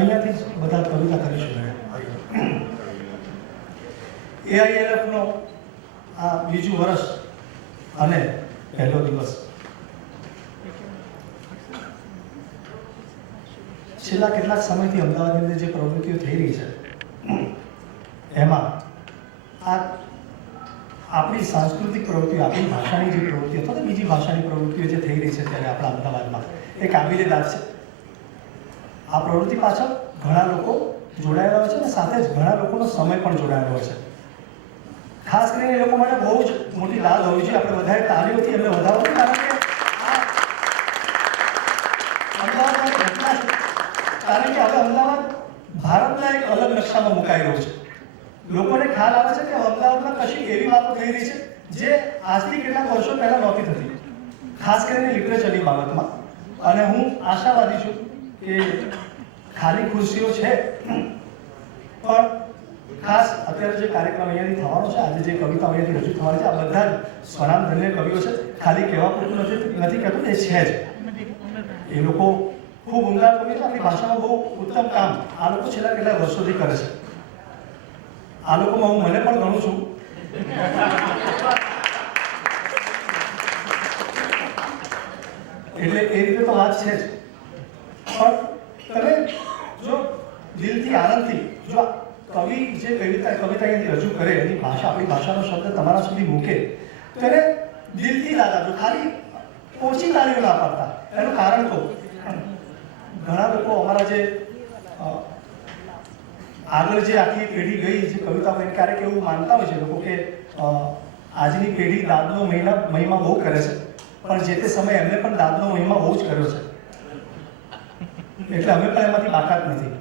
અહીંયાથી જ બધા કવિતા કરીશું. એઆઈએલએફનો આ બીજું વર્ષ અને પહેલો દિવસ. છેલ્લા કેટલાક સમયથી અમદાવાદની અંદર જે પ્રવૃત્તિઓ થઈ રહી છે એમાં આ આપણી સાંસ્કૃતિક પ્રવૃત્તિઓ, આપણી ભાષાની જે પ્રવૃત્તિઓ અથવા તો બીજી ભાષાની પ્રવૃત્તિઓ જે થઈ રહી છે ત્યારે આપણા અમદાવાદમાં એ કાબિલેદાદ છે. આ પ્રવૃત્તિ પાછળ ઘણા લોકો જોડાયેલા હોય છે અને સાથે જ ઘણા લોકોનો સમય પણ જોડાયેલો હોય છે. ખાસ કરીને એ લોકો માટે બહુ જ મોટી લાભ હોવી જોઈએ. આપણે બધાએ તાળીઓથી એમને વધાવો, કારણ કે આ અમદાવાદની ઘટના છે. કારણ કે હવે અમદાવાદ ભારતના એક અલગ નકશામાં મુકાઈ રહ્યું છે. લોકોને ખ્યાલ આવે છે કે અમદાવાદમાં કશી એવી વાતો થઈ રહી છે જે આજથી કેટલાક વર્ષો પહેલા નહોતી થતી, ખાસ કરીને લિટરેચરની બાબતમાં. અને હું આશાવાદી છું કે ખાલી ખુરશીઓ છે પણ ખાસ અત્યારે જે કાર્યક્રમ અહીંયાથી થવાનો છે, આજે જે કવિતાઓ અહીંયાથી રજૂ થવાની છે, આ બધા જ સ્વનામધન્ય કવિઓ છે. ખાલી કહેવા પૂરતું નથી કહેતું, એ છે જ. એ લોકો ખૂબ ઉમદા કવિ છે. આપણી ભાષામાં બહુ ઉત્તમ કામ આ લોકો છેલ્લા કેટલાક વર્ષોથી કરે છે. આ લોકોમાં હું મને પણ ગણું છું. એટલે એ રીતે તો વાત છે જ. પણ તમે જો દિલથી, આનંદથી જો કવિ જે કવિતા અહીંયાથી રજૂ કરે, એની ભાષા, આપણી ભાષાનો શબ્દ તમારા સુધી મૂકે તો એને દિલથી યાદ આપજો. ખાલી ઓછી તાળીઓ ના પાડતા. એનું કારણ તો ઘણા લોકો અમારા જે આગળ જે આખી પેઢી ગઈ જે કવિતાઓ, ક્યારેક એવું માનતા હોય છે લોકો કે આજની પેઢી દાદનો મહિમા બહુ કરે છે, પણ જે તે સમયે એમને પણ દાદનો મહિમા બહુ જ કર્યો છે, એટલે અમે પણ એમાંથી બાકાત નથી.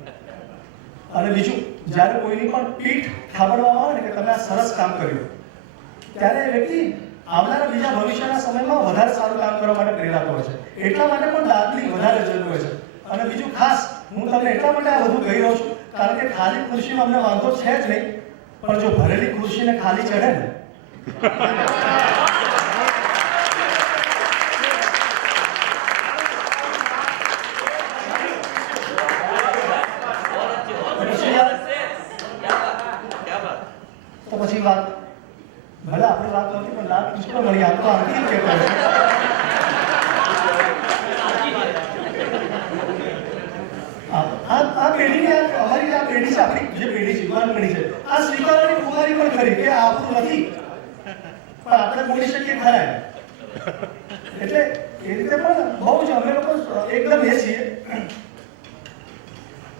અને બીજું, જ્યારે કોઈની પણ પીઠ થાબડવામાં આવે ને કે તમે આ સરસ કામ કર્યું, ત્યારે એ વ્યક્તિ આવનારા બીજા ભવિષ્યના સમયમાં વધારે સારું કામ કરવા માટે પ્રેરાતો હોય છે. એટલા માટે પણ દાદની વધારે જરૂર હોય છે. અને બીજું ખાસ હું તમને એટલા માટે આ બધું કહી રહ્યો છું કારણ કે ખાલી ખુરશીમાં અમને વાંધો છે જ નહીં, પણ જો ભરેલી ખુરશીને ખાલી ચડે ને તો પછી વાત ભલે આપણી વાત નથી, પણ લાભ કિસકો મળી આપતો આંતરિક કહેતો છે. આ પેઢીને અમારી આ પેઢી છે, આપણી જે પેઢી છે, યુવાન પેઢી છે, આ સ્વીકારવાની કુમારી પણ ખરી કે આ આપણું નથી, પણ આપણે બોલી શકીએ ખરા. એટલે એ રીતે પણ બહુ જ અમે લોકો એકદમ એ છીએ.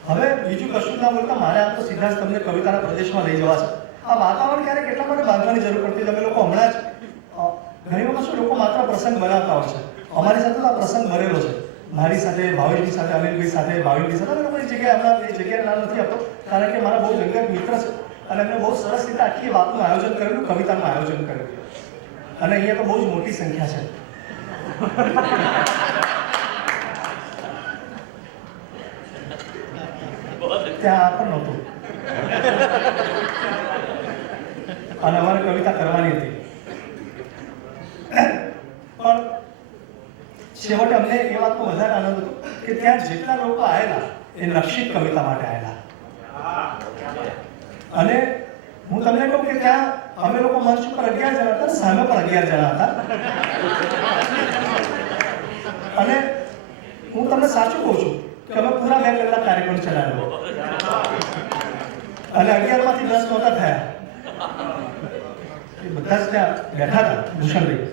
હવે બીજું કશું ના બોલતા મારે આ તો સીધા જ તમને કવિતાના પ્રદેશમાં લઈ જવા છે. આ વાતાવરણ ક્યારેક એટલા માટે બાંધવાની જરૂર પડતી છે. અમે લોકો હમણાં જ ઘણી વખત શું લોકો માત્ર પ્રસંગ બનાવતા હોય છે. અમારી સાથે તો આ પ્રસંગ ભરેલો છે. મારી સાથે, ભાવેશભાઈ સાથે, અનિલભાઈ સાથે, ભાવિનભાઈ સાથે. અમે લોકો એ જગ્યાએ નામ નથી આપતો કારણ કે મારા બહુ જંગત મિત્ર છે અને એમને બહુ સરસ રીતે આખી વાતનું આયોજન કરેલું, કવિતાનું આયોજન કરેલું. અને અહીંયા તો બહુ જ મોટી સંખ્યા છે. ત્યાં પણ નહોતું અને અમારે કવિતા કરવાની હતી, પણ છેવટે અમને એ વાતનો વધારે આનંદ હતો કે ત્યાં જેટલા લોકો આવેલા એ રક્ષિત કવિતા માટે આવેલા. અને હું તમને કહું કે ત્યાં અમે લોકો મંચ ઉપર 11 જણા હતા, સામે પણ 11 જણા હતા. અને હું તમને સાચું કહું છું કે અમે પૂરા 2 કલાક કાર્યક્રમ ચલાવ્યો અને 11 માંથી 10 નહોતા થયા. એ બધા જ ત્યાં બેઠા હતા, ભૂષણભાઈ.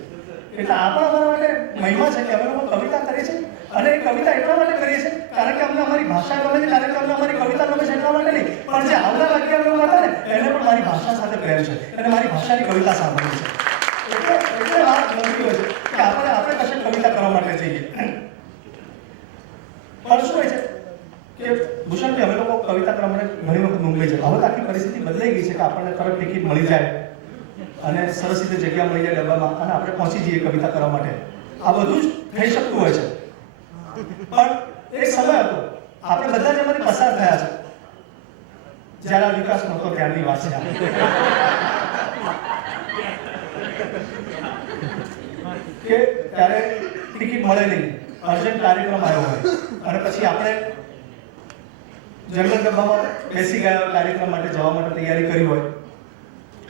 એટલે આ પણ અમારા માટે મહિમા છે કે અમે લોકો કવિતા કરીએ છીએ. અને એ કવિતા એટલા માટે કરીએ છીએ કારણ કે અમને અમારી ભાષા ગમે છે, કારણ કે અમને અમારી કવિતા ગમે છે એટલા માટે નહીં, પણ જે આવનાર 11 લોકો હતા ને એને પણ મારી ભાષા સાથે પ્રેમ છે, એને મારી ભાષાની કવિતા સાંભળવી છે. એટલે વાત બનતી હોય છે કે આપણે કશે કવિતા કરવા માટે જઈએ. પણ શું હોય છે કે ભૂષણભાઈ, અમે લોકો કવિતા કરવા માટે ઘણી વખત મુંબઈ છે. હવે આખી પરિસ્થિતિ બદલાઈ ગઈ છે કે આપણને તરત ટિકિટ મળી જાય અને સરસ રીતે જગ્યા મળી જાય ડબ્બામાં અને આપણે પહોંચી જઈએ કવિતા કરવા માટે. આ બધું જ થઈ શકતું હોય છે. પણ એક સમય હતો, આપણે બધા જ એમાંથી પસાર થયા છે જ્યારે આ વિકાસ નહોતો ત્યારની વાત છે. કે ત્યારે ટિકિટ મળે નહીં, અર્જન્ટ કાર્યક્રમ આવ્યો હોય અને પછી આપણે જનરલ ડબ્બામાં બેસી ગયા હોય, કાર્યક્રમ માટે જવા માટે તૈયારી કરી હોય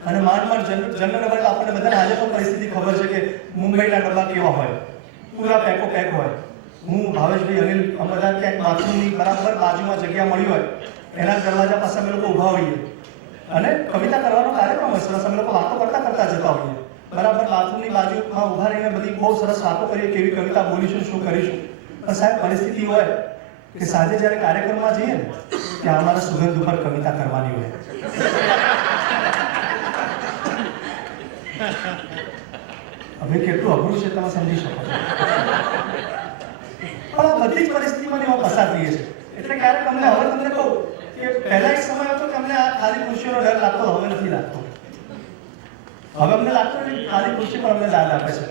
અને માંડ જનરલ ડબ્બા, આપણને બધાને આજે પણ પરિસ્થિતિ ખબર છે કે મુંબઈના ડબ્બા કેવા હોય, પૂરા પેકો પેક હોય. હું ભાવેશભાઈ, અનિલ, અમે બધા ક્યાંક બાથરૂમની બરાબર બાજુમાં જગ્યા મળી હોય એના દરવાજા પાસે અમે લોકો ઊભા હોઈએ અને કવિતા કરવાનો કાર્યક્રમ હોય. સરસ અમે લોકો વાતો કરતા જતા હોઈએ. બરાબર બાથરૂમની બાજુમાં ઊભા રહીને બધી બહુ સરસ વાતો કરીએ, કેવી કવિતા બોલીશું, શું કરીશું. પણ સાહેબ પરિસ્થિતિ હોય કે સાંજે જ્યારે કાર્યક્રમમાં જઈએ ને ત્યાં અમારે સુગંધ ઉપર કવિતા કરવાની હોય. હવે કેટલું અઘરું છે તમે સમજી શકો છો. પણ આ બધી જ પરિસ્થિતિમાંથી અમે પસાર થઈએ છીએ. એટલે ક્યારેક અમને, હવે તમને કહું કે પહેલા એક સમય હતો કે અમને આ ખાલી ખુરશીનો ડર લાગતો, હવે નથી લાગતો. હવે અમને લાગતું કે ખાલી ખુરશી પર અમને દાદ આપે છે.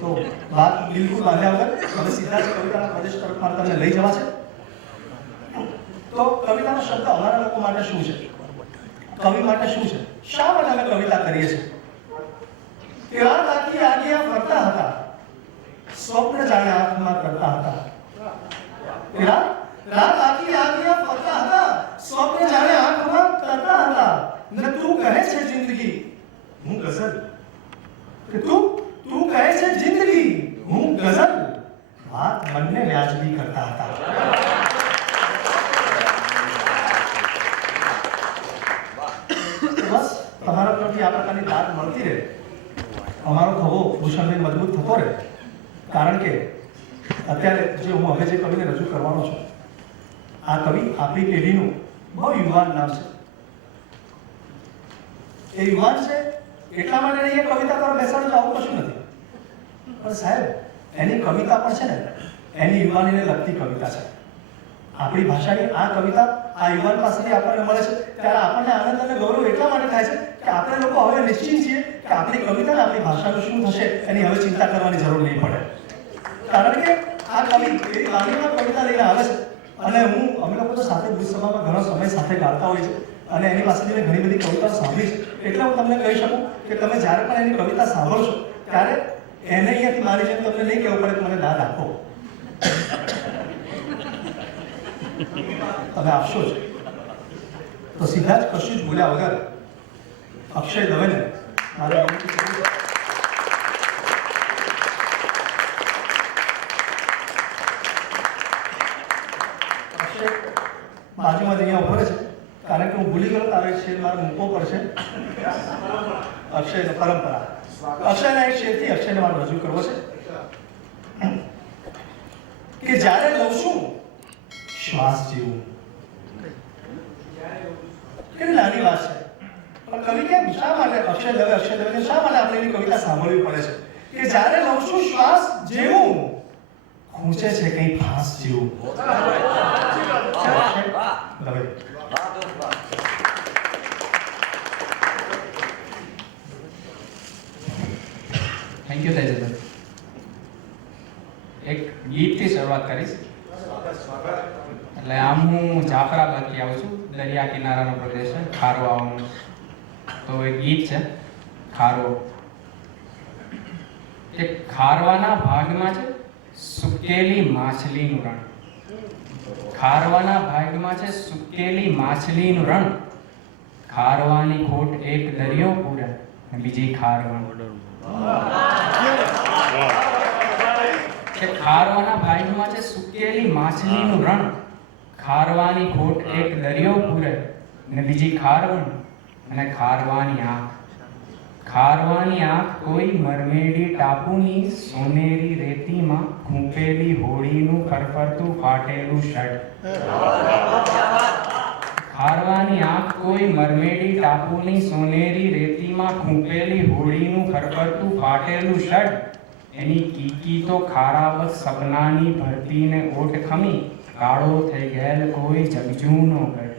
તો વાત બિલકુલ બાંધ્યા વગર હવે સીધા જ કવિતાના પ્રદેશ તરફ મારે તમને લઈ જવા છે. તો કવિતાનો શબ્દ અમારા લોકો માટે શું છે, કવિ માટે શું છે, શા માટે અમે કવિતા કરીએ છીએ? રાત આખી આગિયા ફરતા હતા, સ્વપ્ન જાણે આંખમાં કરતા હતા. રાત આખી આગિયા ફરતા હતા, સ્વપ્ન જાણે આંખમાં કરતા હતા. ને તું કહે છે જિંદગી, હું ગઝલ. કે તું કહે છે જિંદગી, હું ગઝલ. વાત મનને વ્યાજબી કરતા હતા. બસ તમારા તરફથી આ પ્રકારની દાદ મળતી રહે, અમારો ખભો ભૂષણભાઈ મજબૂત થતો રહે. કારણ કે અત્યારે જે હું હવે જે કવિને રજૂ કરવાનો છું, આ કવિ આપણી પેઢીનું બહુ યુવાન નામ છે. એ યુવાન છે એટલા માટે નહીં કવિતા પર બેસાડો આવું કશું નથી. પણ સાહેબ એની કવિતા પણ છે ને એની યુવાનીને લગતી કવિતા છે. આપણી ભાષાની આ કવિતા આ યુવાન પાસેથી આપણને મળે છે ત્યારે આપણને આનંદ અને ગૌરવ એટલા માટે થાય છે કે આપણે લોકો હવે નિશ્ચિત છીએ કે આપણી કવિતા અને આપણી ભાષાનું શું થશે એની હવે ચિંતા કરવાની જરૂર નહીં પડે. કારણ કે આ કવિ એવી વાણીમાં કવિતા લઈને આવે છે અને અમે લોકો તો સાથે ભુજ સભામાં ઘણો સમય સાથે ગાતા હોય છે અને એની પાસેથી મેં ઘણી બધી કવિતાઓ સાંભળી છે. એટલે હું તમને કહી શકું કે તમે જ્યારે પણ એની કવિતા સાંભળશો ત્યારે એને અહીંયાથી મારી જેમ તમને નહીં કહેવું પડે કે મને દાદ આપો, તમે આપશો જ. તો સીધા જ કશું જ બોલ્યા વગર અક્ષય દવેને મારે અક્ષય બાજુમાં અહીંયા ઉભો છે કારણ કે હું ભૂલી ગયો તારો એક શેર મારે મૂકવો પડશે. અક્ષયની પરંપરા, અક્ષયના એક શેરથી અક્ષયને મારે રજૂ કરવો છે કે જ્યારે લઉં છું શ્વાસ જેવું. કેટલી નાની વાત છે પણ કવિ કેમ શા માટે અક્ષય દવે શા માટે આપણે એની કવિતા સાંભળવી પડે છે કે જ્યારે લઉં છું શ્વાસ જેવું ખૂંચે છે કંઈ ફાંસ જેવું. Dave thank you તેજસભાઈ. એક ગીતથી શરૂઆત કરીશ. એટલે આમ હું જાફરાબાદથી આવું છું, દરિયા કિનારાનો પ્રદેશ છે, ખારો આવવાનો. તો એક ગીત છે ખારો. કે ખારવાના ભાગમાં છે સુકેલી માછલીનું રણ. ખારવાના ભાગમાં છે સુકેલી માછલીનું રણ. ખારવાની ખોટ એક દરિયો પૂરે બીજી ખારવાનું. કે ખારવાના ભાગમાં છે સુકેલી માછલીનું રણ. ખારવાની ખોટ એક દરિયો પૂરે ને બીજી ખારવણ. અને ખારવાની આંખ. ખારવાની આંખ કોઈ મરમેડી ટાપુની સોનેરી રેતીમાં ખૂંપેલી હોળીનું ફરફરતું ફાટેલું શર્ટ. ખારવાની આંખ કોઈ મરમેડી ટાપુની સોનેરી રેતીમાં ખૂંપેલી હોળીનું ફરફરતું ફાટેલું શર્ટ. એની કીકી તો ખારાવત સપનાની ભરતીને ઓટ ખમી કાળો થઈ ગયેલ કોઈ જગજૂનો ગઢ.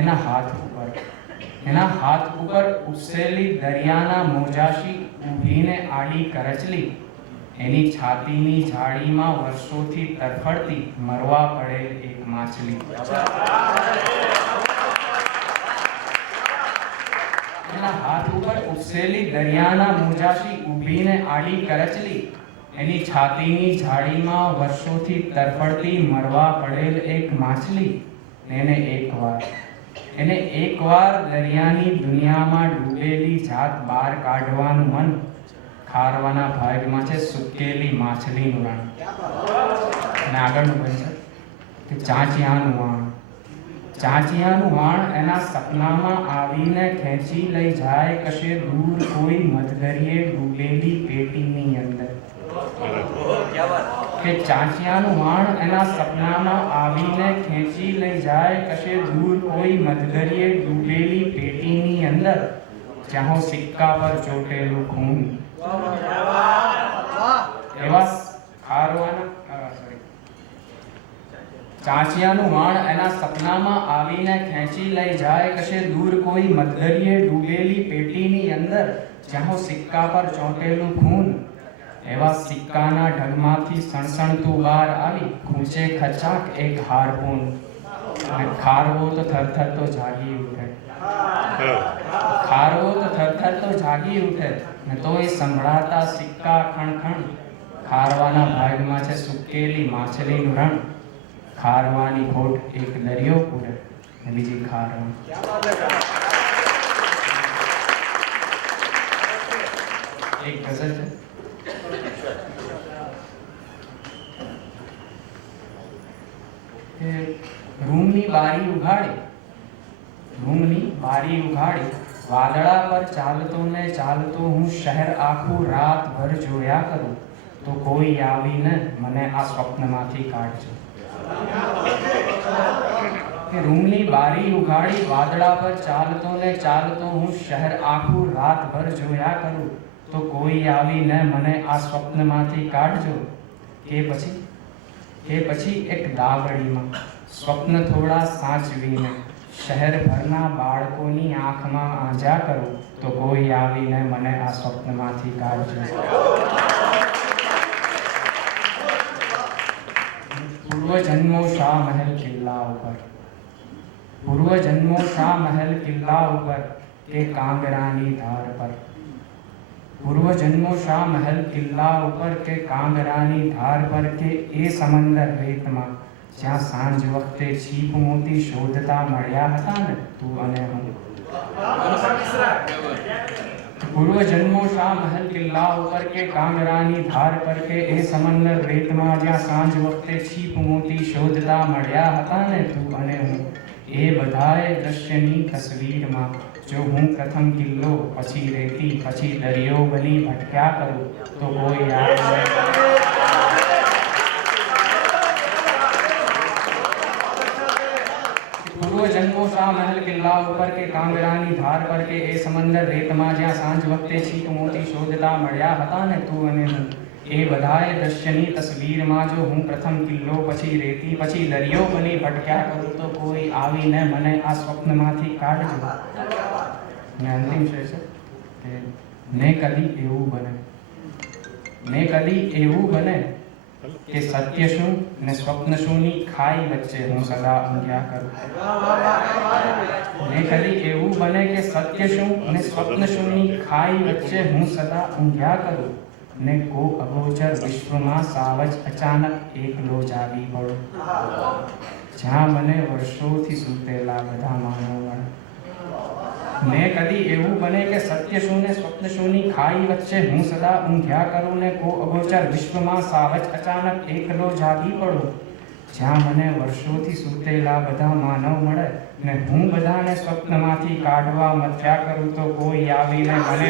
એના હાથ ઉપર ઉછેલી દરિયાના મોજાશી ઊભીને આડી કરચલી. એની છાતીની જાળીમાં વર્ષોથી તરફડતી મરવા પડેલ એક માછલી. એના હાથ ઉપર ઉછેલી દરિયાના મોજાશી ઊભીને આડી કરચલી. એની છાતીની જાળીમાં વર્ષોથી તરફડતી મરવા પડેલ એક માછલી એને એકવાર દરિયાની દુનિયામાં ડૂબેલી જાત બહાર કાઢવાનું મન ખારવાના ભાગમાં છે સુકેલી માછલીનું રણ. અને આગળનું કહે છે કે ચાંચિયાનું વાણ એના સપનામાં આવીને ખેંચી લઈ જાય કશે દૂર કોઈ મધદરિયે ડૂબેલી પેટીની અંદર. કે ચાંચિયાનું વાણ એના સપનામાં આવીને ખેંચી લઈ જાય કશે દૂર કોઈ મધદરિયે ડૂબેલી પેટીની અંદર જ્યાં સિક્કા પર ચોટેલું ખૂન. એવા ચાંચિયાનું વાણ એના સપનામાં આવીને ખેંચી લઈ જાય કશે દૂર કોઈ મધદરિયે ડૂબેલી પેટીની અંદર જ્યાં સિક્કા પર ચોંટેલું ખૂન. એવા સિક્કાના ઢગમાંથી સણસણતું બહાર આવી ખૂંચે ખચાક એક હારપૂન. અને ખારવો તો થરથર તો જાગી ઉઠે. ને તો એ સંભળાતા સિક્કા ખણખણ. ખારવાના ભાગમાં છે સુકેલી માછલીનું રણ. ખારવાની ખોટ એક દરિયો પૂરે ને બીજી ખારવા. એક ગઝલ છે. રૂમની બારી ઉઘાડી વાદળા પર ચાલતો ને ચાલતો હું શહેર આખું રાતભર જોયા કરું તો કોઈ આવીને મને આ સ્વપ્નમાંથી કાઢજો. રૂમની બારી ઉઘાડી વાદળા પર ચાલતો ને ચાલતો હું શહેર આખું રાતભર જોયા કરું તો કોઈ આવીને મને આ સ્વપ્નમાંથી કાઢજો. કે પછી એક દાવડીમાં સ્વપ્ન થોડા સાચવીને શહેરભરના બાળકોની આંખમાં આંજા કરું તો કોઈ આવીને મને આ સ્વપ્નમાંથી કાઢજો. પૂર્વજન્મો શાહ મહેલ કિલ્લા ઉપર કે કાંગરાની ધાર પર. પૂર્વજન્મો શાહ મહેલ કિલ્લા ઉપર કે કાંગરાની ધાર પર કે એ સમંદર રેતમાં જ્યાં સાંજ વખતે છીપ મોતી શોધતા મળ્યા હતા ને તું અને હું. પૂર્વજન્મો શાહ મહેલ કિલ્લા ઉપર કે કાંગરાની ધાર પર કે એ સમંદર રેતમાં જ્યાં સાંજ વખતે છીપ મોતી શોધતા મળ્યા હતા ને તું અને હું. એ બધાએ દ્રશ્યની તસવીરમાં જો હું પ્રથમ કિલ્લો પછી રેતી પછી દરિયો બની ભટક્યા કરું તો કોઈ પૂર્વજન્મો શાહ મહેલ કિલ્લા ઉપર કે કાંગરાની ધાર પર કે એ સમંદર રેતમાં જ્યાં સાંજ વખતે છીપ મોતી શોધતા મળ્યા હતા ને તું અને હું. એ બધાએ દ્રશ્યની તસવીરમાં જો હું પ્રથમ કિલ્લો પછી રેતી પછી દરિયો બની ભટક્યા કરું તો કોઈ આવીને મને આ સ્વપ્નમાંથી કાઢજો. ને અંતિમ છે કે ને કદી એવું બને કે સત્ય શું ને સ્વપ્ન શુંની ખાઈ વચ્ચે હું સદા ઊંઘ્યા કરું. ને કદી એવું બને કે સત્ય શું ને સ્વપ્ન શુંની ખાઈ વચ્ચે હું સદા ઊંઘ્યા કરું ને કો અગોચર વિશ્વમાં સાવજ અચાનક એકલો જાગી પડો. જ્યાં મને વર્ષોથી સૂતેલા બધા માનવ. ને કદી એવું બને કે સત્ય શું ને સ્વપ્ન શુંની ખાઈ વચ્ચે હું સદા ઊંઘ્યા કરું ને કો અગોચર વિશ્વમાં સાવજ અચાનક એકલો જાગી પડો. જ્યાં મને વર્ષોથી સૂતેલા બધા માનવ મળે ને હું બધાને સ્વપ્નમાંથી કાઢવા મથ્યા કરું તો કોઈ આવીને મને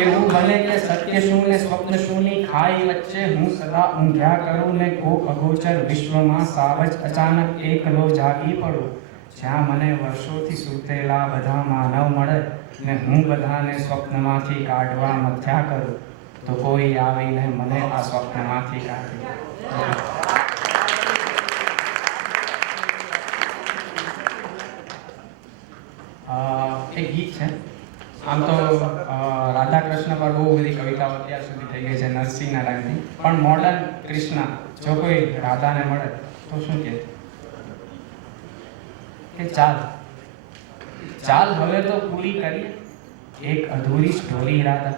એવું બને કે સત્ય શું ને સ્વપ્ન શુંની ખાઈ વચ્ચે હું સદા ઊંઘ્યા કરું ને કોક અગોચર વિશ્વમાં સાવજ અચાનક એકલો જાગી પડું. જ્યાં મને વર્ષોથી સૂતેલા બધા માનવ મળે ને હું બધાને સ્વપ્નમાંથી કાઢવા મથ્યા કરું તો કોઈ આવીને મને આ સ્વપ્નમાંથી કાઢે. એક ગીત છે આમ તો રાધા કૃષ્ણ પર બહુ બધી કવિતાઓ અત્યાર સુધી થઈ ગઈ છે નરસિંહ નારાયણથી, પણ મોડર્ન કૃષ્ણ જો કોઈ રાધાને મળે તો શું કે ચાલ ચાલ હવે તો પૂરી કરીએ એક અધૂરી સ્ટોરી રાધા,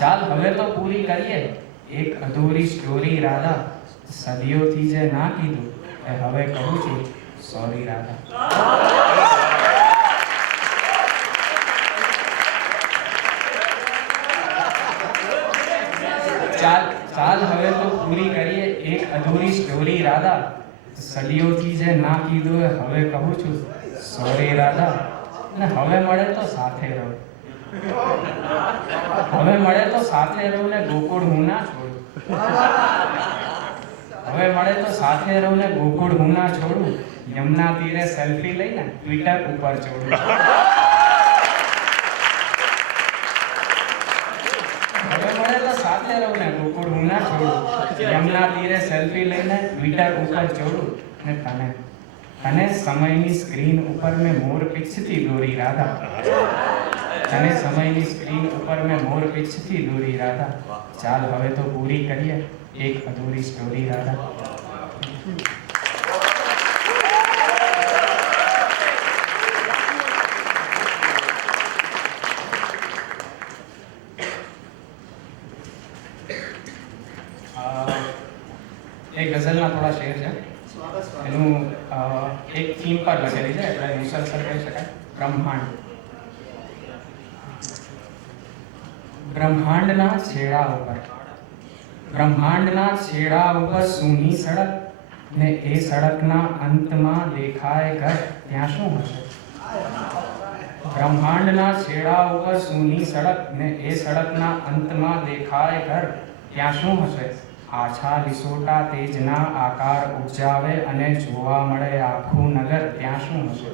ચાલ હવે તો પૂરી કરીએ એક અધૂરી સ્ટોરી રાધા, સદીઓથી જે ના કીધું એ હવે કહું છું સોરી રાધા. ચાલ ચાલ હવે તો પૂરી કરીએ એક અધૂરી સ્ટોરી રાધા, સદીઓથી જે ના કીધું એ હવે કહું છું સોરી રાધા. ને હવે મળે તો સાથે રહો, હવે મળે તો સાથે રહો ને ગોકુળ હું ના છોડું, હવે મળે તો સાથે રહો ને ગોકુળ હું ના છોડું, યમુના તીરે સેલ્ફી લઈને ટ્વિટર ઉપર છોડું. હવે મળે તો સાથે રહો ને ગોકુળ હું ના છોડું, યમુના તીરે સેલ્ફી લઈને ટ્વિટર ઉપર છોડું. ને તને સમયની સ્ક્રીન ઉપર મેં મોર પિક્ચથી દોરી રાધા, તને સમયની સ્ક્રીન ઉપર મેં મોર પિક્ચથી દોરી રાધા, ચાલ હવે તો પૂરી કરીએ એક અધૂરી સ્ટોરી રાધા. એક ગઝલના થોડા શેર છે, એનું એક થીમ પર લખેલી છે એટલે મુસલસલ કહી શકાય. બ્રહ્માંડ. બ્રહ્માંડના છેડા ઉપર, બ્રહ્માંડના છેડા ઉપર સૂની સડક, ને એ સડકના અંતમાં દેખાય ઘર, ત્યાં શું હશે? બ્રહ્માંડના છેડા ઉપર સૂની સડક, ને એ સડકના અંતમાં દેખાય ઘર, ત્યાં શું હશે? આછા લીસોટા તેજના આકાર ઉપજાવે અને જોવા મળે આખું નગર, ત્યાં શું હશે?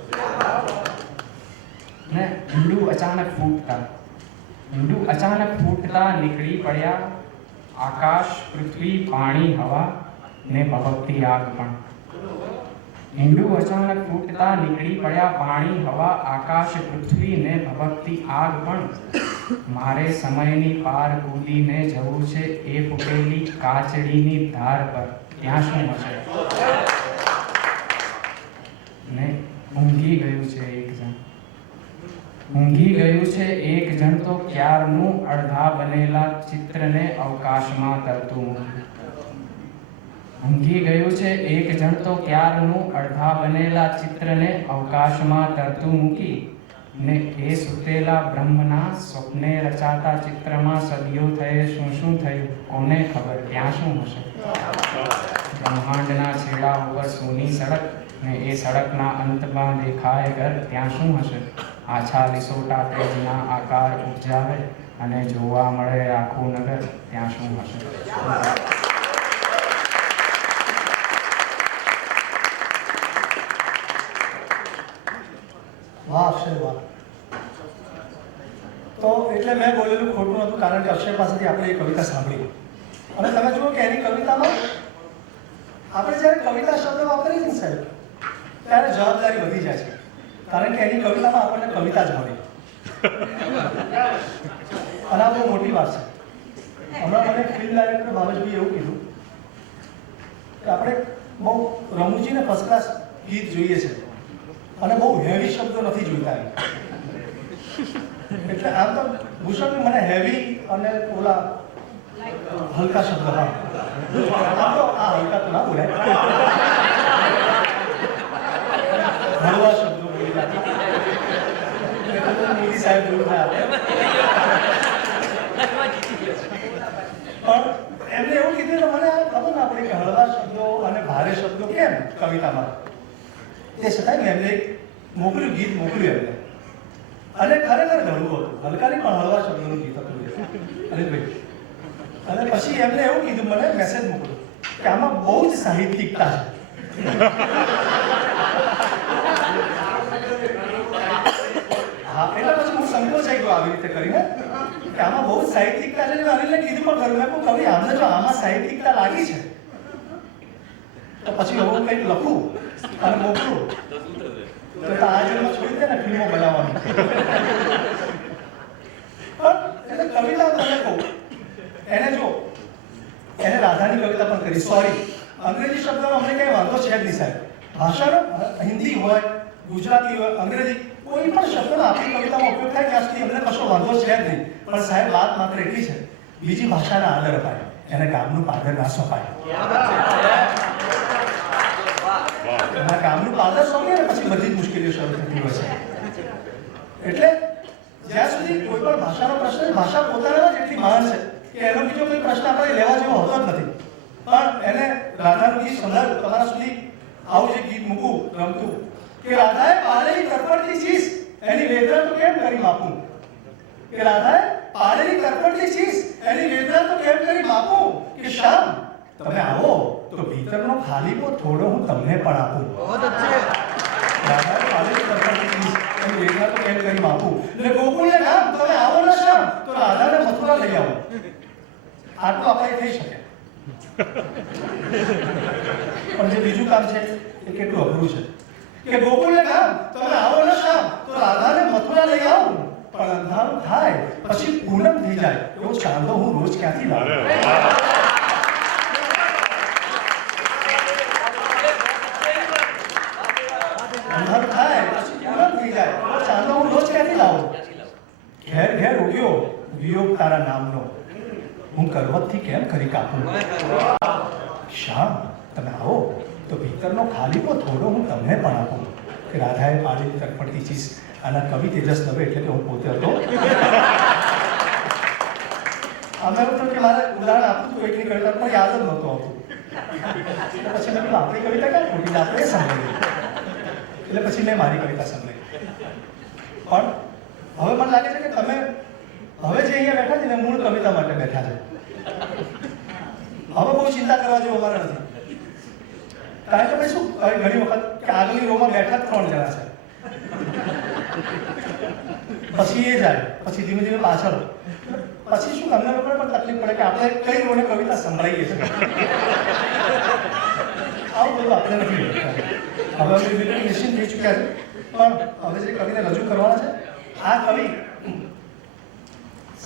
ને હિંડું અચાનક ફૂટતા, હિંડું અચાનક ફૂટતા નીકળી પડ્યા આકાશ પૃથ્વી પાણી હવા ને ભભકતી આગ પણ. હિંડું અચાનક ફૂટતા નીકળી પડ્યા પાણી હવા આકાશ પૃથ્વી ને ભભકતી આગ પણ. મારે સમયની પાર કૂદીને જવું છે એ ફૂટેલી કાચડીની ધાર પર, ત્યાં શું હશે? ને ઊંઘી ગયું છે એક જણ, ઊંઘી ગયું છે એક જણ તો ક્યારનું અડધા બનેલા ચિત્રને અવકાશમાં તરતું મૂક્યું. ઊંઘી ગયું છે એક જણ તો ક્યારનું અડધા બનેલા ચિત્રને અવકાશમાં તરતું મૂકી, ને એ સુતેલા બ્રહ્મના સ્વપ્ને રચાતા ચિત્રમાં સદીઓ થયે શું શું થયું કોને ખબર, ત્યાં શું હશે? બ્રહ્માંડના છેડા ઉપર સૂની સડક, ને એ સડકના અંતમાં દેખાય ઘર, ત્યાં શું હશે? આછા લીસોટા તેજના આકાર ઉપજાવે અને જોવા મળે આખું નગર, ત્યાં શું હશે? વાહ અક્ષય વાહ. તો એટલે મેં બોલેલું ખોટું નહોતું, કારણ કે અક્ષય પાસેથી આપણે એ કવિતા સાંભળી અને તમે જુઓ કે એની કવિતામાં આપણે જ્યારે કવિતા શબ્દ વાપરીએ છીએ ને સાહેબ, ત્યારે જવાબદારી વધી જાય છે, કારણ કે એની કવિતામાં આપણને કવિતા જ મળી. અને આ બહુ મોટી વાત છે. હમણાં મને ફિલ્મ ડાયરેક્ટર ભાવેશભાઈ એવું કીધું કે આપણે બહુ રમૂજી ને ફર્સ્ટ ક્લાસ ગીત જોઈએ છે અને બહુ હેવી શબ્દો નથી જોઈતા. એટલે આમ તો ભૂષણ મને હેવી અને ઓલા હલકા શબ્દ, હા આમ તો આ હલકા તો ના બોલાય, હળવા શબ્દો બોલી નાખી મોદી સાહેબ દૂર થયા. પણ એમને એવું કીધું તો મને ખબર ના પડી કે હળવા શબ્દો અને ભારે શબ્દો કેમ કવિતામાં. એ છતાંય મેં એમને એક મોકલ્યું, ગીત મોકલ્યું એમને, અને ખરેખર ઘણું હતું, હલકાની પણ હળવા શબ્દોનું ગીત હતું અનિલભાઈ. અને પછી એમને એવું કીધું, મને મેસેજ મોકલ્યો કે આમાં બહુ જ સાહિત્યિકતા છે. હા એટલે પછી હું સંકોચાઈ ગયો આવી રીતે કરીને કે આમાં બહુ જ સાહિત્યિકતા છે. અનિલને કીધું પણ ખરું, મેં કહું કવિ આમને જો આમાં સાહિત્યિકતા લાગી છે તો પછી હું કંઈક લખું અને મોકલું. તો આ જન્મ છોડી દે ને ફિલ્મો બનાવવાનું. પણ એટલે કવિતા તમે કહો એને જો એને રાધાની કવિતા પણ કરી. સોરી, અંગ્રેજી શબ્દનો અમને કંઈ વાંધો છે જ નહીં સાહેબ. ભાષાનો હિન્દી હોય, ગુજરાતી હોય, અંગ્રેજી કોઈ પણ શબ્દનો આપણી કવિતામાં ઉપયોગ થાય ત્યાં સુધી અમને કશો વાંધો છે જ નહીં. પણ સાહેબ વાત માત્ર એટલી છે, બીજી ભાષાના આદર અપાય, એને ગામનું પાદર ના સોંપાય. એના ગામનું પાદર સોંપે ને પછી બધી જ મુશ્કેલીઓ શરૂ થતી હોય છે. એટલે જ્યાં સુધી કોઈ પણ ભાષાનો પ્રશ્ન, ભાષા પોતાના જ એટલી મહાન છે કે એનો બીજો કોઈ પ્રશ્ન આપણે લેવા જેવો હોતો જ નથી. પણ એને રાધાનું ગીત સંભળાવ્યું તમારા સુધી. આવું જે ગીત મૂકું રમતું કે રાધાએ પાળેલી તરફડતી ચીજ એની વેદના તો કેમ કરી માપું. કે રાધાએ પાળેલી તરફડતી ચીજ એની વેદના તો કેમ કરી માપું. કે શામ તમે આવો તો ભીતરનો ખાલીપો થોડો હું તમને પણ આપું. રાધાએ પાળેલી તરફડતી ચીજ એની વેદના તો કેમ કરી માપું. ને ગોકુળને ગામ તમે આવો ને શામ તો રાધાને મથુરા લઈ આવો. આટલું આપણે થઈ શકે. પણ જે બીજું કામ છે એ કેટલું અઘરું છે કે ગોકુળને ગામ તમે આવો ને શામ તો રાધાને મથુરા લઈ આવું. પણ અંધારું થાય પછી પૂનમ થઈ જાય એવો ચાંદો હું રોજ ક્યાંથી લાવું. અંધારું થાય પછી પૂનમ થઈ જાય એવો ચાંદો હું રોજ ક્યાંથી લાવું. ઘેર ઘેર ઉગ્યો વિયોગ તારા નામનો હું કરવતથી કેમ કરી કાપું. શામ તમે આવો તો ભીતરનો ખાલીપો થોડો હું તમને પણ આપું. કે રાધાએ પાળેલી તરફડતી ચીજ. આના કવિ તેજસ દવે એટલે કે હું પોતે હતો. અમે તો કે મારે ઉદાહરણ આપું હતું એકની કવિતા પણ યાદ જ નહોતું આવતું. એટલે પછી મેં કીધું આપણી કવિતા ક્યાં ખોટી, આપણે સાંભળી. એટલે પછી મેં મારી કવિતા સાંભળી. પણ હવે મને લાગે છે કે તમે હવે જે અહીંયા બેઠા છે ને મૂળ કવિતા માટે બેઠા છે. હવે બહુ ચિંતા કરવા જેવું અમારે નથી. કારણ કે ભાઈ શું ઘણી વખત કે આગળની રોમાં બેઠા 3 જણા છે, પછી એ જાય, પછી ધીમે ધીમે પાછળ, પછી શું અમને લોકોને પણ તકલીફ પડે કે આપણે કઈ રોને કવિતા સંભળાઈએ છીએ. આવું બધું આપણે નથી. હવે અમે બિલકુલ નિશ્ચિત થઈ ચૂક્યા છે. પણ હવે જે કવિને રજૂ કરવાના છે આ કવિ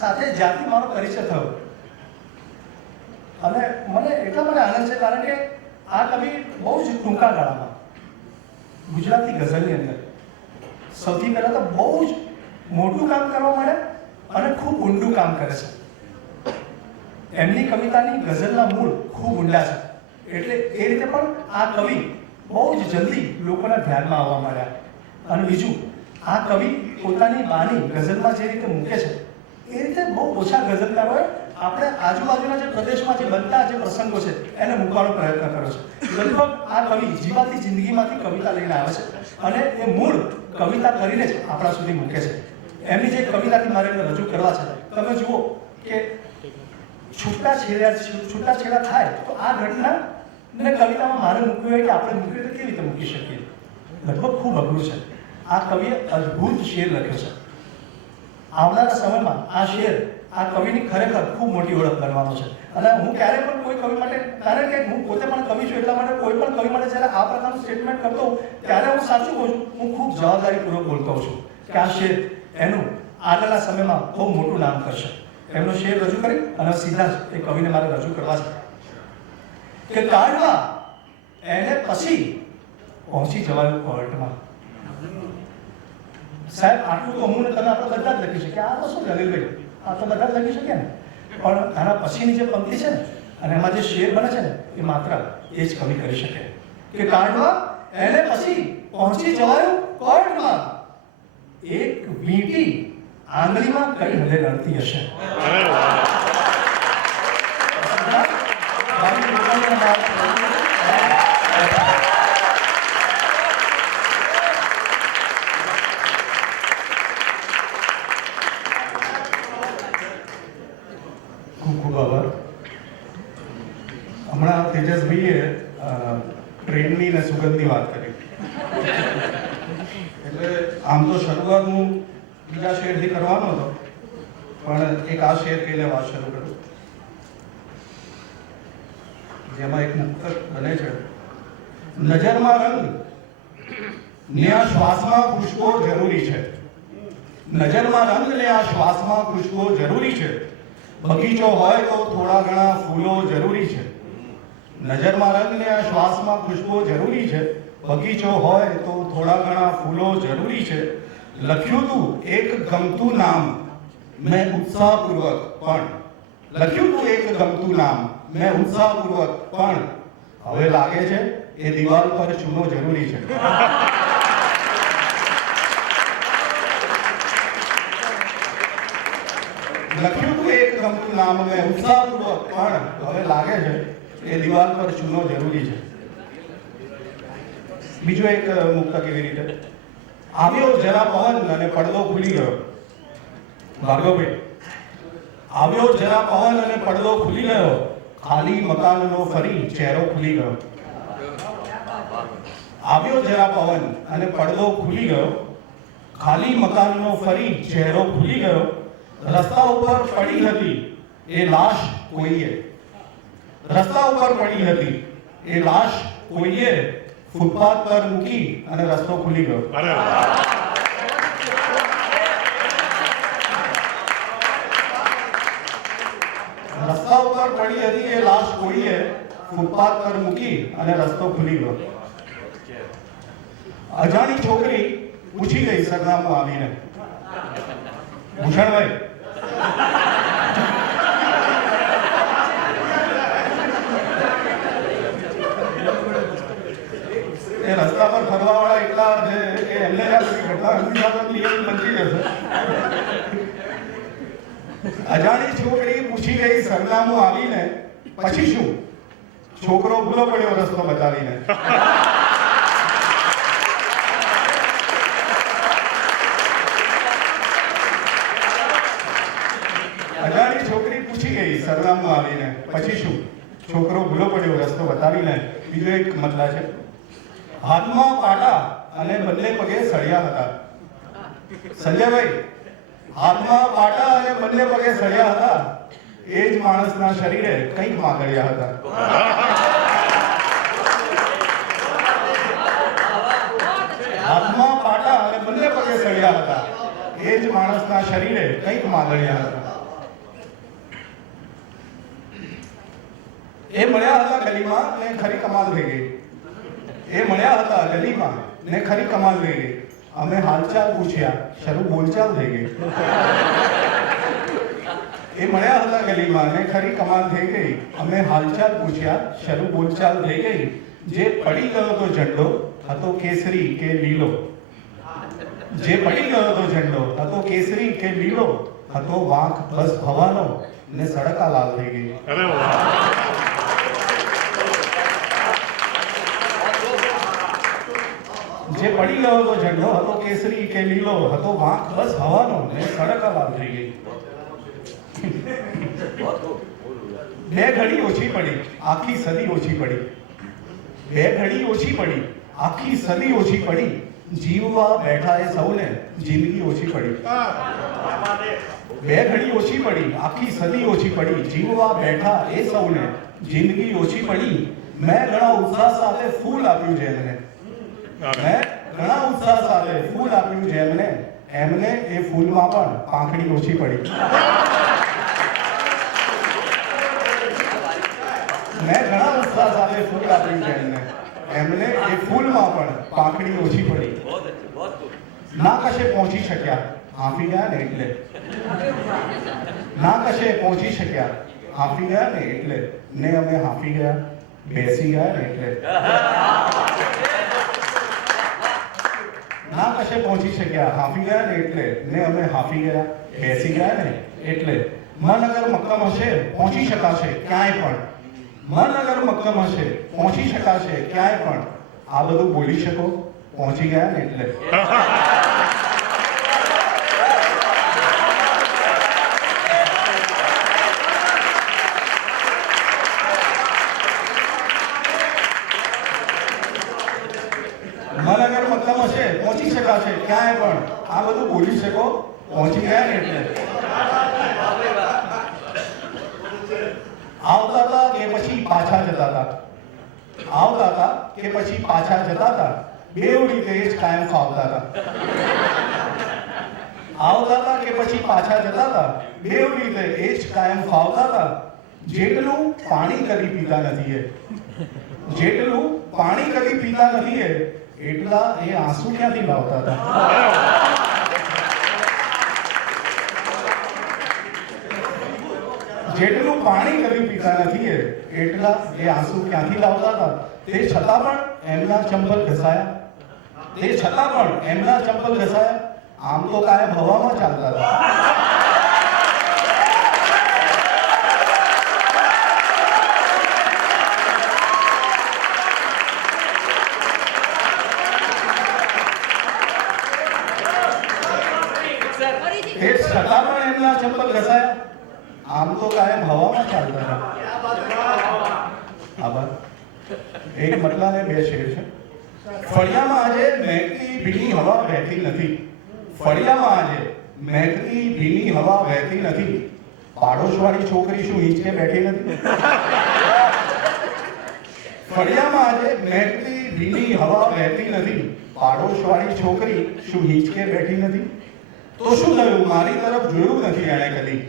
સાથે જ્યાંથી મારો પરિચય થયો અને મને એટલા માટે આનંદ છે કારણ કે આ કવિ બહુ જ ટૂંકા ગાળામાં ગુજરાતી ગઝલની અંદર સૌથી પહેલાં તો બહુ જ મોટું કામ કરવા માંડે અને ખૂબ ઊંડું કામ કરે છે. એમની કવિતાની ગઝલના મૂળ ખૂબ ઊંડા છે. એટલે એ રીતે પણ આ કવિ બહુ જ જલ્દી લોકોના ધ્યાનમાં આવવા માંડ્યા. અને બીજું, આ કવિ પોતાની બાની ગઝલમાં જે રીતે મૂકે છે એ રીતે બહુ ઓછા ગઝલકારોએ આપણે આજુબાજુના જે પ્રદેશમાં જે બનતા જે પ્રસંગો છે એને મૂકવાનો પ્રયત્ન કર્યો છે. લગભગ આ કવિ જીવાતી જિંદગીમાંથી કવિતા લઈને આવે છે અને એ મૂળ કવિતા કરીને જ આપણા સુધી મૂકે છે. એમની જે કવિતાથી મારે રજૂ કરવા છે, તમે જુઓ કે છૂટાછેડા થાય તો આ ઘટના ને કવિતામાં મારે મૂકવી હોય કે આપણે મૂકવી તો કેવી રીતે મૂકી શકીએ. લગભગ ખૂબ અઘરું છે. આ કવિએ અદ્ભુત શેર લખ્યો છે. આવનારા સમયમાં આ શેર આ કવિની ખરેખર ખૂબ મોટી ઓળખ બનવાનો છે. અને હું ક્યારેય પણ કોઈ કવિ માટે, કારણ કે હું પોતે પણ કવિ છું એટલા માટે કોઈ પણ કવિ માટે જ્યારે આ પ્રકારનું સ્ટેટમેન્ટ કરતો હોઉં ત્યારે હું સાચું કહું છું, હું ખૂબ જવાબદારીપૂર્વક બોલતો હોઉં છું કે આ શેર એનું આગળના સમયમાં બહુ મોટું નામ કરશે. એમનો શેર રજૂ કરી અને સીધા જ એ કવિને મારે રજૂ કરવા છે કે કાઢવા એને પછી પહોંચી જવાનું કોર્ટમાં. સાહેબ આટલું તો હું ને તમે આપણે બધા જ લખી શકીએ. આ તો શું દલીલભાઈ, આ તો બધા જ લખી શકીએ ને. પણ આના પછીની જે પંક્તિ છે ને અને એમાં જે શેર બને છે ને એ માત્ર એ જ કવિ કરી શકે કે કાઢવા એને પછી પહોંચી જવાયું કોર્ટમાં. એક વીંટી આંગળીમાં કઈ હદે રડતી હશે. હમણાં તેજસભાઈએ ટ્રેનની ને સુગંધની વાત કરી એટલે આમ તો શરૂઆત હું બીજા શેરથી કરવાનો હતો પણ એક આ શેર કહી લેવા શરૂ કર્યું જેમાં એક મુક્તક બને છે. નજરમાં રંગ ને આ શ્વાસમાં ખુશ્બો જરૂરી છે. નજરમાં રંગ ને આ શ્વાસમાં ખુશ્બો જરૂરી છે. બગીચો હોય તો થોડા ઘણા ફૂલો જરૂરી છે. નજરમાં રંગ ને આ શ્વાસમાં ખુશ્બો જરૂરી છે. બગીચો હોય તો થોડા ઘણા ફૂલો જરૂરી છે. લખ્યું તું એક ગમતું નામ મેં ઉત્સાહપૂર્વક પણ લખ્યું તું એક ગમતું નામ મેં ઉત્સાહપૂર્વક પણ હવે લાગે છે એ દિવાલ પર ચૂનો જરૂરી છે. લખ્યું તું એક ગમતું નામ મેં ઉત્સાહપૂર્વક પણ હવે લાગે છે એ દિવાલ પર ચૂનો જરૂરી છે. બીજો એક મુક્ત કેવી રીતે આવ્યો જરા પવન અને પડદો ખુલી ગયો. ભાર્ગવભાઈ, આવ્યો જરા પવન અને પડદો ખુલી ગયો. ખાલી મકાનનો ફરી ચહેરો ખુલી ગયો. આવ્યો જરા પવન અને પડદો ખુલી ગયો. ખાલી મકાનનો ફરી ચહેરો ખુલી ગયો. રસ્તા ઉપર પડી હતી એ લાશ કોઈએ. રસ્તા ઉપર પડી હતી એ લાશ કોઈએ ફૂટપાથ પર મૂકી અને રસ્તો ખુલી ગયો. રસ્તા ઉપર પડી હતી એ લાશ કોઈએ ફૂટપાથ પર મૂકી અને રસ્તો ખુલી ગયો. અજાણી છોકરી પૂછી ગઈ સરનામું આવીને. ભૂષણભાઈ, એ રસ્તા પર ફરવા વાળા એટલા છે કે એમને ઘટના બનતી જશે. અજાણી છોકરી પૂછી ગઈ સરનામું આવીને પછી શું? છોકરો ભૂલો પડ્યો રસ્તો બતાવીને. અજાણી છોકરી પૂછી ગઈ સરનામું આવીને પછી શું? છોકરો ભૂલો પડ્યો રસ્તો બતાવીને. બીજો એક મતલા છે હાથમાં પાટા અને બંને પગે સળિયા હતા. સંજયભાઈ, હાથમાં પાટા અને બંને પગે સળિયા હતા એ જ માણસના શરીરે કંઈક માંગળ્યા હતા. હાથમાં પાટા અને બંને પગે સળિયા હતા એ જ માણસના શરીરે કંઈક માંગળ્યા હતા. એ મળ્યા હતા ગલીમાં ને ખરી કમાલ થઈ ગઈ. એ મળ્યા હતા ગલીમાં ને ખરી કમાલ થઈ ગઈ. અમે હાલચાલ પૂછ્યા, શરૂ બોલચાલ થઈ ગઈ. એ મળ્યા હતા ગલીમાં ને ખરી કમાલ થઈ ગઈ. અમે હાલચાલ પૂછ્યા, શરૂ બોલચાલ થઈ ગઈ. જે પડી ગયો તો ઝંડો હતો કેસરી કે લીલો. જે પડી ગયો તો ઝંડો હતો કેસરી કે લીલો. હતો વાંક બસ ભવાનો ને સડકા લાલ થઈ ગઈ. જે પડી ગયો તો ઝંડો હતો કેસરી કે લીલો. હતો વાંક બસ હવાનો ને સડકા લાલ થઈ ગઈ. બે ઘડી ઓછી પડી આખી સદી ઓછી પડી. બે ઘડી ઓછી પડી આખી સદી ઓછી પડી. જીવવા બેઠા એ સૌને જિંદગી ઓછી પડી. બે ઘડી ઓછી પડી આખી સદી ઓછી પડી. જીવવા બેઠા એ સૌને જિંદગી ઓછી પડી. મેં ઘણા ઉત્સાહ સાથે ફૂલ આપ્યું છે એમને. મેં ઘણા ઉત્સાહ સાથે ફૂલ આપ્યું છે એમને. એમને એ ફૂલમાં પણ પાંખડી ઓછી પડી. મેં ઘણા ઉત્સાહ સાથે ફૂલ આપ્યું છે એમને. એમને એ ફૂલમાં પણ પાંખડી ઓછી પડી. ના કશે પહોંચી શક્યા હાંફી ગયા ને એટલે. ના કશે પહોંચી શક્યા હાંફી ગયા ને એટલે. ને અમે હાંફી ગયા બેસી ગયા ને એટલે. ના કશે પહોંચી શક્યા હાંફી ગયા ને એટલે. ને અમે હાંફી ગયા બેસી ગયા ને એટલે. મન અગર મક્કમ હશે પહોંચી શકાશે ક્યાંય પણ. મન અગર મક્કમ હશે પહોંચી શકાશે ક્યાંય પણ. આ બધું બોલી શકો પહોંચી ગયા ને એટલે. મન અગર મક્કમ હશે પહોંચી શકાશે ક્યાંય પણ. આ બધું બોલી શકો પહોંચી ગયા ને એટલે. આવતા હતા કે પછી પાછા જતા હતા. આવતા હતા કે પછી પાછા જતા હતા. બેવ રીતે એ જ કાયમ ફાવતા હતા. આવતા હતા કે પછી પાછા જતા હતા, બેવ રીતે એ જ કાયમ ફાવતા હતા. જેટલું પાણી કદી પીતા નથી એ, જેટલું પાણી કદી પીતા નથી એટલા એ આંસુ ક્યાંથી લાવતા હતા. જેટલું પાણી કદી પીતા નથી એટલા એ આંસુ ક્યાંથી લાવતા હતા. તે છતાં પણ એમના ચંપલ ઘસાયા, તે છતાં પણ એમના ચંપલ ઘસાયા. આમ તો કાયમ હવામાં ચાલતા હતા. તે છતાં પણ એમના ચંપલ ઘસાયા. આમ તો કાયમ હવામાં ચાલતા હતા. આભાર. એક મટલા ને બે શેર છે. ફળિયામાં આજે મહેકતી ભીની હવા વહેતી નથી. ફળિયામાં આજે મહેકતી ભીની હવા વહેતી નથી. પાડોશવાળી છોકરી શું હિંચકે બેઠી નથી? ફળિયામાં આજે મહેકતી ભીની હવા વહેતી નથી. પાડોશવાળી છોકરી શું હિંચકે બેઠી નથી? તો શું થયું? મારી તરફ જોયું નથી એણે કદી.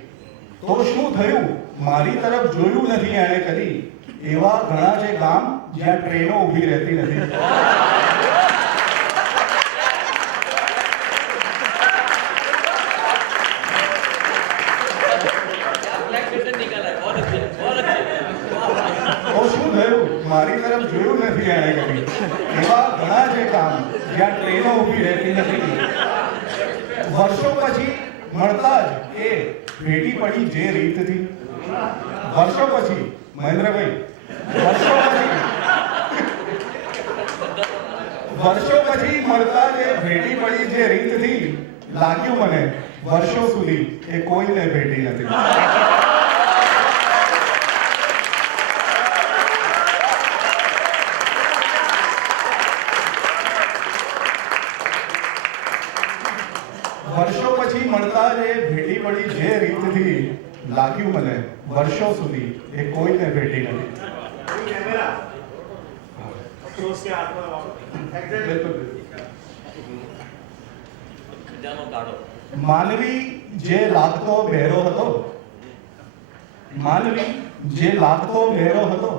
તો શું થયું? મારી તરફ જોયું નથી એણે કદી. એવા ઘણા છે ગામ જ્યાં ટ્રેનો ઊભી રહેતી નથી. તો શું થયું? મારી તરફ જોયું નથી એણે કદી. એવા ઘણા છે ગામ જ્યાં ટ્રેનો ઊભી રહેતી નથી. વર્ષો પછી મળતા જ એ ભેટી પડી જે રીતથી. વર્ષો પછી મહેન્દ્રભાઈ, વર્ષો પછી મળતા જે ભેટી પડી જે રીતથી, લાગ્યું મને વર્ષો સુધી એ કોઈને ભેટી નથી. વર્ષો પછી મળતા જે ભેટી પડી જે રીતથી, લાગ્યું મને વર્ષો સુધી એ કોઈને ભેટી નથી. માનવી જે લાગતો બહેરો હતો, માનવી જે લાગતો બહેરો હતો,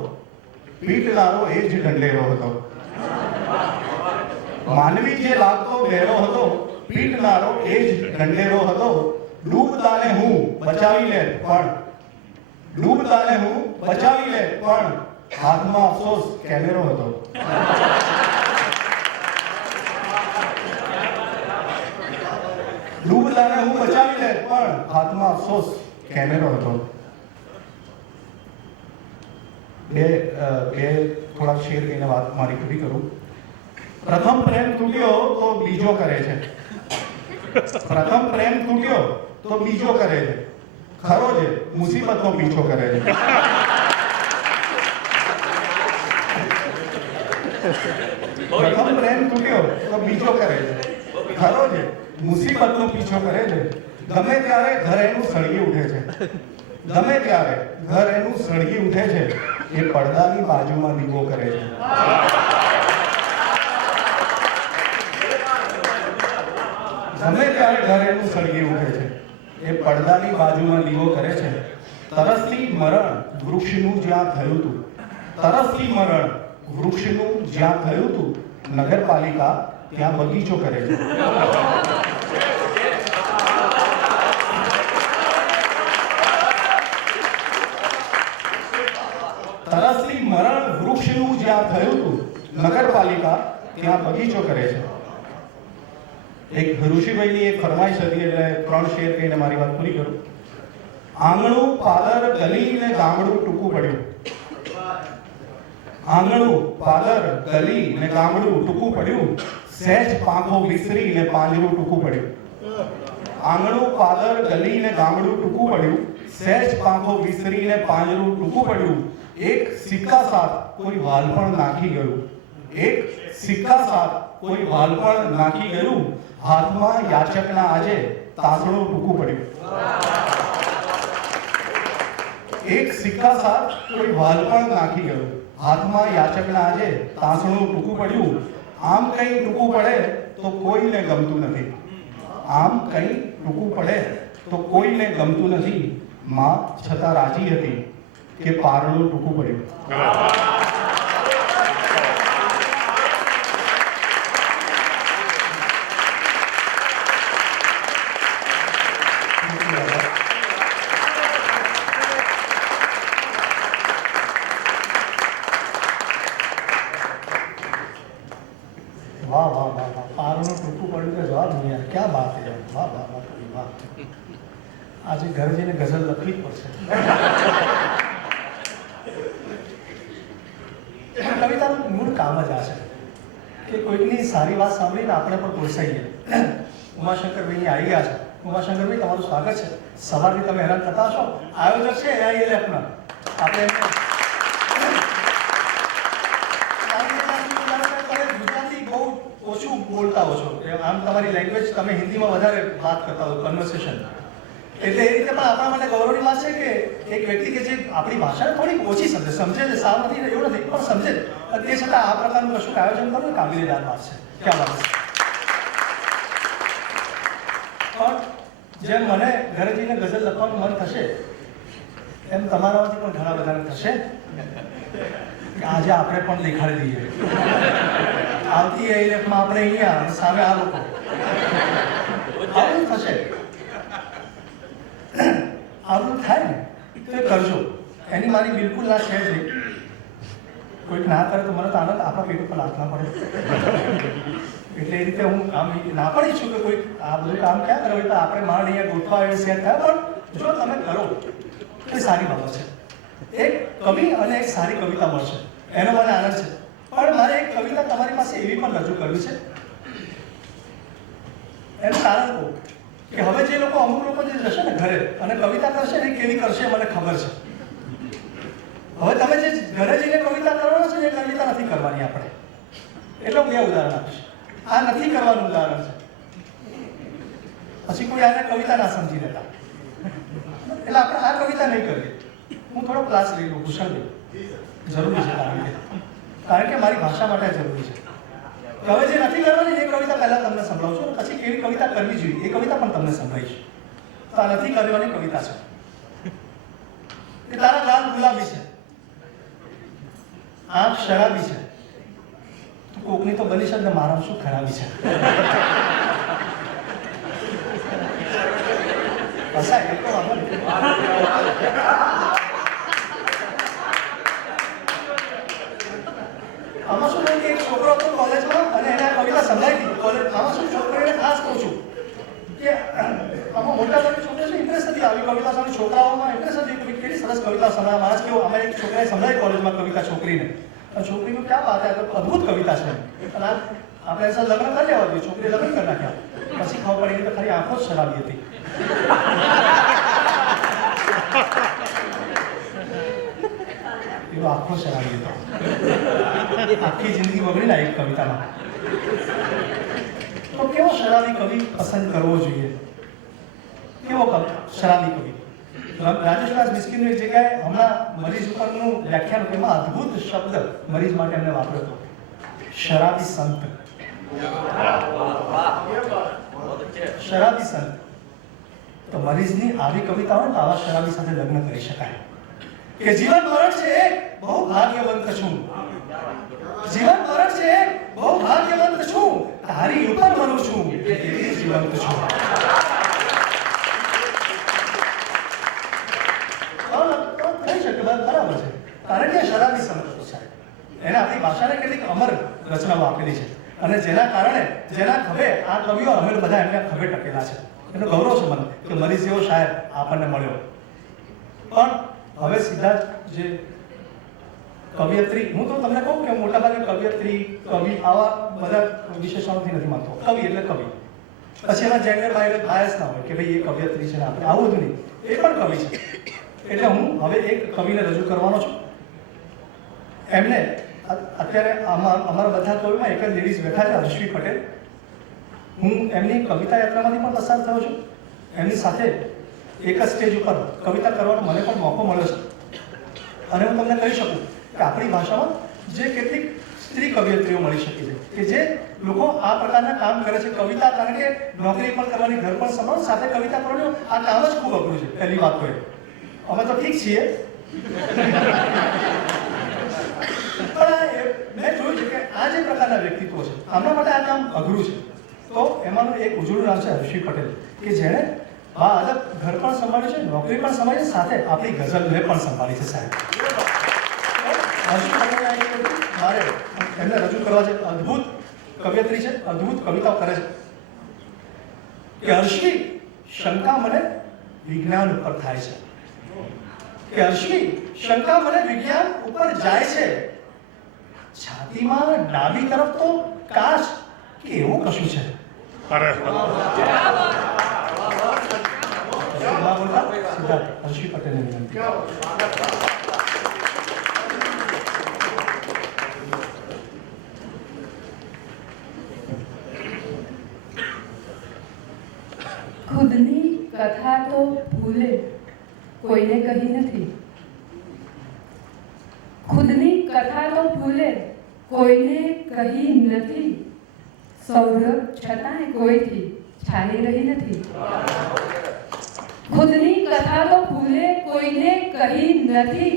પીટનારો એ જ ઢંઢેરો હતો. માનવી જે લાગતો બહેરો હતો, પીટનારો એ જ ઢંઢેરો હતો. ડૂબતાને હું બચાવી લે પણ, ડૂબતાને હું બચાવી લે પણ, હાથમાં અફસોસ કેમેરો હતો. ડૂબતાને હું બચાવી લે પણ, હાથમાં અફસોસ કેમેરો હતો. બે થોડા શેર કહીને વાત મારી પૂરી કરું. પ્રથમ પ્રેમ તૂટ્યો તો બીજો કરે છે. પ્રથમ પ્રેમ તૂટ્યો તો બીજો કરે છે. ખરો છે, મુસીબતનો પીછો કરે છે. પ્રથમ પ્રેમ તૂટ્યો તો બીજો કરે છે. ખરો છે, મુસીબતનો પીછો કરે છે. ગમે ત્યારે ઘર એનું સળગી ઉઠે છે. ગમે ત્યારે ઘર એનું સળગી ઉઠે છે. એ પડદાની બાજુમાં દીવો કરે છે. ગમે ત્યારે ઘર એનું સળગી ઉઠે છે. એ પડદાની બાજુમાં દીવો કરે છે. તરસથી મરણ વૃક્ષનું જ્યાં થયું હતું, તરસથી મરણ વૃક્ષનું જ્યાં થયું હતું, નગરપાલિકા ત્યાં બગીચો કરે છે. તરસથી મરણ વૃક્ષનું જ્યાં થયું હતું, નગરપાલિકા ત્યાં બગીચો કરે છે. એક ઋષિભાઈની એક ફરમાઈશ હતી, એટલે 3 શેર કહીને મારી વાત પૂરી કરું. આંગણું પાદર ગલી ને ગામડું ટૂંકું પડ્યું. આંગણું પાદર ગલી ને ગામડું ટૂંકું પડ્યું. સહેજ પાંખો વિસરી ને પાંજરું ટૂંકું પડ્યું. આંગણું પાદર ગલી ને ગામડું ટૂંકું પડ્યું. સહેજ પાંખો વિસરી ને પાંજરું ટૂંકું પડ્યું. એક સિક્કા સાથ કોઈ વાલપણ નાખી ગયું. એક સિક્કા સાથ કોઈ વાલપણ નાખી ગયું. હાથમાં યાચકના આજે તાસણું ટૂંકું પડ્યું. એક સિક્કા સાથ કોઈ વાલપણ નાખી ગયું. હાથમાં યાચકના આજે તાસણું ટૂંકું પડ્યું. આમ કંઈ ટૂંકું પડે તો કોઈને ગમતું નથી. આમ કંઈ ટૂંકું પડે તો કોઈને ગમતું નથી. માં છતાં રાજી હતી કે પારણું ટૂંકું પડ્યું. वाह वाह वाह वाह पारનું ટૂંકું પડ્યું કે જવાબ નહીં યાર ક્યાં વાત છે વાહ વાહ વાહ કવિ વાહ આજે ઘરે જઈને ગઝલ લખવી જ પડશે કવિતાનું મૂળ કામ જ આ છે કે કોઈકની સારી વાત સાંભળીને આપણે પણ પ્રોત્સાહીએ ઉમાશંકરભાઈ આવી ગયા છે ઉમાશંકરભાઈ તમારું સ્વાગત છે સવારથી તમે હેરાન થતા હશો આયોજક છે AILFના આપણે એમને ઓછું બોલતા હો છો આમ તમારી લેંગ્વેજ તમે હિન્દીમાં વધારે વાત કરતા હો કન્વર્સેશન એટલે એ રીતે પણ આપણા માટે ગૌરવની વાત છે કે એક વ્યક્તિ કે જે આપણી ભાષાને થોડીક ઓછી સમજે છે સાવ નથી એવું નથી પણ સમજે તે છતાં આ પ્રકારનું કશું આયોજન કરવું એ કાબિલેદાર વાત છે ક્યાં વાત છે પણ જેમ મને ઘરે જઈને ગઝલ લખવાનું મન થશે એમ તમારામાંથી પણ ઘણા બધાને થશે આજે આપણે પણ દેખાડી દઈએ આવતી AILFમાં આપણે અહીંયા અને સામે આ લોકો આવું થશે આવું થાય ને તો એ કરજો એની મારી બિલકુલ ના છે જ નહીં કોઈક ના કરે તો મને તો આનંદ આપણા પેટ ઉપર હાથ ના પડે એટલે એ રીતે હું આમ ના પડી છું કે કોઈ આ બધું કામ ક્યાં કરે તો આપણે માંડ અહીંયા ગોઠવા એ સેટ થાય પણ જો તમે કરો એ સારી બાબત છે એક કવિ અને એક સારી કવિતા મળશે એનો મને આનંદ છે પણ મારે એક કવિતા તમારી પાસે એવી પણ રજૂ કરવી છે એનું કારણ કહું કે હવે જે લોકો અમુક લોકો જે જશે ને ઘરે અને કવિતા કરશે ને કેવી કરશે મને ખબર છે હવે તમે જે ઘરે જઈને કવિતા કરવાનો છે એ કવિતા નથી કરવાની આપણે એટલે હું બે ઉદાહરણ આપીશ આ નથી કરવાનું ઉદાહરણ છે પછી કોઈ આને કવિતા ના સમજી લેતા એટલે આપણે આ કવિતા નહીં કરીએ હું થોડો ક્લાસ લઈ લઉં ભૂષણભાઈ જરૂરી છે કારણ કે મારી ભાષા માટે જરૂરી છે હવે જે નથી કરવાની એ કવિતા પહેલા તમને સંભળાવું છું પછી કેવી કવિતા કરવી જોઈએ એ કવિતા પણ તમને સંભળાવીશ તો આ નથી કરવાની કવિતા છે કે તારા ગાલ ગુલાબી છે આંખ શરાબી છે તું કોકની તો બની શકે મારા શું ખરાબી છે હસાય એ તો વાંધો નહીં આમાં શું કે એક છોકરો હતો કોલેજમાં અને એને કવિતા સંભળાવી હતી કોલેજ આમાં શું છોકરીને ખાસ કહું છું કે આમાં મોટા ભાગની છોકરીઓ ઇન્ટરેસ્ટ નથી આવી કવિતા સામે છોકરાઓમાં ઇન્ટરેસ્ટ નથી કે કેટલી સરસ કવિતા સંભળાવે આજ કેવું અમે એક છોકરાએ સંભળાવી કોલેજમાં કવિતા છોકરીને છોકરીનું ક્યાં વાત છે તો અદ્ભુત કવિતા છે અને આપણે એના લગ્ન કરી લેવા જોઈએ છોકરીએ લગ્ન કરી નાખ્યા પછી ખબર પડી તો ખાલી આંખો જ શરાબી હતી એવો આખો શરાબી હતો આખી જિંદગી બગડી ના એક કવિતામાં તો કેવો શરાબી કવિ પસંદ કરવો જોઈએ કેવો શરાબી કવિ રાજેશદાસ મિસ્કીનની એક જગ્યાએ હમણાં મરીઝ ઉપરનું વ્યાખ્યાન એમાં અદ્ભુત શબ્દ મરીઝ માટે એમને વાપર્યો હતો શરાબી સંત શરાબી સંત તો મરીઝની આવી કવિતા હોય તો આવા શરાબી સાથે લગ્ન કરી શકાય કે જીવન મરણ છે એક બહુ ભાગ્યવંત છું જીવન મરણ છે એક બહુ ભાગ્યવંત છું તારી ઉપર મરું છું એવી જીવંત છું થઈ શકે બરાબર છે કારણ કે શરાબી સંત હતો સાહેબ એને આપણી ભાષાને કેટલીક અમર રચનાઓ આપેલી છે અને જેના કારણે જેના ખભે આ કવિઓ અમે બધા એમને ખભે ટકેલા છે એનો ગૌરવ છે મને કે મરીઝ જેવો શાયર આપણને મળ્યો પણ હવે સીધા જે કવિયત્રી હું તો તમને કહું કે મોટાભાગે કવિયત્રી કવિ આવા બધા વિશેષણોથી નથી માનતો કવિ એટલે કવિ પછી એના જેન્ડર બાયસ ના હોય કે ભાઈ એ કવિયત્રી છે ને આપણે આવું જ નહીં એ પણ કવિ છે એટલે હું હવે એક કવિને રજૂ કરવાનો છું એમને અત્યારે અમારા બધા કવિમાં એક જ લેડીઝ બેઠા છે હર્ષવી પટેલ હું એમની કવિતા યાત્રામાંથી પણ પસાર થયો છું એમની સાથે એક જ સ્ટેજ ઉપર કવિતા કરવાનો મને પણ મોકો મળ્યો છે અને હું તમને કહી શકું કે આપણી ભાષામાં જે કેટલીક સ્ત્રી કવિયત્રીઓ મળી શકે છે કે જે લોકો આ પ્રકારના કામ કરે છે. કવિતા, કારણ કે નોકરી પણ કરવાની, ઘર પણ સંભાળો, સાથે કવિતા કરવાનું, આ કામ જ ખૂબ અઘરું છે. પહેલી વાત તો એ, અમે તો ઠીક છીએ, પણ મેં જોયું છે કે આ જે પ્રકારના વ્યક્તિત્વ છે, આમના માટે આ કામ અઘરું છે. તો એમાંનું એક ઉજળું નામ છે હર્ષી પટેલ, કે જેણે અલગ ઘર પણ સંભાળ્યું છે, નોકરી પણ સંભાળી છે, સાથે આપણી ગઝલને પણ સંભાળી છે. સાહેબ, હર્ષી પટેલના એક મારે એમને રજૂ કરવા છે. અદ્ભુત કવિયત્રી છે, અદ્ભુત કવિતાઓ કરે છે. કે હર્ષી, શંકા મને વિજ્ઞાન ઉપર થાય છે. કે હર્ષી, શંકા મને વિજ્ઞાન ઉપર જાય છે. છાતીમાં ડાબી તરફ તો કાશ કે એવું કશું છે. હર્ષી પટેલ ખુદની કથા તો ભૂલે કોઈને કહી નથી. ખુદની કથા તો ભૂલે કોઈને કહી નથી. સૌરભ છતાંય કોઈથી છાની રહી નથી. ખુદની કથા તો ભૂલે કોઈને કહી નથી.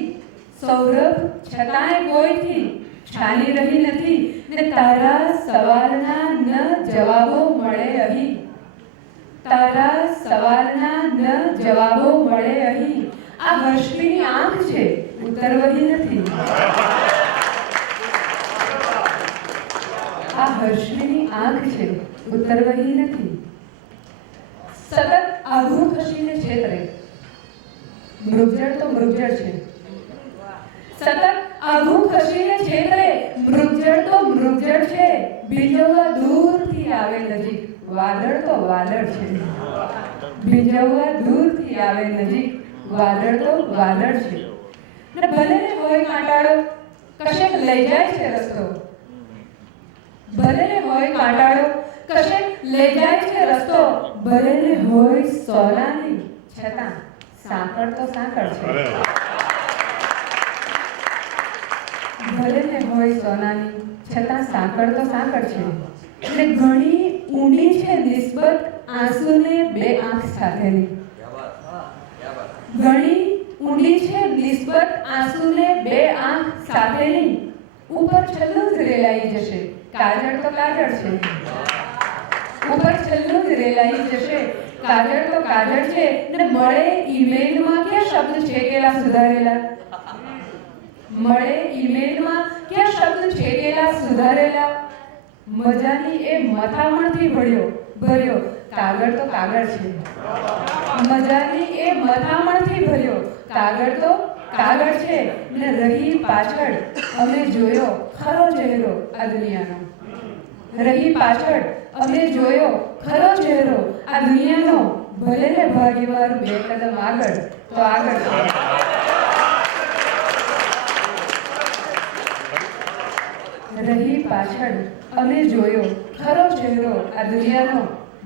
સૌરભ છતાંય કોઈથી છાની રહી નથી. ને તારા સવાલના ન જવાબો મળે અહીં. તારા સવાલના ન જવાબો મળે અહીં. આ હર્ષની આંખ છે, ઉતરવહી નથી. આ હર્ષની આંખ છે, ઉતરવહી નથી. સતત આઘું ખસીને છેતરે. મૃગજળ તો મૃગજળ છે. સતત આઘું ખસીને છેતરે. મૃગજળ તો મૃગજળ છે. બીજવવા દૂરથી આવે નજીક. વાદળ તો વાદળ છે. બીજવવા દૂરથી આવે નજીક. વાદળ તો વાદળ છે. ને ભલે ને હોય કાંટાળો, કશેક લઈ જાય છે રસ્તો. ભલે ને હોય કાંટાળો, કશેક લઈ જાય છે રસ્તો. ભલે ને હોય સોનાની, છતાં સાંકળ તો સાંકળ છે. ભલે ને હોય સોનાની, છતાં સાંકળ તો સાંકળ છે. એટલે ઘણી ઊંડી છે નિસ્બત આંસુને બે આંખ સાથેની. ઘણી ઊંડી છે નિસ્બત આંસુને બે આંખ સાથેની. ઉપર છલ્લું જ રેલાઈ જશે, કાજળ તો કાજળ છે. ઉપર છલ્લું જ રેલાઈ જશે, કાજળ તો કાજળ છે. ને મળે ઈમેલમાં કે શબ્દ છેકેલા સુધારેલા. મળે ઈમેલમાં કે શબ્દ છેકેલા સુધારેલા. મજાની એ મથામણથી ભર્યો કાગળ તો કાગળ છે. મજાની એ મથામણથી ભર્યો કાગળ તો કાગળ છે. ને રહી પાછળ અમે જોયો ખરો ચહેરો આ દુનિયાનો. રહી પાછળ અમે જોયો ખરો ચહેરો આ દુનિયાનો. ભલે ને ભાગી મારું બે કદમ આગળ તો આગળ છે. રહી પાછળ અમે જોયો ખરો ચહેરો આ દુનિયાનો.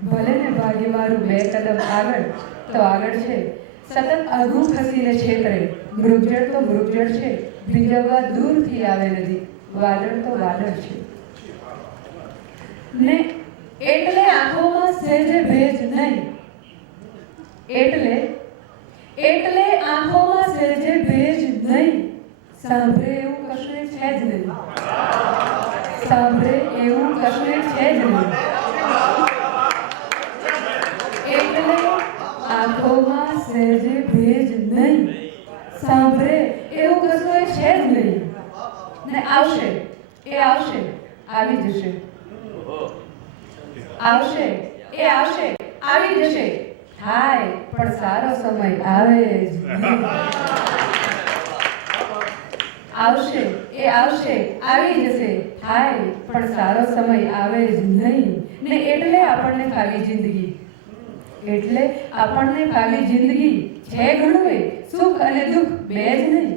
ભલે ને ભાગી મારું બે કદમ આગળ તો આગળ છે. સતત આઘું ખસીને છેતરે. મૃગજળ તો મૃગજળ છે. ભીંજવવા દૂરથી આવે નદી. વાદળ તો વાદળ છે. ને એટલે આંખોમાં સહેજે ભેજ નહીં. એટલે આંખોમાં સહેજે ભેજ નહીં. સાંભળે એવું કશું છે જ નહીં. સાંભળે એવું કશું છે જ નહીં. એટલે આંખોમાં સહેજે ભેજ નહીં. સાંભળે એવું કશું છે જ નહીં. ને આવશે, એ આવશે, આવી જશે. આવશે, એ આવશે, આવી જશે. થાય પણ સારો સમય આવે જ નહીં. આવશે, એ આવશે, આવી જશે. થાય પણ સારો સમય આવે જ નહીં. ને એટલે આપણને ફાવી જિંદગી. એટલે આપણને ફાવી જિંદગી. છે ઘણું એ સુખ અને દુઃખ બે જ નહીં.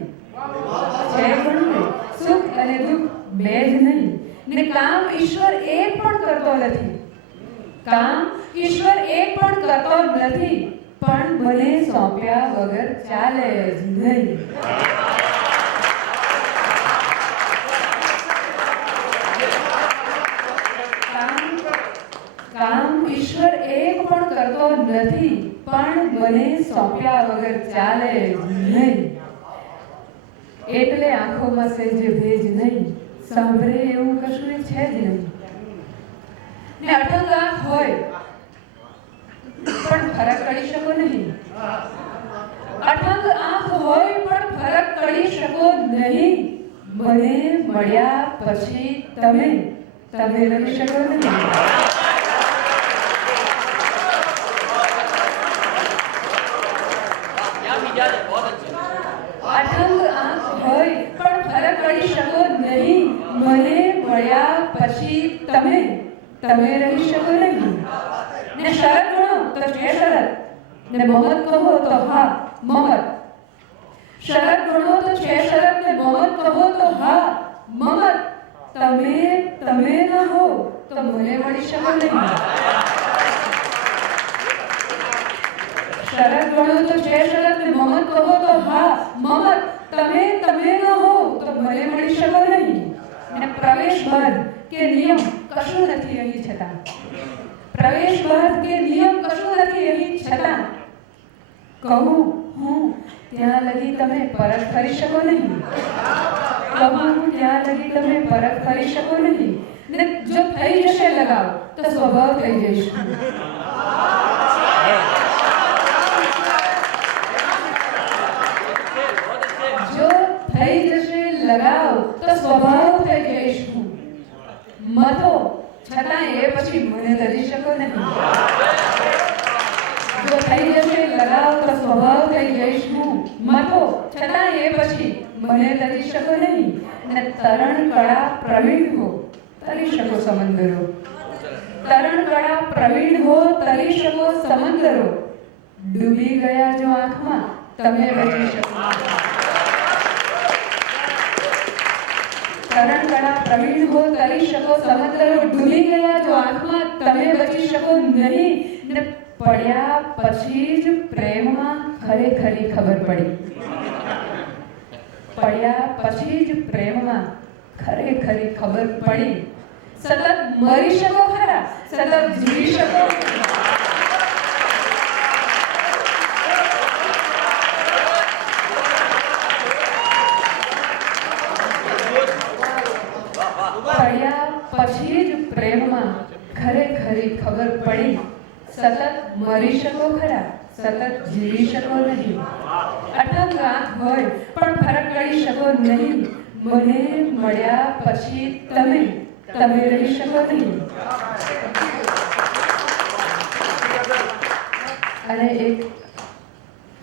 છે ઘણું એ સુખ અને દુઃખ બે જ નહીં. ને કામ ઈશ્વર એક પણ કરતો નથી. કામ ઈશ્વર એક પણ કરતો નથી. પણ મને સોંપ્યા વગર ચાલે જ નહીં. પણ કરતો નથી, પણ મને સોંપ્યા વગર ચાલે નહીં. એટલે આંખોમાં સેજે ભેજ નહીં, સાંભળે એવું કશું છે જ નહીં. ને અઠંગ આંખ હોય પણ ફરક કરી શકો નહીં. અઠંગ આંખ હોય પણ ફરક કરી શકો નહીં. મને મળ્યા પછી તમે રહી શકો નહીં. અઠંગ આંખ હોય પણ ફરક કરી શકો નહીં. મને મળ્યા પછી તમે રહી શકો નહીં. ને શરત ગણો તો છે શરત, ને મોહમ્મદ કહો તો હા મોહમ્મદ. શરત ગણો તો છે શરત, ને મોહમ્મદ કહો તો હા મોહમ્મદ. તમે ન હો તો મને મળી શકો નહીં. શરત ગણો તો છે શરત, ને મોહમ્મદ કહો તો હા મોહમ્મદ. તમે ન હો તો મને મળી શકો નહીં. અને પ્રવેશ બંધ કે નિયમ કશું નથી અહીં છતાં. પ્રવેશ બંધ કે નિયમ કશું નથી અહીં છતાં કહું હું ત્યાં લગી તમે પરત કરી શકો નહીં. કહું હું ત્યાં લગી તમે પરત કરી શકો નહીં. ને જો થઈ જશે લગાવ તો સ્વભાવ થઈ જઈશ. જો થઈ જશે લગાવ તો સ્વભાવ થઈ જઈશ હું. મતો છતાં એ પછી મને તરી શકો નહીં. જો થઈ જશે લગાવ તો સ્વભાવ થઈ જઈશ હું. મતો છતાં એ પછી મને તરી શકો નહીં. ને તરણ કળા પ્રવીણ હો તરી શકો સમંદરો. તરણ કળા પ્રવીણ હો તરી શકો સમંદરો. ડૂબી ગયા જો આંખમાં તમે બચી શકો. તરણ કળા પ્રવીણ હો તરી શકો સમંદરો. ડૂબી ગયા જો આંખમાં તમે બચી શકો નહીં. ને પડ્યા પછી જ પ્રેમમાં ખરેખરી ખબર પડી. પડ્યા પછી જ પ્રેમમાં ખરેખરી ખબર પડી. સતત મરી શકો ખરા, સતત જીવી શકો. પડ્યા પછી જ પ્રેમમાં ખરેખરી ખબર પડી. સતત મરી શકો ખરા, સતત જીવી શકો નહીં. અઠંગ આંખ હોય પણ ફરક કરી શકો નહીં. મને મળ્યા પછી તમે રહી શકો નહીં. અને એક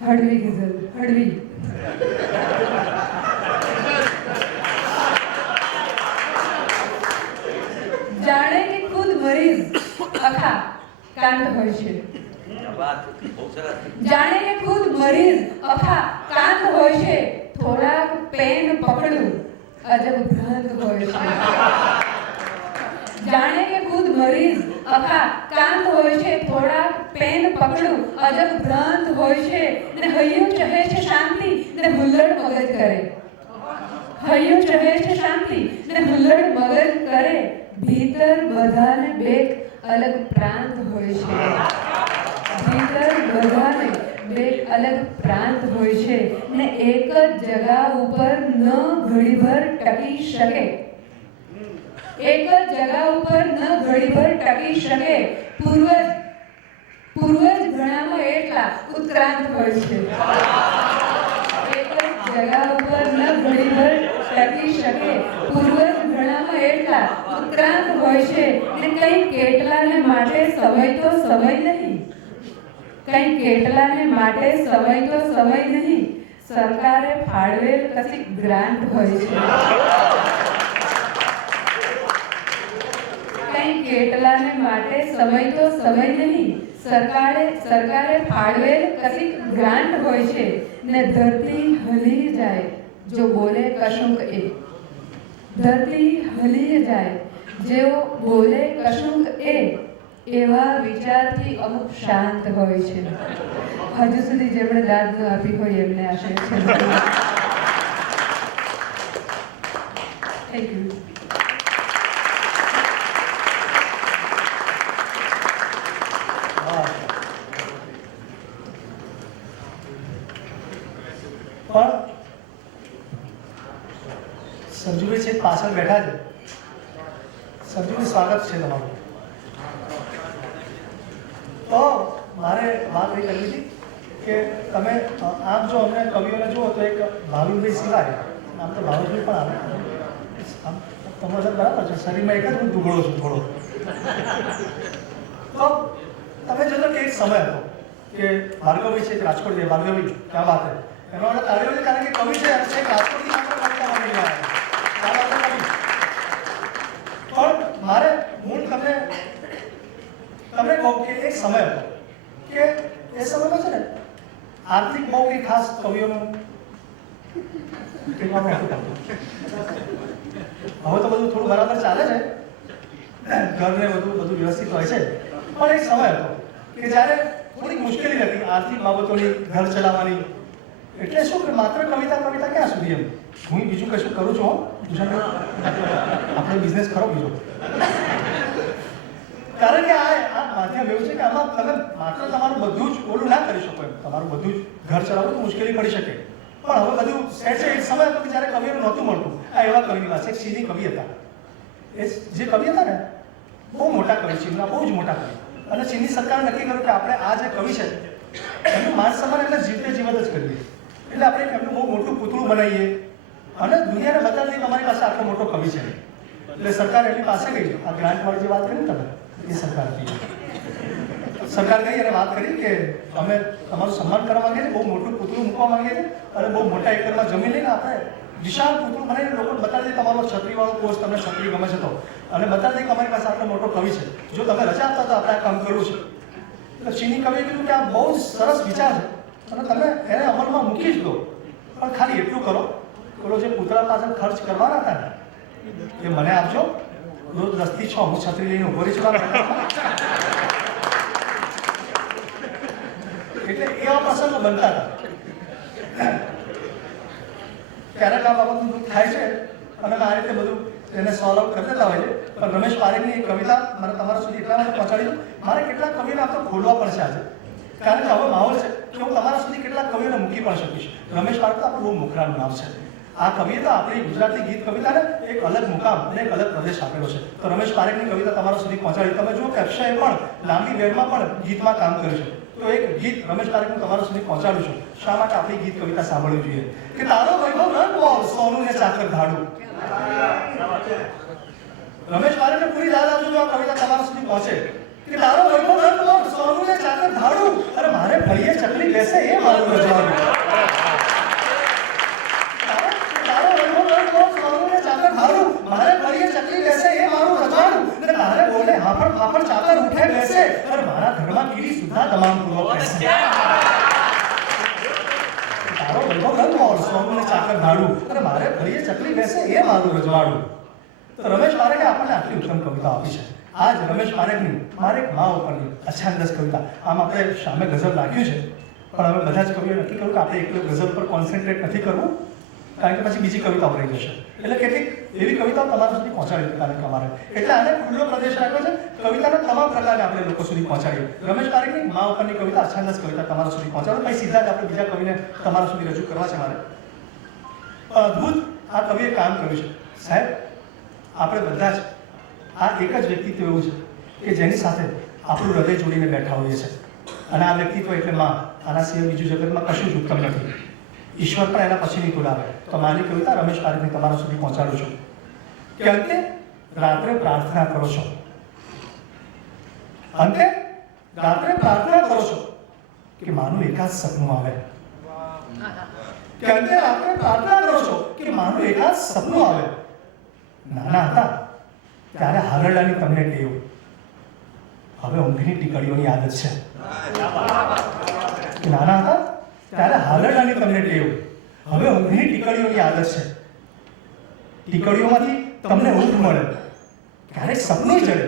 હળવી ગઝલ, હળવી. જાણે કે ખુદ મરીઝ અખા કાંત હોય છે. જાણે કે ખુદ મરીઝ અખા કાંત હોય છે. થોડાક પેન પકડું અજબ ભ્રાંત હોય છે. જાણે કે ખુદ મરીઝ અખા કાંત હોય છે. થોડાક પેન પકડું અજબ ભ્રાંત હોય છે. ને હૈયું ચહે છે શાંતિ ને હુલ્લડ મગજ કરે. હૈયું ચહે છે શાંતિ ને હુલ્લડ મગજ કરે. ભીતર બધાને બેક અલગ પ્રાંત હોય છે. ભીતર બધાને બેક અલગ પ્રાંત હોય છે. ને એક જ જગા ઉપર ન ઘડીભર ટકી શકે. એક જ જગા ઉપર ન ઘડીભર ટકી શકે. પૂર્વજ ઘણામાં એટલા ઉત્ક્રાંત હોય છે. એક જ જગા ઉપર ન ઘડીભર ટકી શકે. પૂર્વજ ઘણામાં એટલા ઉત્ક્રાંત હોય છે. ને કંઈ કેટલાને માટે સમય તો સમય નહીં. કંઈ કેટલાને માટે સમય તો સમય નહીં. સરકારે ફાળવેલ કશીક ગ્રાન્ટ હોય છે. કંઈ કેટલાને માટે સમય તો સમય નહીં. સરકારે ફાળવેલ કશીક ગ્રાન્ટ હોય છે. ને ધરતી હલી જાય જો બોલે કશુંક એ. ધરતી હલી જાય જેઓ બોલે કશુંક એ. એવા વિચારથી અમુક શાંત હોય છે. હજુ સુધી જેમણે દાદ ન આપી હોય એમને આશય છે. Thank you. વાહ. પણ સંજુભાઈ છે પાછળ બેઠા છે. સંજુભાઈ સ્વાગત છે તમારું. તો મારે વાત એ કરવી હતી કે તમે આમ જો અમને કવિઓને જુઓ તો એક ભાવિનભાઈ સિવાય આમ તો ભાવિનભાઈ પણ આવે આમ તમારે બરાબર છે, શરીરમાં એક જ હું દુબળો છું થોડો. તો તમે જોજો કે એક સમય હતો કે ભાર્ગવભાઈ છે રાજકોટ છે, ભાર્ગવભાઈ ક્યાં વાત છે એનો આપણે તાળીઓ કારણ કે કવિ છે રાજકોટથી આપણે કવિતા મળી ગયા પણ મારે હું તમને કહું કે એક સમય હતો કે એ સમયમાં છે ને આર્થિક બહુ કંઈ ખાસ કવિઓનું કહેવામાં નહોતું પડતું. હવે તો બધું થોડું બરાબર ચાલે છે, ઘરને બધું વ્યવસ્થિત હોય છે, પણ એક સમય હતો કે જ્યારે થોડી મુશ્કેલી હતી આર્થિક બાબતોની, ઘર ચલાવવાની. એટલે શું કે માત્ર કવિતા ક્યાં સુધી એમ હું બીજું કશું કરું છું આપણો બિઝનેસ ખરો બીજો. કારણ કે આ માધ્યમ એવું છે કે આમાં તમે માત્ર તમારું બધું જ ઓલું ના કરી શકો એમ, તમારું બધું જ ઘર ચલાવવું તો મુશ્કેલી પડી શકે, પણ હવે બધું સેટ છે. એક સમય હતો કે જ્યારે કવિઓનું નહોતું મળતું. આ એવા કવિની વાત છે, એક ચીની કવિ હતા. એ જે કવિ હતા ને બહુ મોટા કવિ, ચીનના બહુ જ મોટા કવિ. અને ચીનની સરકારે નક્કી કર્યું કે આપણે આ જે કવિ છે એનું માન સન્માન એટલે જીવતે જીવત જ કરીએ. એટલે આપણે એમનું બહુ મોટું પૂતળું બનાવીએ અને દુનિયાને બતાવી દઈએ કે અમારી પાસે આટલો મોટો કવિ છે. એટલે સરકાર એની પાસે ગઈ, આ ગ્રાન્ટવાળી જે વાત કરી ને તમે એ સરકાર હતી. સરકાર ગઈ અને વાત કરી કે અમે તમારું સન્માન કરવા માંગીએ છીએ, બહુ મોટું પૂતળું મૂકવા માંગીએ છીએ અને બહુ મોટા એકરમાં જમીન લઈને આપણે વિશાળ પૂતળું બનાવીને લોકોને બતાવી દઈએ તમારો છત્રીવાળો કોર્સ, તમને છત્રી ગમે છે તો, અને બતાવી દઈએ કે અમારી પાસે આટલો મોટો કવિ છે, જો તમે રજા આપતા તો આપણે આ કામ કરવું છે. એટલે ચીની કવિએ કીધું કે આ બહુ જ સરસ વિચાર છે અને તમે એને અમલમાં મૂકી જ દો, પણ ખાલી એટલું કરો પેલો જે પૂતળા પાછળ ખર્ચ કરવાના હતા ને એ મને આપજો, રોજ 10 થી 6 હું છત્રી લઈને ઉભો રહી છું. એટલે એવા પ્રસંગો બનતા હતા. ક્યારેક આ બાબતનું દુઃખ થાય છે અને આ રીતે બધું એને સોલ્વ આઉટ કરી દેતા હોય છે. પણ રમેશ પારેખની એક કવિતા મારે તમારા સુધી એટલા માટે પહોંચાડી દઉં. મારે કેટલાક કવિઓને આપ તો ખોલવા પડશે આજે, કારણ કે હવે માહોલ છે કે હું તમારા સુધી કેટલાક કવિઓને મૂકી પણ શકીશ. રમેશ પારેખ તો આપણું બહુ મોખરાનું નામ છે. આ કવિએ તો આપણી ગુજરાતી ગીત કવિતાને એક અલગ મુકામ અને એક અલગ પ્રદેશ આપેલો છે. તો રમેશ પારેખની કવિતા તમારા સુધી પહોંચાડી. તમે જુઓ કે અક્ષયે પણ લાંબી વેરમાં પણ ગીતમાં કામ કર્યું છે. તો એક ગીત રમેશ પારેખનું તમારા સુધી પહોંચાડું છું. શા માટે આપણી ગીત કવિતા સાંભળવી જોઈએ કે તારો વૈભવ રંગ બોલ સોનું ને ચાકર ધાડું. રમેશ પારેખને પૂરી યાદ આવજો જો આ કવિતા તમારા સુધી પહોંચે કે તારો વૈભવ રંગ બોલ સોનું ને ચાકર ધાડું, અરે મારે ફળીએ ચકલી બેસે એ મારું રજવાડું. મારે ફળીએ ચકલી બેસે એ મારું રજવાડું, ને તારે બોલે હાફળ ફાફળ ચાકર ઉઠે બેસે, અરે મારા ઘરમાં કીડી સુધા તમામ ફૂલો બેસે. તારો વૈભવ રંગ બોલ સોનું ને ચાકર ધાડું, અરે મારે ફળીએ ચકલી બેસે એ મારું રજવાડું. તો રમેશ પારેખે આપણને આટલી ઉત્તમ કવિતા આપી છે. આજ રમેશ પારેખની મારે એક મા ઉપરની અછાંદસ કવિતા, આમ આપણે સામે ગઝલ રાખ્યું છે, પણ હવે બધા જ કવિઓ નક્કી કર્યું કે આપણે એકલો ગઝલ પર કોન્સન્ટ્રેટ નથી કરવું, કારણ કે પછી બીજી કવિતાઓ રહી જશે. એટલે કેટલીક એવી કવિતાઓ તમારા સુધી પહોંચાડી કારણ કે અમારે એટલે આને ખુલ્લો પ્રદેશ રાખ્યો છે. કવિતાના તમામ પ્રકારને આપણે લોકો સુધી પહોંચાડીએ. રમેશ પારેખની મા ઉપરની કવિતા અછાંદસ કવિતા તમારા સુધી પહોંચાડો. પછી સીધા જ આપણે બીજા કવિને તમારા સુધી રજૂ કરવા છે મારે. અદ્ભુત આ કવિએ કામ કર્યું છે સાહેબ. આપણે બધા જ આ એક જ વ્યક્તિત્વ એવું છે કે જેની સાથે આપણું હૃદય જોડીને બેઠા હોઈએ છીએ, અને આ વ્યક્તિત્વ એટલે માં. આના સિવાય બીજું જગતમાં કશું જ ઉત્તમ નથી. ઈશ્વર પણ એના પછીની બોલાવે. તો મારી કવિતા રમેશ પારેખને તમારા સુધી પહોંચાડું છું કે અંતે રાત્રે પ્રાર્થના કરો છો, અંતે રાત્રે પ્રાર્થના કરો છો કે માનું એકાદ સપનું આવે, કે અંતે રાત્રે પ્રાર્થના કરો છો કે માનું એકાદ સપનું આવે. નાના હતા ત્યારે હાલરડાની તમને ટેવ, હવે ઊંઘની ટીકડીઓની આદત છે. નાના હતા ત્યારે હાલરડાની તમને ટેવ, હવે ઊંઘની ટીકડીઓની આદત છે. ટીકડીઓમાંથી તમને ઊંઘ મળે, ક્યારેક સપનું ચડે,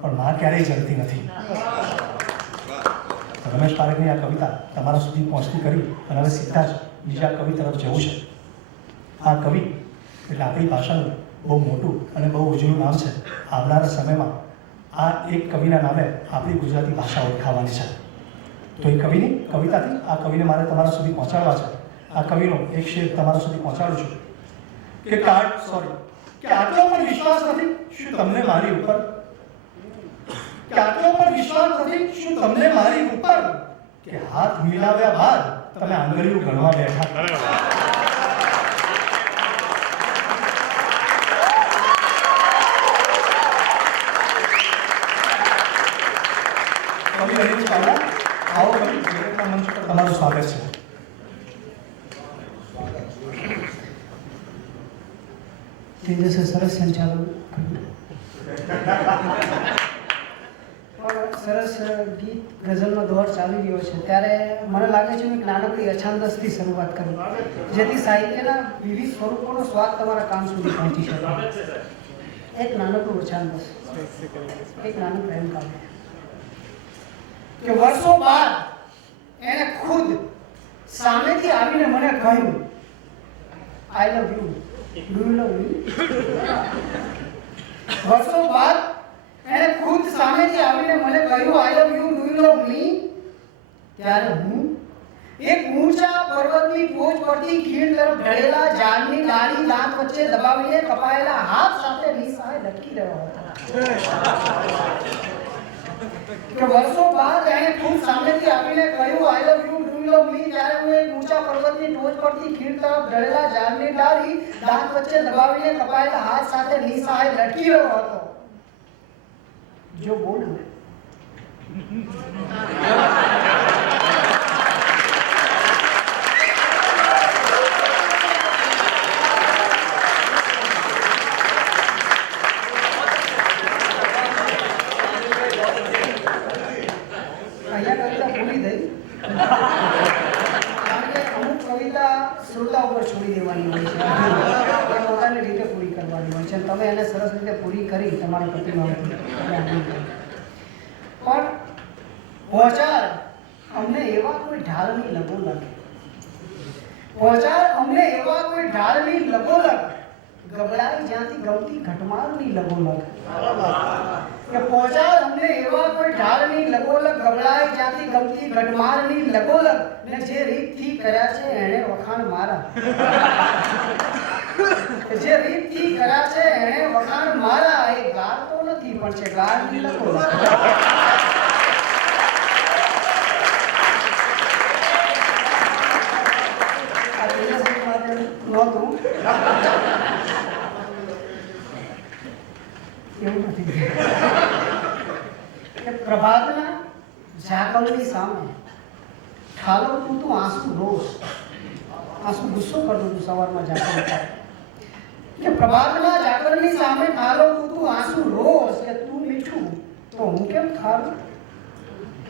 પણ માં ક્યારેય ચડતી નથી. રમેશ પારેખની આ કવિતા તમારા સુધી પહોંચતી કરી અને હવે સીધા જ બીજા કવિ તરફ જવું છે. આ કવિ એટલે આપણી ભાષાનું બહુ મોટું અને બહુ ઉજળું નામ છે. આવનારા સમયમાં આ એક કવિના નામે આપણી ગુજરાતી ભાષા ઓળખાવાની છે. તો એ કવિની કવિતાથી આ કવિને મારે તમારા સુધી પહોંચાડવા છે. આ કવિનો એક શેર તમારા સુધી પહોંચાડું છું કે આટલો પણ વિશ્વાસ નથી શું તમને મારી ઉપર, કે આટલો પણ વિશ્વાસ નથી શું તમને મારી ઉપર, કે હાથ મિલાવ્યા બાદ તમે આંગળીઓ ગણવા બેઠા. કવિ હરીશ ચાવડા, આવો કવિ, જગતના મંચ પર તમારું સ્વાગત છે. તેજસે સરસ સંચાલન પણ સરસ ગીત ગઝલનો દોર ચાલી રહ્યો છે ત્યારે મને લાગે છે હું એક નાનકડી અછાંદસથી શરૂઆત કરું જેથી સાહિત્યના વિવિધ સ્વરૂપોનો સ્વાદ તમારા કાન સુધી પહોંચી શકે. એક નાનકડું અછાંદસ, એક નાનું પ્રેમ કાવ્ય કે વર્ષો બાદ એને ખુદ સામેથી આવીને મને કહ્યું, I love you, do you love me. વર્ષો બાદ એને ખુદ સામેથી આવીને મને કહ્યું, I love you, do you love me. ત્યારે હું એક ઊંચા પર્વતની ટોચ પરથી ખીણ તરફ ઢળેલા ઝાડની ડાળી દાંત વચ્ચે દબાવીને કપાયેલા હાથ સાથે નિસહાય લટકી રહ્યો હતો. કે વર્ષો બાદ એને ખુદ સામેથી આવીને કહ્યું, I love you, do you love me. ત્યારે હું એક ઊંચા પર્વતની ટોચ પરથી ખીણ તરફ ઢળેલા ઝાડની ડાળી દાંત વચ્ચે દબાવીને કપાયેલા હાથ સાથે નિસહાય લટકી રહ્યો હતો. જો બોલું અહીંયા કવિતા પૂરી થઈ કારણ કે અમુક કવિતા શ્રોતા ઉપર છોડી દેવાની હોય છે, એ પોતાની રીતે પૂરી કરવાની હોય છે. તમે એને સરસ રીતે પૂરી કરી તમારા પ્રતિભાવથી. પણ પહોંચાડ અમને એવા કોઈ ઢાળની લગોલગ, પહોંચાડ અમને એવા કોઈ ઢાળની લગોલગ, ગબડાઈ જ્યાંથી ગમતી ઘટમાળની લગોલગ. કે પહોંચાડ અમને એવા કોઈ ઢાળની લગોલગ, ગબડાઈ જ્યાંથી ગમતી ઘટમાળની લગોલગ, ને જે રીતથી કર્યા છે એણે વખાણ મારા, જે રીતથી કર્યા છે એણે વખાણ મારા. એ ગાળ તો નથી પણ છે ગાળની લગોલગ. આ તેજસ્વી માટે નહોતું, એવું નથી કે પ્રભાતના ઝાકળની સામે ઠાલવતું તું આંસુ રોષ, આંસુ ગુસ્સો કરતું તું સવારમાં ઝાકળ થાય કે પ્રભાતના ઝાકળની સામે ઠાલવતું તું આંસુ રોષ, કે તું મીઠું તો હું કેમ ખારું,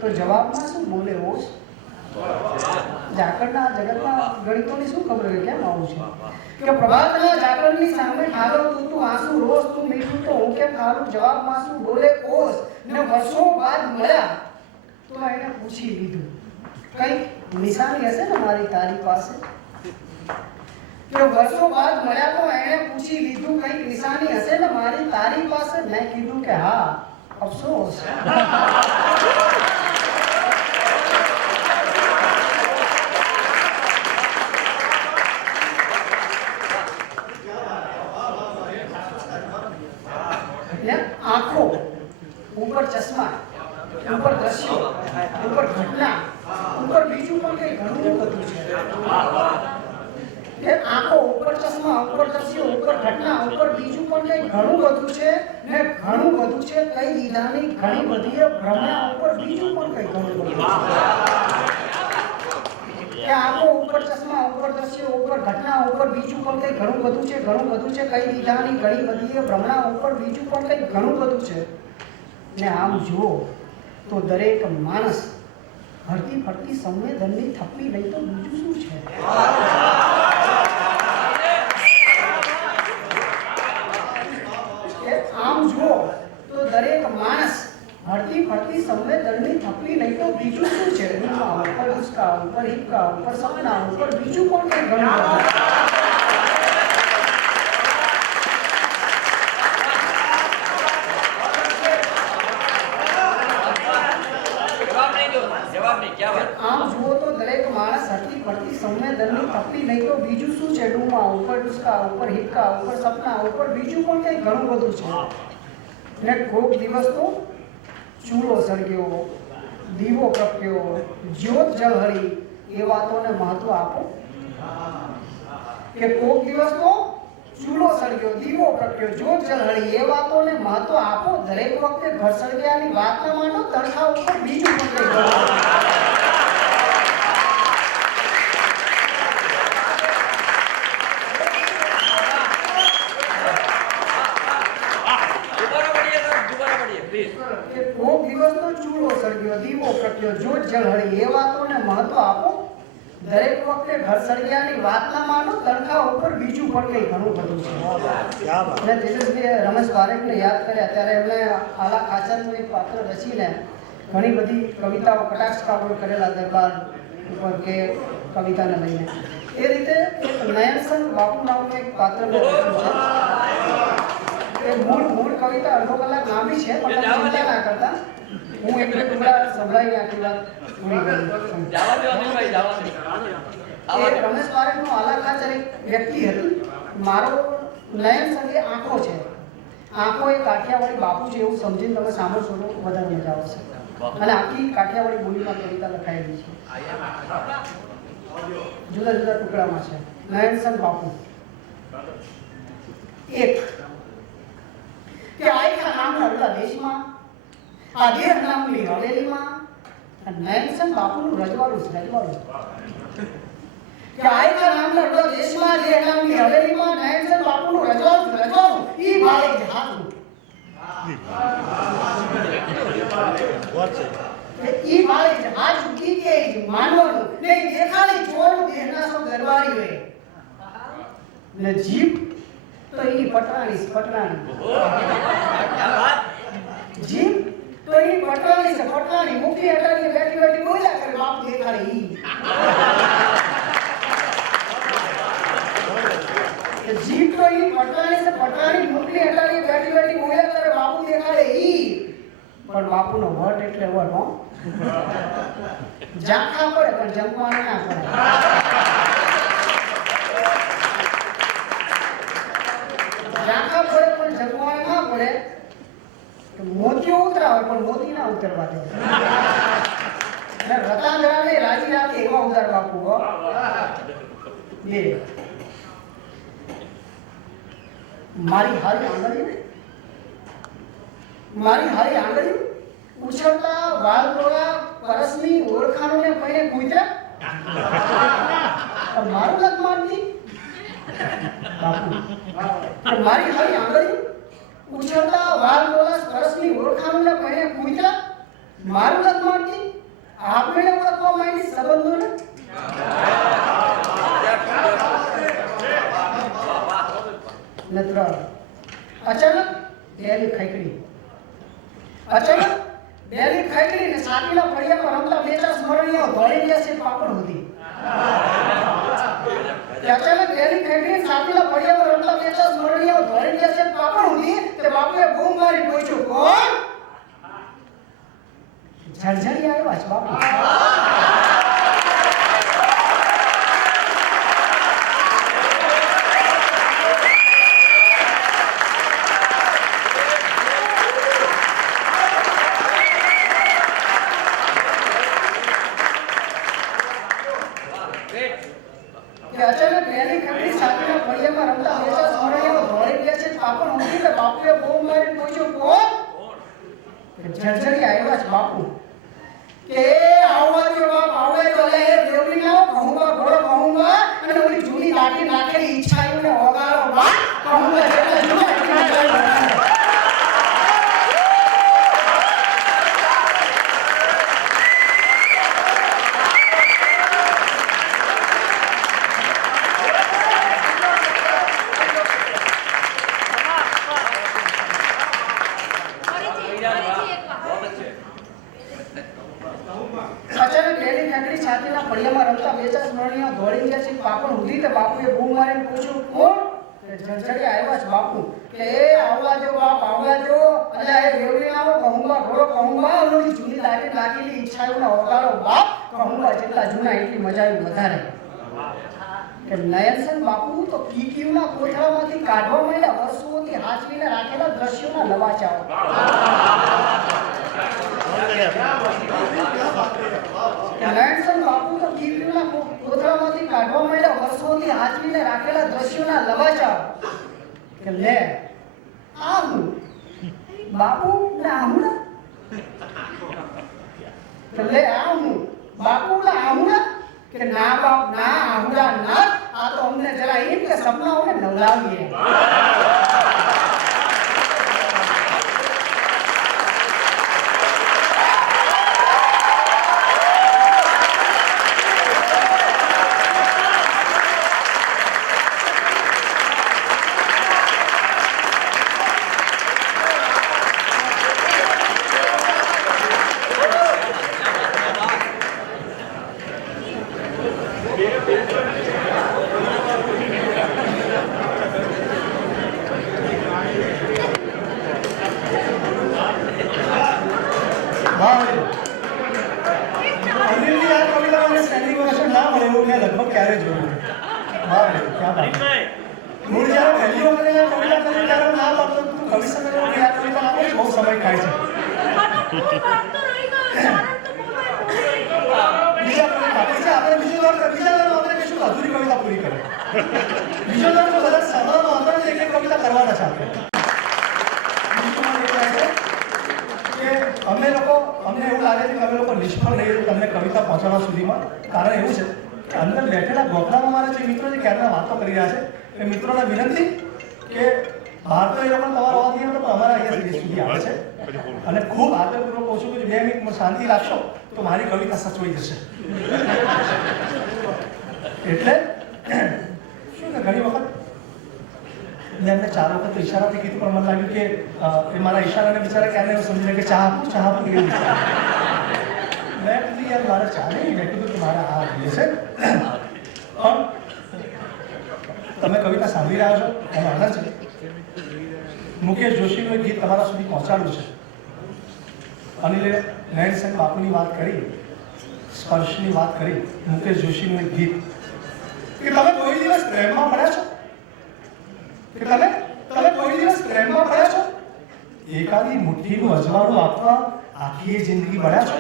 તો જવાબમાં શું બોલે હોશ. ઝાકળના જગતના ગણિતોની શું ખબર હોય કેમ આવું છે કે પ્રભાતના ઝાકળની સામે ઠાલવતું તું આંસુ રોષ, તું મીઠું તો હું કેમ ખારું, જવાબમાં શું બોલે ઓસ. ને વર્ષો બાદ મળ્યા તો એને પૂછી લીધું, કઈ નિશાની હશે ને મારી તારી પાસે. કે વર્ષો બાદ મળ્યા તો એને પૂછી લીધું, કઈ નિશાની હશે ને મારી તારી પાસે. મેં કીધું કે હા, અફસોસ. આંખો ઉપર ચશ્મા, ઉપર દ્રશ્યો, ઉપર ઘટના, ઉપર બીજું પણ કંઈ ઘણું બધું છે. કે આંખો ઉપર ચશ્મા, ઉપર દ્રશ્યો, ઉપર ઘટના, ઉપર બીજું પણ કંઈ ઘણું બધું છે. ને ઘણું બધું છે કઈ દીધાની ઘણી બધી ભ્રમણા, ઉપર બીજું પણ કંઈ ઘણું બધું છે. કે આંખો ઉપર ચશ્મા, ઉપર દ્રશ્યો, ઉપર ઘટના, ઉપર બીજું પણ કંઈ ઘણું બધું છે, ઘણું બધું છે કઈ દીધાની ઘણી બધી ભ્રમણા, ઉપર બીજું પણ કંઈ ઘણું બધું છે. ને આમ જુઓ તો દરેક માણસ હરતી ફરતી સંવેદનની થપ્પી લઈ તો બીજું શું છે. આમ જુઓ તો દરેક માણસ હરતી ફરતી સંવેદનની થપ્પી લઈ તો બીજું શું છે. રૂપા ઉપર, ઉસ્કા ઉપર, હિપકા ઉપર, સપના ઉપર બીજું પણ કંઈ ઘણું બધું. આમ જુઓ તો દરેક માણસ હરતી ફરતી સંવેદનની તપી નહીં તો બીજું શું છે? ડૂમા ઉપર ડુસકા ઉપર હિક્કા ઉપર સપના ઉપર બીજું પણ કંઈ ઘણું બધું છે. ને કોક દિવસ તો ચૂલો સળગ્યો, દીવો પ્રગટ્યો, જ્યોત જળહળી એ વાતોને મહત્વ આપો. કે કોક દિવસ તો ચૂલો સળગ્યો, દીવો પ્રગટ્યો, જ્યોત જળહળી એ વાતોને મહત્વ આપો. દરેક વખતે ઘર સળગ્યાની વાત ન માંડો, તડકા ઉપર બીજું પણ કંઈ ઘણું. કે કોક દિવસનો ચૂલો સળગ્યો, દીવો પ્રગટ્યો, જ્યોત જળહળી એ વાતોને મહત્વ આપો. દરેક વખતે ઘર સળગ્યાની વાત ના માનો, તડકા ઉપર બીજું પણ કંઈ ઘણું બધું છે. અને તેજસભાઈ રમેશ પારેખને યાદ કર્યા ત્યારે એમણે આલા ખાચરનું એક પાત્ર રચીને ઘણી બધી કવિતાઓ કટાક્ષ કાવ્યો કરેલા દરબાર ઉપર કે કવિતાને લઈને. એ રીતે એક નયનસંગ બાપુ નામનું એક પાત્ર મેં રચ્યું છે. એ મૂળ કવિતા અડધો કલાક લાંબી છે, પણ તમે ચિંતા ના કરતા, હું એક બે ટુકડા સંભળાવી આખી વાત પૂરી કરું. એ રમેશ પારેખનો આલા ખાચર એક વ્યક્તિ હતી. મારો નયન સંગે આંખો છે. આંખો એ કાઠિયાવાડી બાપુ છે એવું સમજીને તમે સાંભળશો તો વધારે મજા આવશે. અને આખી કાઠિયાવાડી બોલીમાં કવિતા લખાયેલી છે, જુદા જુદા ટુકડામાં છે. નયન સંગ બાપુ. એક કે આયખા નામના રડા દેશમાં, આ દેહ નામની હવેલીમાં, નયનસંગ બાપુનું રજવાડું છે, રજવાડું. કે આયખા નામના રડા દેશમાં, દેહ નામની હવેલીમાં, નયનસંગ બાપુનું રજવાડું છે, રજવાડું. ઈ ભાળે જહાજનું, ઈ ભાળે જહાજ ઈ કે માનવાનું ને દેખાડી ચોરું દેહના સૌ દરબારી હોય. ને જીભ તો એની પટરાણી છે, પટરાણી. જીભ તો એની પટરાણી છે, પટરાણી. મુખી અટાડી બેઠી બેઠી બોલ્યા કરે, બાપ દેખાડે ઈ. જીભ તો એની પટરાણી છે, પટરાણી. મુખી અટાડી બેઠી બેઠી બોલ્યા કરે, બાપુ દેખાડે ઈ. પણ બાપુનો વટ એટલે વટ, હો. ઝાંખા પડે પણ જમવાનું ના પડે. ઝાંખા પડે પણ જમવાનું ના પડે. મોતીઓ ઉતરાવે પણ મોતી ના ઉતરવા દે. રતાંગરાને રાજી રાખે એવા ઉદાર બાપુ, હો. બે મારી હારી આંગળી, મારી હારી આંગળી ઉછળતા વાલ ટોળા પરસની ઓળખાણોને પૈણે કૂતરા મારું લગ મારતી બાપુ. મારી હારી આંગળી ઉછળતા વાલ ટોળા પરસની ઓળખાણોને પૈણે કૂતરા મારું લગ મારતી. આપણે ઓળખવા માંડી સંબંધોને. મિત્ર અચાનક બેલી ખૈકડી, અચાનક બેલી ખૈકડી ને સાતીના ફળિયામાં રમતા બે ચાર સ્મરણીઓ દોડી ગયા છે પાપડ સુધી. અચાનક બેલી ખૈકડી સાતીના ફળિયામાં રમતા બે ચાર સ્મરણીઓ દોડી ગયા છે પાપડ સુધી. તે બાપુએ બૂમ મારી પૂછ્યું, કોણ? ઝરઝરી આવ્યા છે બાપુ. અચાનક બેલી ખકડી સાતીના ફળિયામાં રમતા બે ચાર સ્મરણીઓ દોડી ગયા છે પાપડ સુધી. તે બાપુએ બૂમ મારી પૂછ્યું, કોણ? ઝરઝરી આવ્યા છે બાપુ. કે આવવા દો બાપ, આવે તો લે દેવડી ના કહુંગા ઘોડો કહુંગા. અને ઓલી જૂની દાટી નાખેલી ઈચ્છાઓને ઓગાળો બાપ કહુંગા. જેટલા જૂના અચાનક બેલી ખકડી છાતીના ફળિયામાં રમતા બે ચાર સ્મરણીઓ દોડી ગયા છે પાપડ સુધી. તે બાપુએ બૂમ મારીને પૂછ્યું, કોણ? ઝરઝરી આવ્યા છે બાપુ. કે એ આવવા દો બાપ, આવવા દો. અલ્યા એ દેવડી ના કહુંગા ઘોડો કહુંગા. ઓલી જૂની દાટી નાખેલી ઈચ્છાઓને ઓગાળો બાપ કહુંગા. જેટલા જૂના એટલી મજા આવી વધારે. કે નયનસન બાપુ તો પીટીયુના કોથળામાંથી કાઢવા માંડ્યા વર્ષોથી હાચવીને રાખેલા દ્રશ્યોના લવાચાઓ. કે નયનસન બાપુ તો પીટીયુના કોથળામાંથી કાઢવા માંડ્યા વર્ષોથી હાચવીને રાખેલા દ્રશ્યોના લવાચાઓ. કે લે આ હું બાપુ ના આમુડા. કે લે આ હું બાપુ ના આમુડા. કે ના બાપ ના આમુડા ના. આ તો અમને જરા એમ કે સપનાઓને નવલાવીએ. અનિલની આ કવિતાઓને સ્ટેન્ડિંગ ઓવેશન ના મળે એવું મેં લગભગ ક્યારેય જોયું નથી. વાહ રે, ક્યાં બાત. હું જ્યારે પહેલી વખત આ કવિતા કરી ત્યારે ના પાડતો તું કવિ સંમેલનમાં આ કવિતા આપો બહુ સમય ખાય છે. બીજા કોઈ બાકી છે આપણે બીજો દર આપણે કશું અધૂરી કવિતા પૂરી કરે. બીજો દર તો બધા સભાનો અંદર જ એક કવિતા કરવાના છે આપણે. અમને એવું લાગે છે કે અમે લોકો નિષ્ફળ રહીએ છીએ તમને કવિતા પહોંચાડવા સુધીમાં. કારણ એવું છે કે અંદર બેઠેલા ગોખલામાં મારા જે મિત્રો જે ક્યારના વાતો કરી રહ્યા છે એ મિત્રોને વિનંતી કે બહાર તો એ લોકો તમારો અવાજ નહીં આવતો પણ અમારા અહીંયા સુધી આવે છે અને ખૂબ આદરપૂર્વક કહું છું કે 2 મિનિટ શાંતિ રાખશો તો મારી કવિતા સચવાઈ જશે. એટલે શું કે ઘણી વખત મેં એમને 4 વખત ઈશારાથી કીધું પણ મને લાગ્યું કે એ મારા ઈશારાને બિચારા ક્યારે એવું સમજી લે કે ચા આપું એવું મેં કીધું યાર મારે ચા નહીં. મેં કીધું કે મારા આ જોઈએ છે. પણ તમે કવિતા સાંભળી રહ્યા છો એનો આનંદ છે. મુકેશ જોશીનું એક ગીત તમારા સુધી પહોંચાડ્યું છે. અનિલે નયનસેન બાપુની વાત કરી, સ્પર્શની વાત કરી. મુકેશ જોશીનું એક ગીત કે તમે કોઈ દિવસ પ્રેમમાં પડ્યા છો? કે તમે કોઈ દિવસ પ્રેમમાં પડ્યા છો? એકાદી મુઠ્ઠીનું અજવાળું આપવા આખી જિંદગી પડ્યા છો?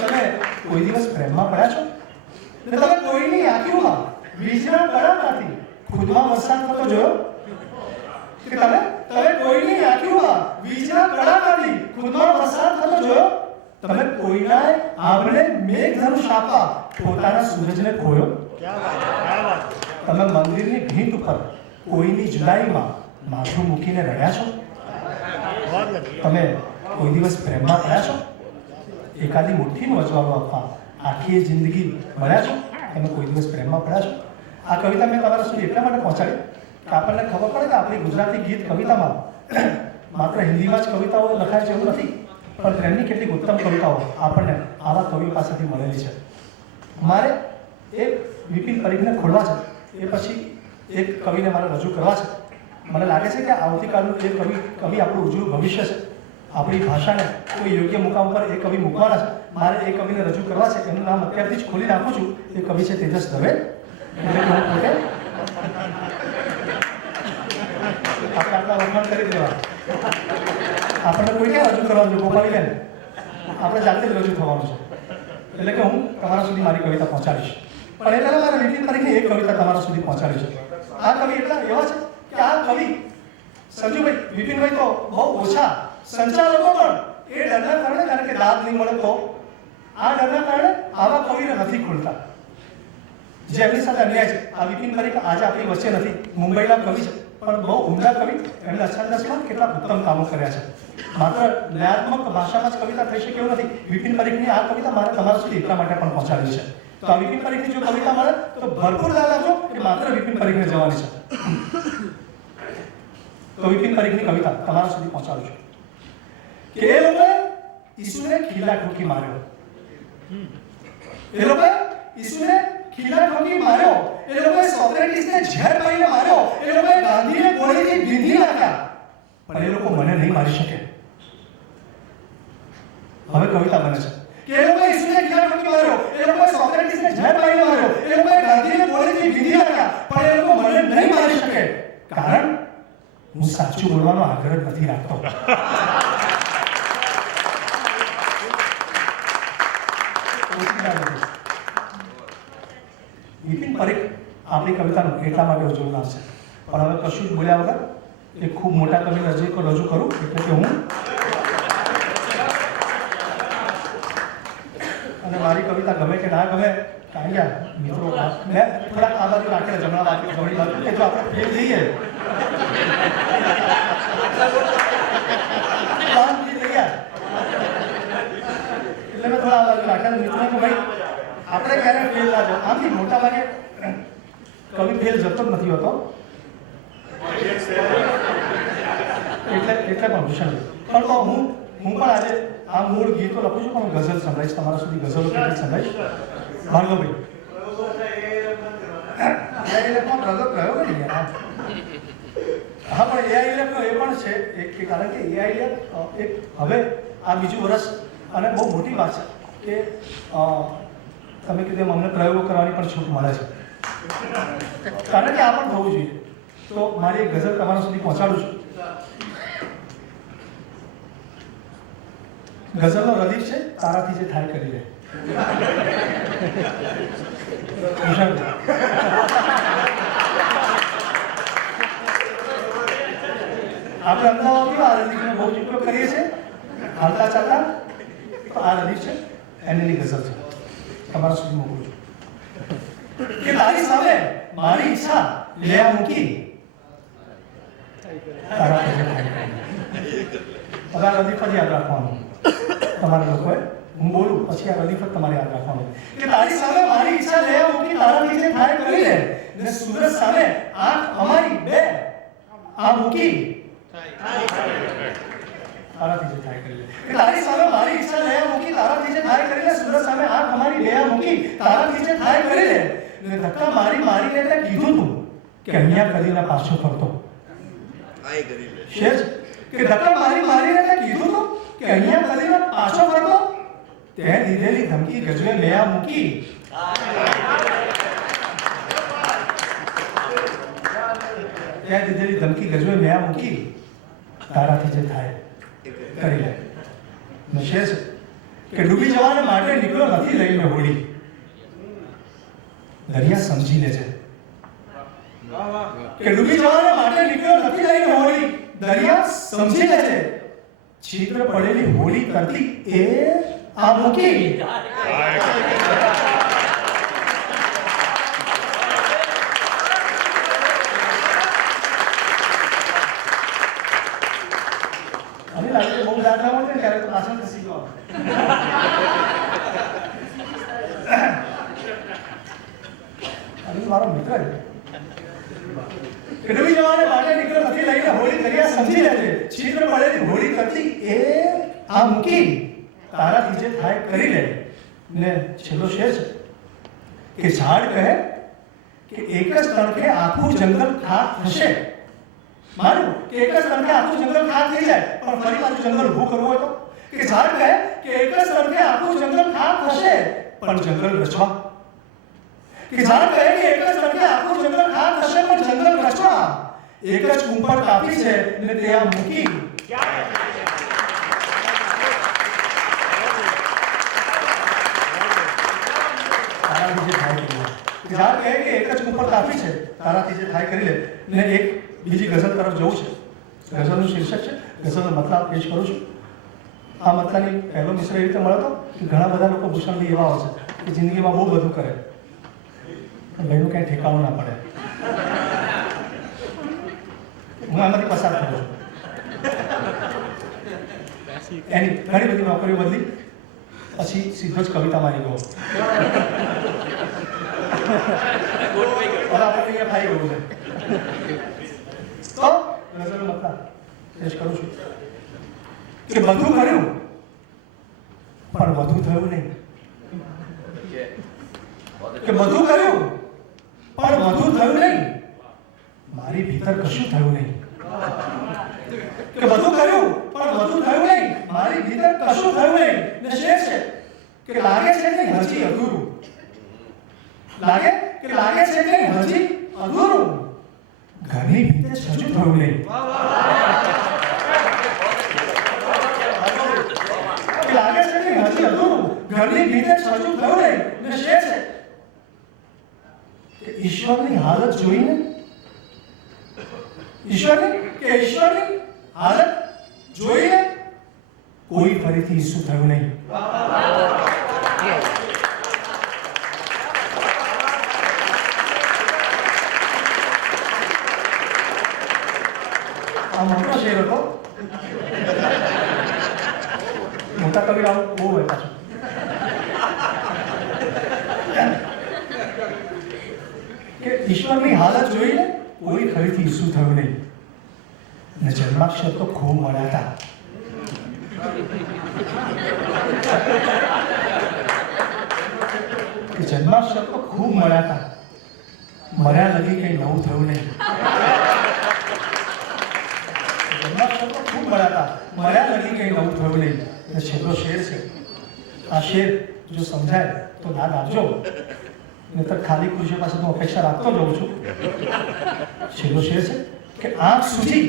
તમે કોઈ દિવસ પ્રેમમાં પડ્યા છો? તમે કોઈની આંખોમાં વીજળા કડાકાથી ખુદમાં વરસાદ થતો જોયો? કે તમે કોઈની આંખોમાં વીજળા કડાકાથી ખુદમાં વરસાદ થતો જોયો? તમે કોઈના આંગણે મેઘધનુષ આપવા પોતાના સૂરજને ખોયો? તમે મંદિરની ભીંત ઉપર કોઈની જુલાઈમાં માથું મૂકીને રહ્યા છો? તમે કોઈ દિવસ પ્રેમમાં પડ્યા છો? એકાદી મુઠ્ઠીનું અજવાળું આપવા આખી જિંદગી મળ્યા છો? તમે કોઈ દિવસ પ્રેમમાં પડ્યા છો? આ કવિતા મેં તમારા સુધી એટલા માટે પહોંચાડી કે આપણને ખબર પડે કે આપણી ગુજરાતી ગીત કવિતામાં માત્ર હિન્દીમાં જ કવિતાઓ લખાય છે એવું નથી, પણ પ્રેમની કેટલીક ઉત્તમ કવિતાઓ આપણને આવા કવિઓ પાસેથી મળેલી છે. મારે એક વિપિન પરીખને ખોલવા છે, એ પછી એક કવિને મારે રજૂ કરવા છે. મને લાગે છે કે આવતીકાલનું એ કવિ આપણું ઉજળું ભવિષ્ય છે. આપણી ભાષાને કોઈ યોગ્ય મુકામ પર એ કવિ મૂકવાના છે. મારે એ કવિને રજૂ કરવા છે. એનું નામ અત્યારથી જ ખોલી નાખું છું. એ કવિ છે તેજસ દવે. એટલે કે હું પોતે આપણે આટલા વખાણ કરી દેવા. આપણને કોઈ ક્યાં રજૂ કરવાનું છે? ગોપાલીબેન આપણે જાતે જ રજૂ થવાનું છે. એટલે કે હું તમારા સુધી મારી કવિતા પહોંચાડીશ. પણ એ પહેલાં મારે વિપિન પરીખની એક કવિતા તમારા સુધી પહોંચાડી છે. આ કવિ એટલા એવા છે કે આ કવિ સંજુભાઈ વિપિનભાઈ તો બહુ ઓછા સંચાલકો પણ એ ડરના કારણે, કારણ કે દાદ નહીં મળે તો આ ડરના કારણે આવા કવિને નથી ખોલતા જે એમની સાથે અન્યાય છે. આ વિપિન પરીખ આજે આપણી વચ્ચે નથી, મુંબઈના કવિ છે પણ બહુ ઉમદા કવિ. એમને અછંદસમાં કેટલાક ઉત્તમ કામો કર્યા છે. માત્ર જ્ઞાનાત્મક ભાષામાં જ કવિતા થઈ શકે એવું નથી. વિપિન પરીખની આ કવિતા મારે તમારા સુધી એટલા માટે પણ પહોંચાડવી છે. તો આ વિપિન પરીખની જો કવિતા મળે તો ભરપૂર દાદ આપજો કે માત્ર વિપિન પરીખને જવાની છે. તો વિપિન પરીખની કવિતા તમારા સુધી પહોંચાડું છું કે એ લોકોએ ઈસુને ખીલા ઠોકી માર્યો. એ લોકોએ ઈસુને ખીલા ઠોકી માર્યો. એ લોકોએ સોક્રેટિસને ઝેર પાઈને માર્યો. એ લોકોએ ગાંધીને ગોળીથી બીંધી નાખ્યા. પણ એ લોકો મને નહીં મારી શકે. હવે કવિતા બને છે કે એ લોકોએ ઈસુને ખીલા ઠોકી માર્યો. એ લોકોએ સોક્રેટિસ સાચું બોલવાનો આગ્રહ નથી રાખતો. બિપિન પરીખ આપણી કવિતાનું એટલા માટે ઉજવનાર છે, પણ હવે કશું જ બોલ્યા વગર એક ખૂબ મોટા કવિને રજૂ કરું, એટલે કે હું અને મારી કવિતા ગમે કે ના ગમે કાંઈ મિત્રો મેં થોડાક આ બાજુ રાખીને જમણા બાજુ જમણી બાજુ કે જો આપણે ફેલ જઈએ એટલે મેં થોડા આ બાજુ રાખ્યા મિત્રો કે ભાઈ આપણે ક્યારે ફેલ ના જાવ. આમથી મોટા ભાગે કવિ ફેલ જતો જ નથી હોતો, એટલે પણ ભૂષણ પણ તો હું પણ આજે આ મૂળ ગીતો લખું છું, પણ ગઝલ સંભળાઈશ તમારા સુધી. ગઝલો કેટલી સંભળાઈશ ભાર્ગવભાઈ? પ્રયોગ નહીં યાર. હા, પણ એઆઈએલએફ નો એ પણ છે એક, કારણ કે એઆઈએલએફ એક હવે આ બીજું વર્ષ અને બહુ મોટી વાત છે કે તમે કીધું એમ અમને પ્રયોગો કરવાની પણ છૂટ મળે છે, કારણ કે આ પણ થવું જોઈએ. તો મારી એક ગઝલ તમારા સુધી પહોંચાડું છું. ગઝલનો રદીફ છે, તારાથી જે થાય કરી લે. આપણે અમદાવાદમાં આ રદીફનો બહુ જ ઉપયોગ કરીએ છીએ હાલતા ચાલતા, તો આ રદીફ છે એની ગઝલ છે, તમારા સુધી મોકલું છું કે તારી સામે મારી ઈચ્છા લેવા મૂકી તારાથી જે થાય કરી લે. હવે આ રદીફ જ યાદ રાખવાનું તમારે લોકોએ. હું બોલું પછી આ રદીફ જ તમારે યાદ રાખવાનું કે તારી સામે મારી ઈચ્છા લેવા મૂકી તારાથી જે થાય કરી લે, ને સૂરજ સામે આંખ અમારી બે આ મૂકી તારાથી જે થાય કરી લે. કે તારી સામે મારી ઈચ્છા લેવા મૂકી તારાથી જે થાય કરી લે, સૂરજ સામે આંખ અમારી બે મૂકી તારાથી જે થાય કરી લે, ને ધક્કા મારી એટલે કીધું તું કે અહીંયા કરીને પાછો ફરતો. શેર કે ધક્કા મારી એટલે કીધું તું કે અહીંયા કરીને પાછો ફરતો, તે દીધેલી ધમકી ગજવે મેં મૂકી ત્યાં દીધેલી ધમકી ગજવે મેં મૂકી તારાથી જે થાય કરી લે. શેર છે કે ડૂબી જવાને માટે નીકળ્યો નથી લઈને હોડી, દરિયા સમજી લેજે. કે ડૂબી જવાને માટે નીકળ્યો નથી લઈને હોડી, દરિયા સમજી લેજે. છિદ્ર પડેલી હોડી કરતી એ આ મૂકી મને લાગે બહુ દાદા મળે ને ત્યારે તો પાછળ ખસી ગયો. મારો મિત્ર કે ડૂબી જવાને માટે નીકળ્યો નથી લઈને હોડી, દરિયા સમજી લેજે. છિદ્ર પડેલી હોડી કરતી એ આ મૂકી તારાથી જે થાય કરી લે. ને છેલ્લો શેર છે કે ઝાડ કહે કે એક જ તડકે આખું જંગલ ખાક થશે. માનું કે એક જ તડકે આખું જંગલ ખાક થઈ જાય, પણ ફરી પાછું જંગલ ઊભું કરવું હોય તો? કે ઝાડ કહે કે એક જ તડકે આખું જંગલ ખાક થશે, પણ જંગલ રચવા. કે ઝાડ કહે કે એક જ તડકે આખું જંગલ ખાક થશે, પણ જંગલ રચવા. એક જ કુંપળ કાપી છે ને તે આ મૂકી ઝાડ કહે કે એક જ કુંપળ કાપી છે તારાથી જે થાય કરી લે. ને એક બીજી ગઝલ તરફ જવું છે. ગઝલનું શીર્ષક છે, ગઝલનો મતલબ પેશ કરું છું. આ મતલબની પહેલો મિશ્ર એ રીતે મળ્યો હતો કે ઘણા બધા લોકો ભૂષણભાઈ એવા હોય છે કે જિંદગીમાં બહુ બધું કરે પણ ભાઈનું કંઈ ઠેકાણું ના પડે. હું આમાંથી પસાર થયો છું. એની ઘણી બધી નોકરીઓ બદલી પછી સીધો જ કવિતામાં આવી ગયો. હવે આપણે અહીંયા ફાઈ ગયું છે. તો ગઝલનો મતલબ પેશ કરું છું કે બધું કર્યું પણ વધુ થયું નહીં. કે બધું કર્યું પણ વધુ થયું નહીં, મારી ભીતર કશું થયું નહીં. કે બધું કર્યું પણ વધુ થયું નહીં, મારી ભીતર કશું થયું નહીં. ને શેર છે કે લાગે છે કે હજી અધૂરું, લાગે છે કે હજી અધૂરું. ઘરની ભીતે છજુ થયું નહીં. લાગે છે કે હજી અધૂરું, ઘરની ભીતે છજુ થયું નહીં. ને શેર છે કે ઈશ્વરની હાલત જોઈને, ઈશ્વરની હાલત જોઈને કોઈ ફરીથી ઈસુ થયું નહીં. આ મોટો શેર હતો. મોટા કવિરાઓ બહુ હોય પાછું. કે ઈશ્વરની હાલત જોઈને કોઈ ફરીથી ઈસુ થયું નહીં. ને જન્માક્ષર તો ખૂબ મળ્યા હતા. જન્માક્ષર તો ખૂબ મળ્યા હતા. મર્યા લગી કંઈ નવું થયું નહીં. જન્માક્ષર તો ખૂબ મળ્યા હતા. મર્યા લગી કંઈ નવું થયું નહીં. અને છેલ્લો શેર છે. આ શેર જો સમજાય તો યાદ આપજો, નહીતર ખાલી ખુરશી પાસે હું અપેક્ષા રાખતો રહું છું. છેલ્લો શેર છે કે આંખ સૂજી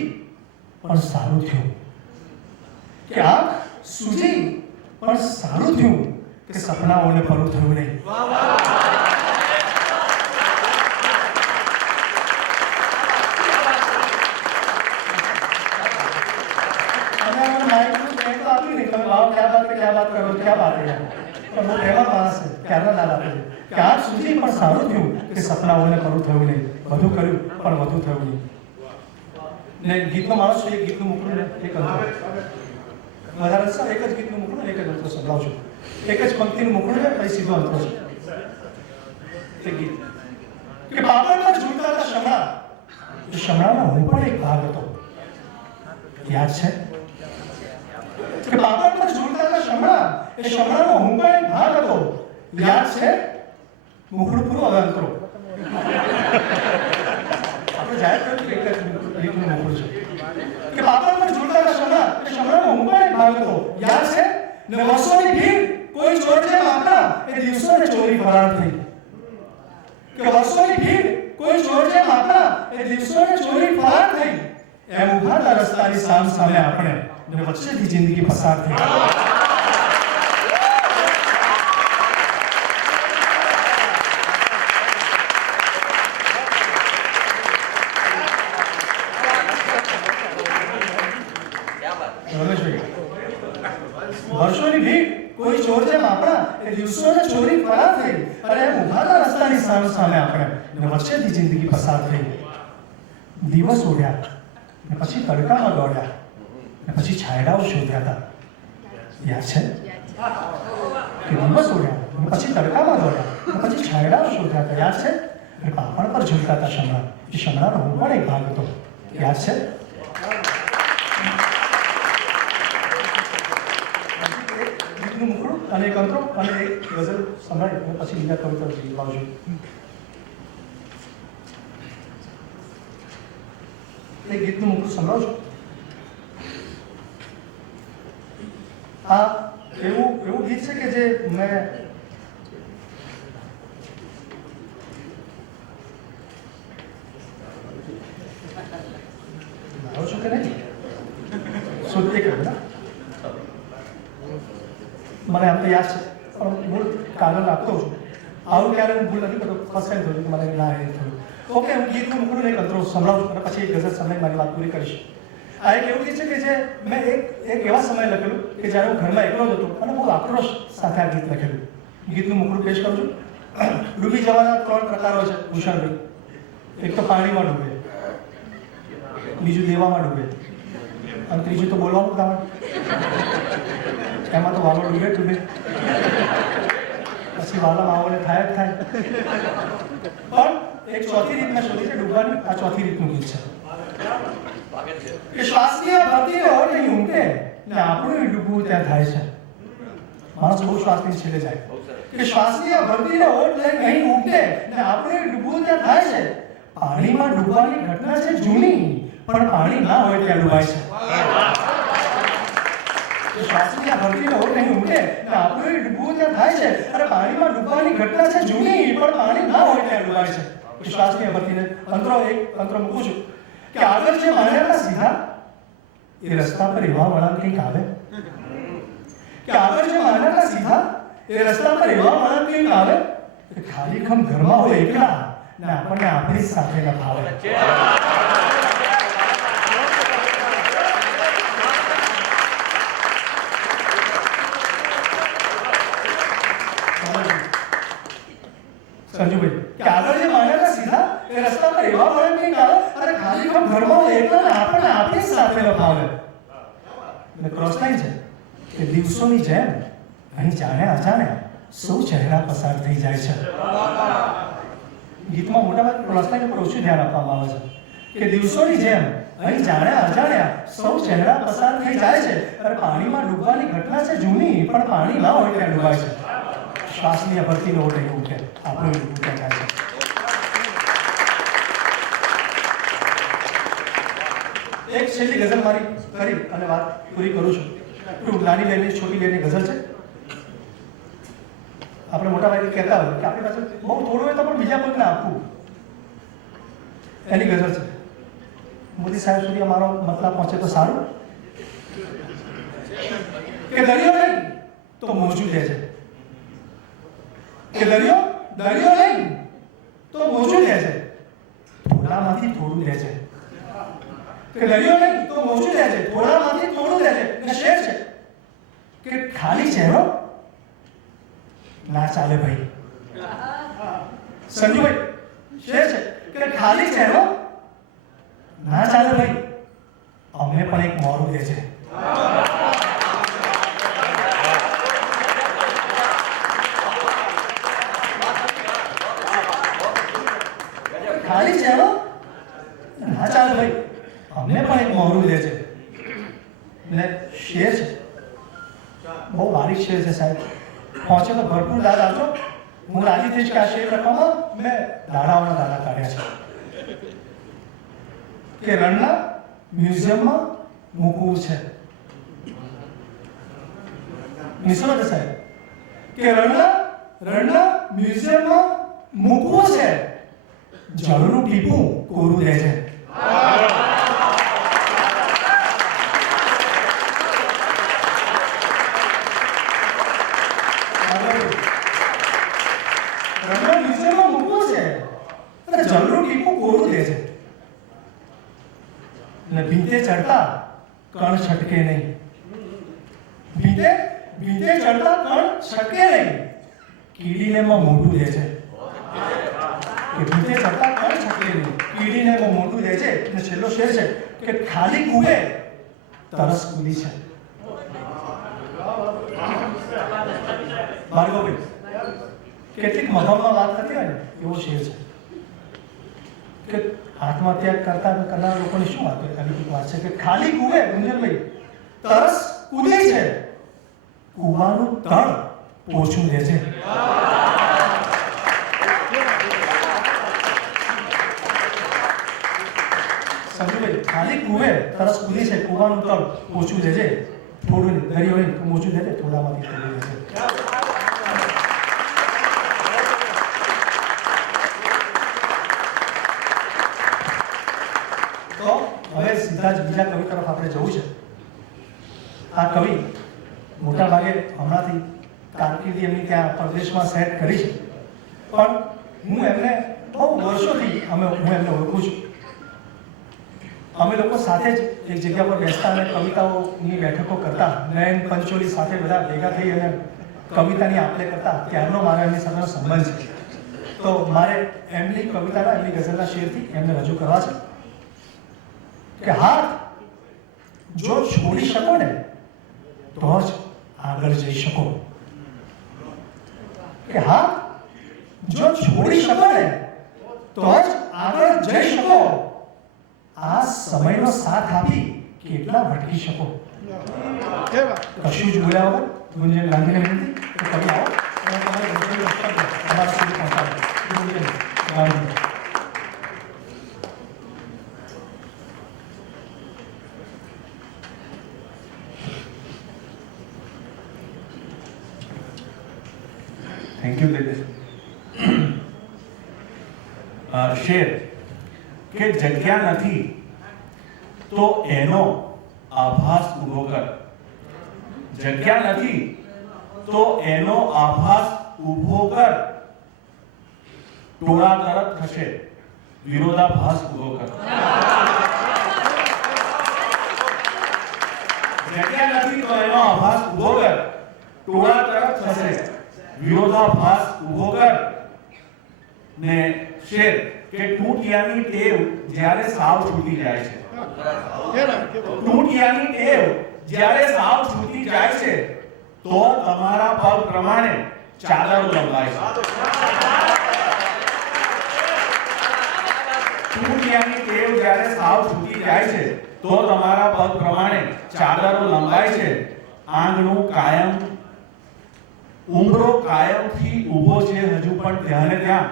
પણ સારું થયું. કે આંખ સૂજી પણ સારું થયું કે સપનાઓને પરું થયું નહીં. क्या बात करो, क्या बात है यार. પણ હું એવા માણસ છે ક્યારના ના રાખે કે આજ સુધી પણ સારું થયું કે સપનાઓને પરું થયું નહીં. વધુ કર્યું પણ વધુ થયું નહીં. ને ગીતનો માણસ છે, એક ગીતનું મોકલું ને એક અંતર વધારે સર, એક જ ગીતનું મોકલું ને એક જ અંતર સંભળાવું છું. એક જ પંક્તિનું મોકલું ને પછી સીધો અંતર છે. એક ગીત કે બાબરમાં ઝૂલતા હતા શમણા, એ શમણાનો હું પણ એક ભાગ હતો. યાદ છે કે બાબરમાં ઝૂલતા હતા શમણા, એ શમણાનો હું પણ એક ભાગ હતો. યાદ છે. મુખડું પૂરું હવે અંતરો આપણે જાહેર કર્યું કે એક જ ગીતનું મોકલું છે કે બાબરમાં ઝૂલતા હતા શમણા, એ શમણાનો હું પણ એક ભાગ હતો. યાદ છે ને વર્ષોની ભીડ કોઈ ચોર જેમ આપણા એ દિવસોને ચોરી ફરાર થઈ. કે વર્ષોની ભીડ કોઈ ચોર જેમ આપણા એ દિવસોને ચોરી ફરાર થઈ. એમ ઉભાતા રસ્તાની સામ સામે આપણે ને વચ્ચેથી જિંદગી પસાર થઈ. વર્ષોની ભીડ કોઈ ચોર જેમ આપણા એ દિવસોને ચોરી ફરાર થઈ. અને એમ ઉભાતા રસ્તાની સામ સામે આપણે ને વચ્ચેથી જિંદગી પસાર થઈ. દિવસ ઉડ્યા ને પછી તડકામાં દોડ્યા ને પછી છાયડાઓ શોધ્યા હતા. યાદ છે કે દિવસ ઉડ્યા ને પછી તડકામાં દોડ્યા ને પછી છાયડાઓ શોધ્યા હતા. યાદ છે અને પાપણ પર ઝૂલતા હતા શમણા, એ શમણાનો હું પણ એક ભાગ હતો. યાદ છે. ગીતનું મુખડું અને એક અંતરો અને એક ગઝલ સંભળાય અને પછી બીજા કવિતા જીવવાજો. એક ગીતનું મુખડું સંભળાવજો. આ એવું ગીત છે કે જે મેં લાવો છું કે નહીં શોધીએ કર્યું ને. મને આમ તો યાદ છે પણ હું કાગળ રાખતો છું. આવું ક્યારે હું ભૂલ નથી કરતો. ફર્સ્ટ ટાઈમ થયું કે મને ના એ થયું. ઓકે, હું ગીતનું મુકડું એક અંતરો સંભળાવું છું અને પછી એક ગઝલ સમય મારી વાત પૂરી કરીશ. આ એક એવું ગીત છે કે જે મેં એક એવા સમયે લખેલું કે જ્યારે હું ઘરમાં એકલો જ હતો અને બહુ આક્રોશ સાથે આ ગીત લખેલું. ગીતનું મુકડું પેશ કરું છું. ડૂબી જવાના 3 પ્રકારો છે ભૂષણભાઈ. એક તો પાણીમાં ડૂબે, બીજું દેવામાં ડૂબે અને ત્રીજું તો બોલવાનું કામ. એમાં તો વાલો ડૂબે પછી વાલા માહોને થાય જ થાય. પણ એક ચોથી રીત મેં શોધી છે ડૂબવાની. આ ચોથી રીતનું ગીત છે કે શ્વાસની ભરતી હોટ નહીં ઉમટે ને આપણું ડૂબવું ત્યાં થાય છે. માણસ બહુ શ્વાસની છેલ્લે જાય કે શ્વાસની ભરતી હોટ નહીં ઉમટે ને આપણું ડૂબવું ત્યાં થાય છે. પાણીમાં ડૂબવાની ઘટના છે જૂની, પણ પાણી ના હોય ત્યાં ડૂબાય છે. શ્વાસની ભરતી હોટ નહીં ઉમટે ને આપણું ડૂબવું ત્યાં થાય છે. અને પાણીમાં ડૂબવાની ઘટના છે જૂની, પણ પાણી ના હોય ત્યાં ડૂબાય છે. વિશ્વાસની અભરતીને અંતરો મૂકું છું કે આગળ જે માન્યતા સીધા એ રસ્તા પર એવા વળાંક કંઈક આવે કે આગળ જે માન્યતા સીધા એ રસ્તા પર એવા વળાંક કંઈક આવે કે ખાલી ખમ ઘરમાં હોય એકલા ને આપણને આપણી જ સાથે ન ફાવે. સંજુભાઈ કે આગળ જે માન્યતા સીધા એ રસ્તા પર એવા વળાંક કંઈક આવે અને ખાલી ખમ ઘરમાં હોય એકલા ને આપણને આપણી જ સાથે ન ફાવે. એટલે ક્રોસ લાઈન છે કે દિવસોની જેમ અહીં જાણે અજાણ્યા સૌ ચહેરા પસાર થઈ જાય છે. ગીતમાં મોટાભાગે ક્રોસ લાઈન પર ઓછું ધ્યાન આપવામાં આવે છે કે દિવસોની જેમ અહીં જાણે અજાણ્યા સૌ ચહેરા પસાર થઈ જાય છે. અને પાણીમાં ડૂબવાની ઘટના છે જૂની, પણ પાણી ના હોય ત્યાં ડૂબાય છે. શ્વાસની અભરતીનો ઓટ એવું કે આપણું એવું થાય છે. એક છેલ્લી ગઝલ મારી કરી અને વાત પૂરી કરું છું. નાની બહેનની છોટી બહેનની ગઝલ છે. આપણે મોટા ભાઈ કહેતા હોય કે આપણી પાસે બહુ થોડું હોય તો પણ બીજા કોઈને આપવું, એની ગઝલ છે. મોદી સાહેબ સુધી અમારો મતલબ પહોંચે તો સારું કે દરિયો નહીં તો મોજું લે છે, કે દરિયો નહીં તો મોજું લે છે, થોડામાંથી થોડું લે છે, કે દરિયો નહીં તો મોજું લે છે, થોડામાંથી થોડું લે છે. અને શેર છે કે ખાલી ચહેરો ના ચાલે ભાઈ. સંજુભાઈ શેર છે કે ખાલી ચહેરો ના ચાલે ભાઈ, અમને પણ એક મોરું દે છે. ખાલી ચહેરો ના ચાલે ભાઈ, અમને પણ એક મોરું દે છે. ને શેર છે, બહુ બારીક શેર છે સાહેબ. પહોંચે તો ભરપૂર દાદ આપજો. હું રાજી થઈશ કે આ શેર લખવામાં મેં દાડાઓના દાડા કાઢ્યા છે. કે રણના મ્યુઝિયમમાં મૂકવું છે. નિસરો છે સાહેબ કે રણના મ્યુઝિયમમાં મૂકવું છે, જળનું ટીપું કોરું દે છે. રણના મ્યુઝિયમમાં મૂકવું છે અને જળનું ટીપું કોરું દે છે. ને ભીતે ચડતા કણ છટકે નહીં, ભીતે ચડતા કણ છટકે નહીં, કીડીને માં મોઢું દે છે. કે ભીતે ચડતા કણ છટકે નહીં, કીડીને માં મોઢું દે છે. અને છેલ્લો શેર છે કે ખાલી કુએ તરસ કૂદી છે. ભાર્ગવભાઈ કેટલીક મફતમાં વાત કરતી હોય ને એવો શેર છે કે આત્મહત્યા કરનાર લોકોની શું વાત છે કે ખાલી કુએ ગુંજનભાઈ તરસ કૂદે છે, કુવાનું તળ પોછું દે છે. સંજુભાઈ ખાલી કુએ તરસ કૂદે છે, કુવાનું તળ પોછું દે છે. થોડું દરિયો નહીં તો મોચું દે છે, થોડામાંથી થોડું દે છે. તો હવે સીધા જ બીજા કવિ તરફ આપણે જવું છે. આ કવિ મોટા ભાગે હમણાંથી કારકિર્દી એમની ત્યાં પ્રદેશમાં સેટ કરી છે, પણ હું એમને બહુ વર્ષોથી હું એમને ઓળખું છું. અમે લોકો સાથે જ એક જગ્યા પર બેસતા અને કવિતાઓની બેઠકો કરતા. નયન પંચોલી સાથે બધા ભેગા થઈ અને કવિતાની આપલે કરતા. ત્યારનો મારો એમની સાથેનો સંબંધ છે. તો મારે એમની કવિતાના એમની ગઝલના શેરથી એમને રજૂ કરવા છે કે હાથ જો છોડી શકો ને તો જ આગળ જઈ શકો. કે હાથ જો છોડી શકો ને તો જ આગળ જઈ શકો. આ સમયનો સાથ આપી કેટલા ભટકી શકો. કશું જ બોલ્યા વગર ગુંજન ગાંધીને વિનંતી કે તમે આવો અને તમારે તમારા સુધી પહોંચાડો. ગુંજન ગાંધી. Thank you Dinesh. શેર કે જગ્યા નથી તો એનો આભાસ ઊભો કર. જગ્યા નથી તો એનો આભાસ ઊભો કર. ટોળા તરત થશે, વિરોધાભાસ ઊભો કર. જગ્યા નથી તો એનો આભાસ ઊભો કર. ટોળા તરત થશે, વિરોધાભાસ ઊભો કર. ને શેર કે ટૂટિયાની ટેવ જ્યારે સાવ છૂટી જાય છે, ટૂટિયાની ટેવ જ્યારે સાવ છૂટી જાય છે તો તમારા પગ પ્રમાણે ચાદરો લંબાય છે. ટૂટિયાની ટેવ જ્યારે સાવ છૂટી જાય છે તો તમારા પગ પ્રમાણે ચાદરો લંબાય છે. આંગણું કાયમ ઉમરો કાયમથી ઊભો છે હજુ પણ ત્યાં ને ત્યાં.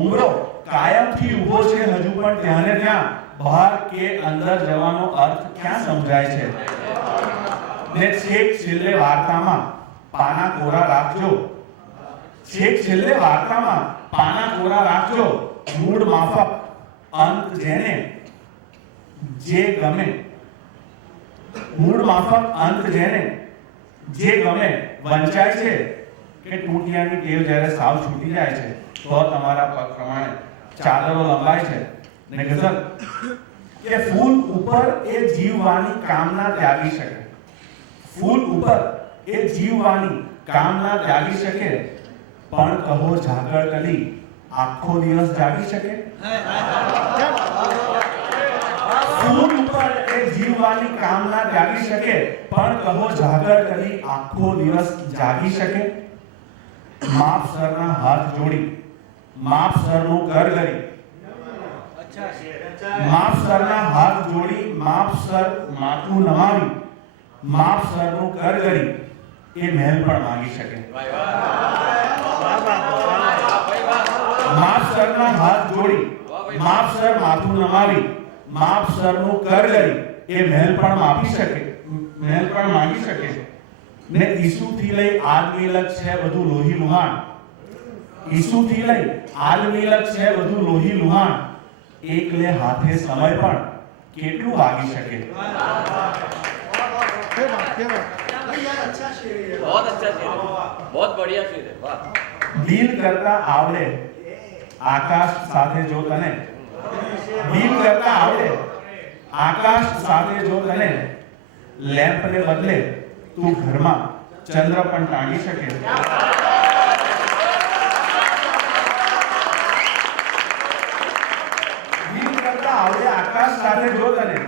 ઉમરો કાયમથી ઊભો છે હજુ પણ ત્યાં ને ત્યાં. બહાર કે અંદર જવાનો અર્થ ક્યાં સમજાય છે? ને છેક છેલ્લે વાર્તામાં પાના કોરા રાખજો. છેક છેલ્લે વાર્તામાં પાના કોરા રાખજો. મૂળ માફક અંત જેને જે ગમે, મૂળ માફક અંત જેને જે ગમે વંચાય છે કે ટૂટિયાની ટેવ જ્યારે સાવ છૂટી જાય છે તો તમારા પગ પ્રમાણે ચાદરો લંબાય છે. ને ગઝલ કે ફૂલ ઉપર એ જીવવાની કામના ત્યાગી શકે. ફૂલ ઉપર એ જીવવાની કામના ત્યાગી શકે, પણ કહો ઝાકળ કલી આખો દિવસ જાગી શકે. ફૂલ ઉપર એ જીવવાની કામના ત્યાગી શકે, પણ કહો ઝાકળ કલી આખો દિવસ જાગી શકે. માપસરના હાથ જોડી માપસરનું કર કરી. માપસરના હાથ જોડી માપસર માથું નમાવી માપસરનું કર કરી એ મહેલ પણ માંગી શકે. માપસરના હાથ જોડી માપસર માથું નમાવી માપસરનું કર કરી એ મહેલ પણ માપી શકે, મહેલ પણ માંગી શકે. ને ઈસુથી લઈ આજ મિલક છે બધું લોહી લુહાણ. ઈસુથી લઈ આજ મિલક છે બધું લોહી લુહાણ. એકલે હાથે સમય પણ કેટલું વાગી શકે. बहुत अच्छा शेर है, बहुत बढ़िया शेर है, वाह. દિલ કરતા આવડે આકાશ સાથે જો તને, દિલ કરતા આવડે આકાશ સાથે જો તને, લેમ્પને બદલે તું ઘરમાં ચંદ્ર પણ ટાંગી શકે. દિલ કરતા આવડે આકાશ સાથે જો તને,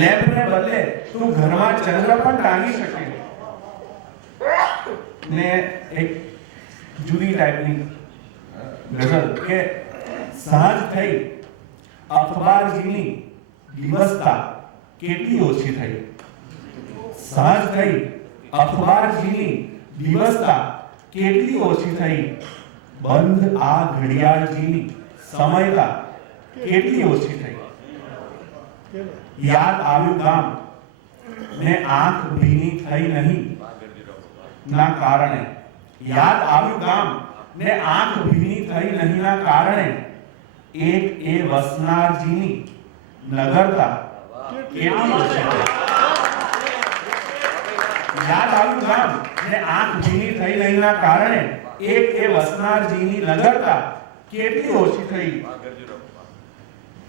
લેમ્પને બદલે તું ઘરમાં ચંદ્ર પણ ટાંગી શકે. ને એક જુદી ટાઈપની ગઝલ કે સાંજ થઈ અખબારજીની દિવસતા કેટલી ઓછી થઈ. સાંજ થઈ અખબારજીની દિવસતા કેટલી ઓછી થઈ. બંધ આ ઘડિયાળજીની સમયતા કેટલી ઓછી થઈ. યાદ આવ્યું ગામ ને આંખ ભીની થઈ નહીં ના કારણે. યાદ આવ્યું ગામ ને આંખ ભીની થઈ નહીં ના કારણે એક એ વસનારજીની નગરતા કેટલી ઓછી થઈ. યાદ આવ્યું ગામ ને આંખ ભીની થઈ નહીં ના કારણે એક એ વસનારજીની નગરતા કેટલી ઓછી થઈ.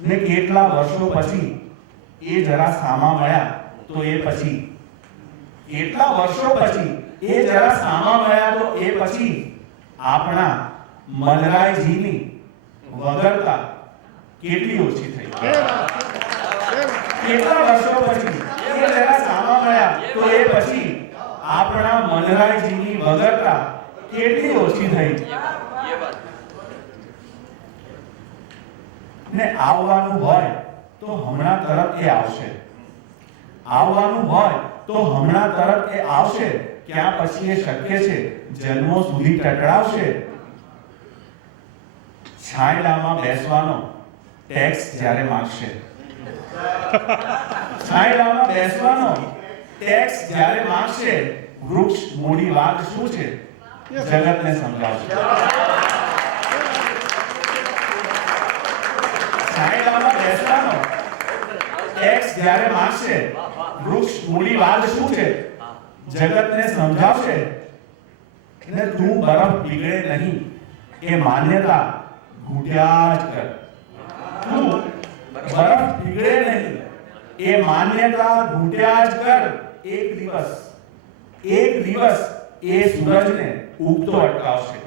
ને કેટલા વર્ષો પછી એ જરા સામા મળ્યા તો એ પછી, કેટલા વર્ષો પછી એ જરા સામા મળ્યા તો એ પછી આપણા મલરાયજીની વગરતા કેટલી ઓછી થઈ. કેટલા વર્ષો પછી એ જરા સામા મળ્યા તો એ પછી આપણા મલરાયજીની વગરતા કેટલી ઓછી થઈ. ये बात. ને આવવાનું હોય તો હમણાં તરત એ આવશે. આવવાનું હોય તો હમણાં તરત એ આવશે. ક્યાં પછી એ શક્ય છે જન્મો સુધી ટકરાવશે. છાંયડામાં બેસવાનો ટેક્સ જ્યારે માંગશે. છાંયડામાં બેસવાનો ટેક્સ જ્યારે માંગશે, વૃક્ષ મૂડી વાત શું છે જગતને સમજાવશે. ફેસલાનો ટેક્સ જ્યારે માંગશે, વૃક્ષ મૂડીવાદ શું છે જગતને સમજાવશે, ને તું બરફ પીગળે નહીં એ માન્યતા ઘૂંટ્યા જ કર. તું બરફ પીગળે નહીં એ માન્યતા ઘૂંટ્યા જ કર. એક દિવસ એ સૂરજને ઉગતો અટકાવશે.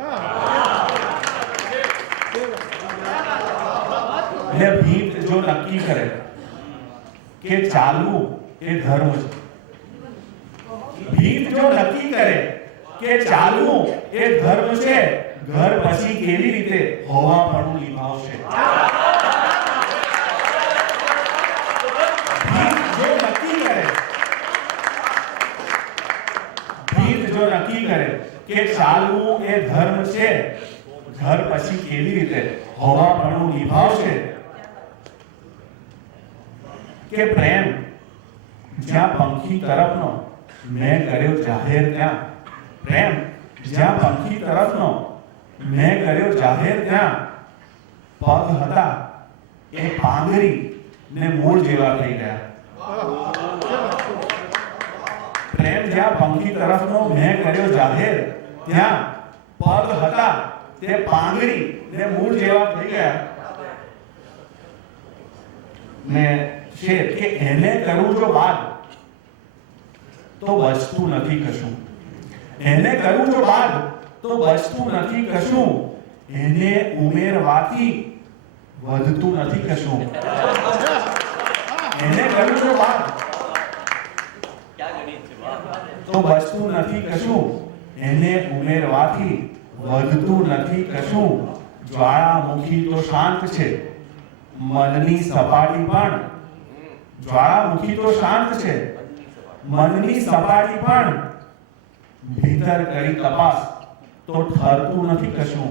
ને ભીત જો નક્કી કરે કે ચાલવું એ ધર્મ છે, ભીત જો નક્કી કરે કે ચાલવું એ ધર્મ છે, ઘર પછી કેવી રીતે હોવાપણું નિભાવશે. ભીત જો નક્કી કરે કે ચાલવું એ ધર્મ છે, ઘર પછી કેવી રીતે હોવાપણું નિભાવશે. કે પ્રેમ જ્યાં પંખી તરફનો મેં કર્યો જાહેર ત્યાં, પ્રેમ જ્યાં પંખી તરફનો મેં કર્યો જાહેર ત્યાં, પગ હતા એ પાંગરી ને મૂળ જેવા થઈ ગયા. પ્રેમ જ્યાં પંખી તરફનો મેં કર્યો જાહેર ત્યાં, પગ હતા તે પાંગરી ને મૂળ જેવા થઈ ગયા. ને છે કે એને કરવું જો બાદ તો બચતું નથી કશું, એને કરવું જો બાદ તો બચતું નથી કશું, એને ઉમેરવાથી વધતું નથી કશું. એને કરવું જો બાદ તો બચતું નથી કશું, એને ઉમેરવાથી વધતું નથી કશું. જ્વાળામુખી તો શાંત છે, મનની સપાટી પણ, જ્વાળામુખી તો શાંત છે, મનની સપાટી પણ, ભીતર કરી તપાસ તો ઠરતું નથી કશું.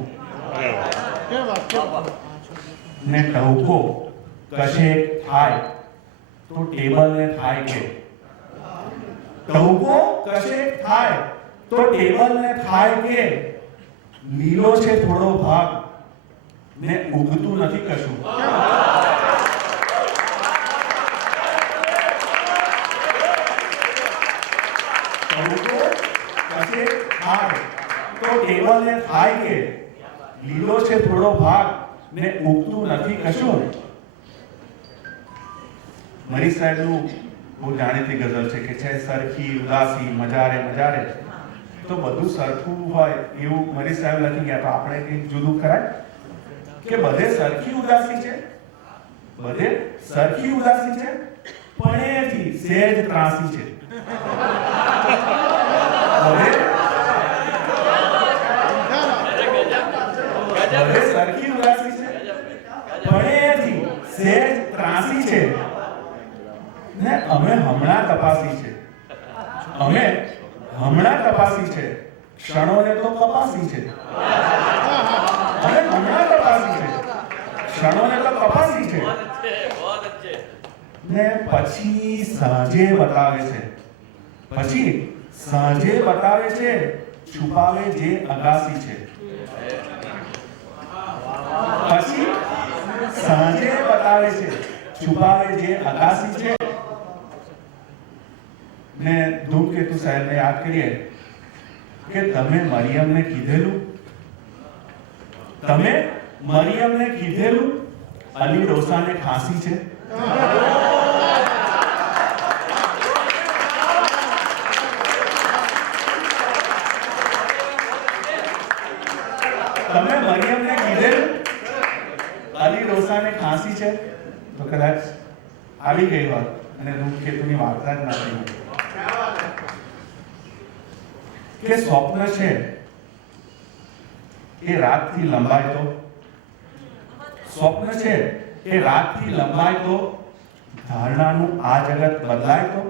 ને ટહુકો કશે થાય તો ટેબલ ને થાય કે, ટહુકો કશે થાય તો ટેબલ ને થાય કે, લીલો છે થોડો ભાગ ને ઉગતું નથી કશું. ટહુકો કશે થાય તો ટેબલ ને થાય કે, લીલો છે થોડો ભાગ ને ઉગતું નથી કશું. મરી સાહેબનું બહુ જાણીતી ગઝલ છે કે છે સરખી ઉદાસી મજારે મજારે. તો બધું સરખું હોય એવું મરી સાહેબ લખી ગયા, તો આપણે કંઈક જુદું કરાય કે બધે સરખી ઉદાસી છે, બધે સરખી ઉદાસી છે, પણ એથી સહેજ ત્રાસી છે. બધે સરખી ઉદાસી છે, પણ એથી સહેજ ત્રાસી છે. ને અમે હમણાં તપાસી છે, અમે હમણાં તપાસી છે, ક્ષણોને તો કપાસી છે. અમે હમણાં તપાસી છે, ક્ષણોને તો કપાસી છે. ને પછી સાંજે બતાવે છે, પછી સાંજે બતાવે છે, છુપાવે જે અગાસી છે. પછી સાંજે બતાવે છે, છુપાવે જે અગાસી છે. ને ધૂમકેતુ સાહેબને યાદ કરીએ કે તમે મરિયમને કીધેલું, તમે મરિયમને કીધેલું અલી ડોસાને ખાંસી છે. તમે મરિયમને કીધેલું અલી ડોસાને ખાંસી છે, તો કદાચ આવી ગઈ વાત અને ધૂમકેતુની વાર્તા જ નથી. કે સ્વપ્ન છે એ રાતથી લંબાય તો, સ્વપ્ન છે એ રાતથી લંબાય તો, ધારણાનું આ જગત બદલાય તો,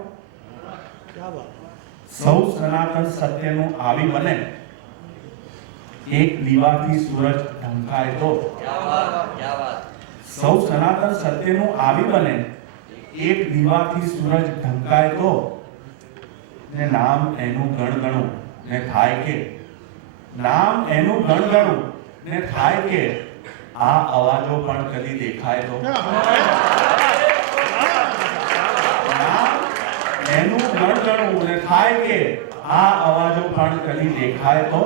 સૌ સનાતન સત્યનું આવી બને, એક દીવાથી સૂરજ ઢંકાય તો, સૌ સનાતન સત્યનું આવી બને, એક દીવાથી સૂરજ ઢંકાય તો, ને નામ એનું ગણગણું ને થાય કે, નામ એનું ગણગણું ને થાય કે, આ અવાજો પણ કદી દેખાય તો એનું ગણગણવું ને થાય કે આ અવાજો પણ કદી દેખાય તો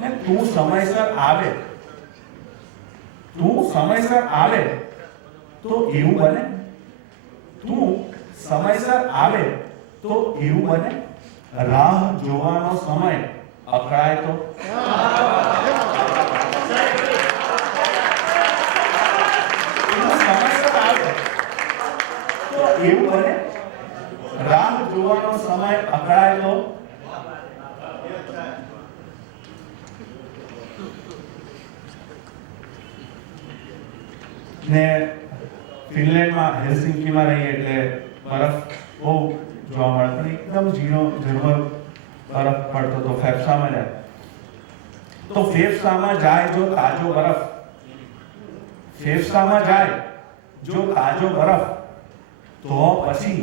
ને તું સમયસર આવે તો એવું બને તું સમયસર આવે તો એવું બને રાહ જોવાનો સમય અકળાય તો સમયસર આવે તો એવું બને રાહ જોવાનો સમય અકળાય તો ને ફિનલેન્ડમાં હેલ્સિંકીમાં રહીએ એટલે બરફ બહુ જોવા મળે પણ એકદમ ઝીણો ઝરમર બરફ પડતો તો ફેફસામાં જાય તો ફેફસામાં જાય જો તાજો બરફ તો પછી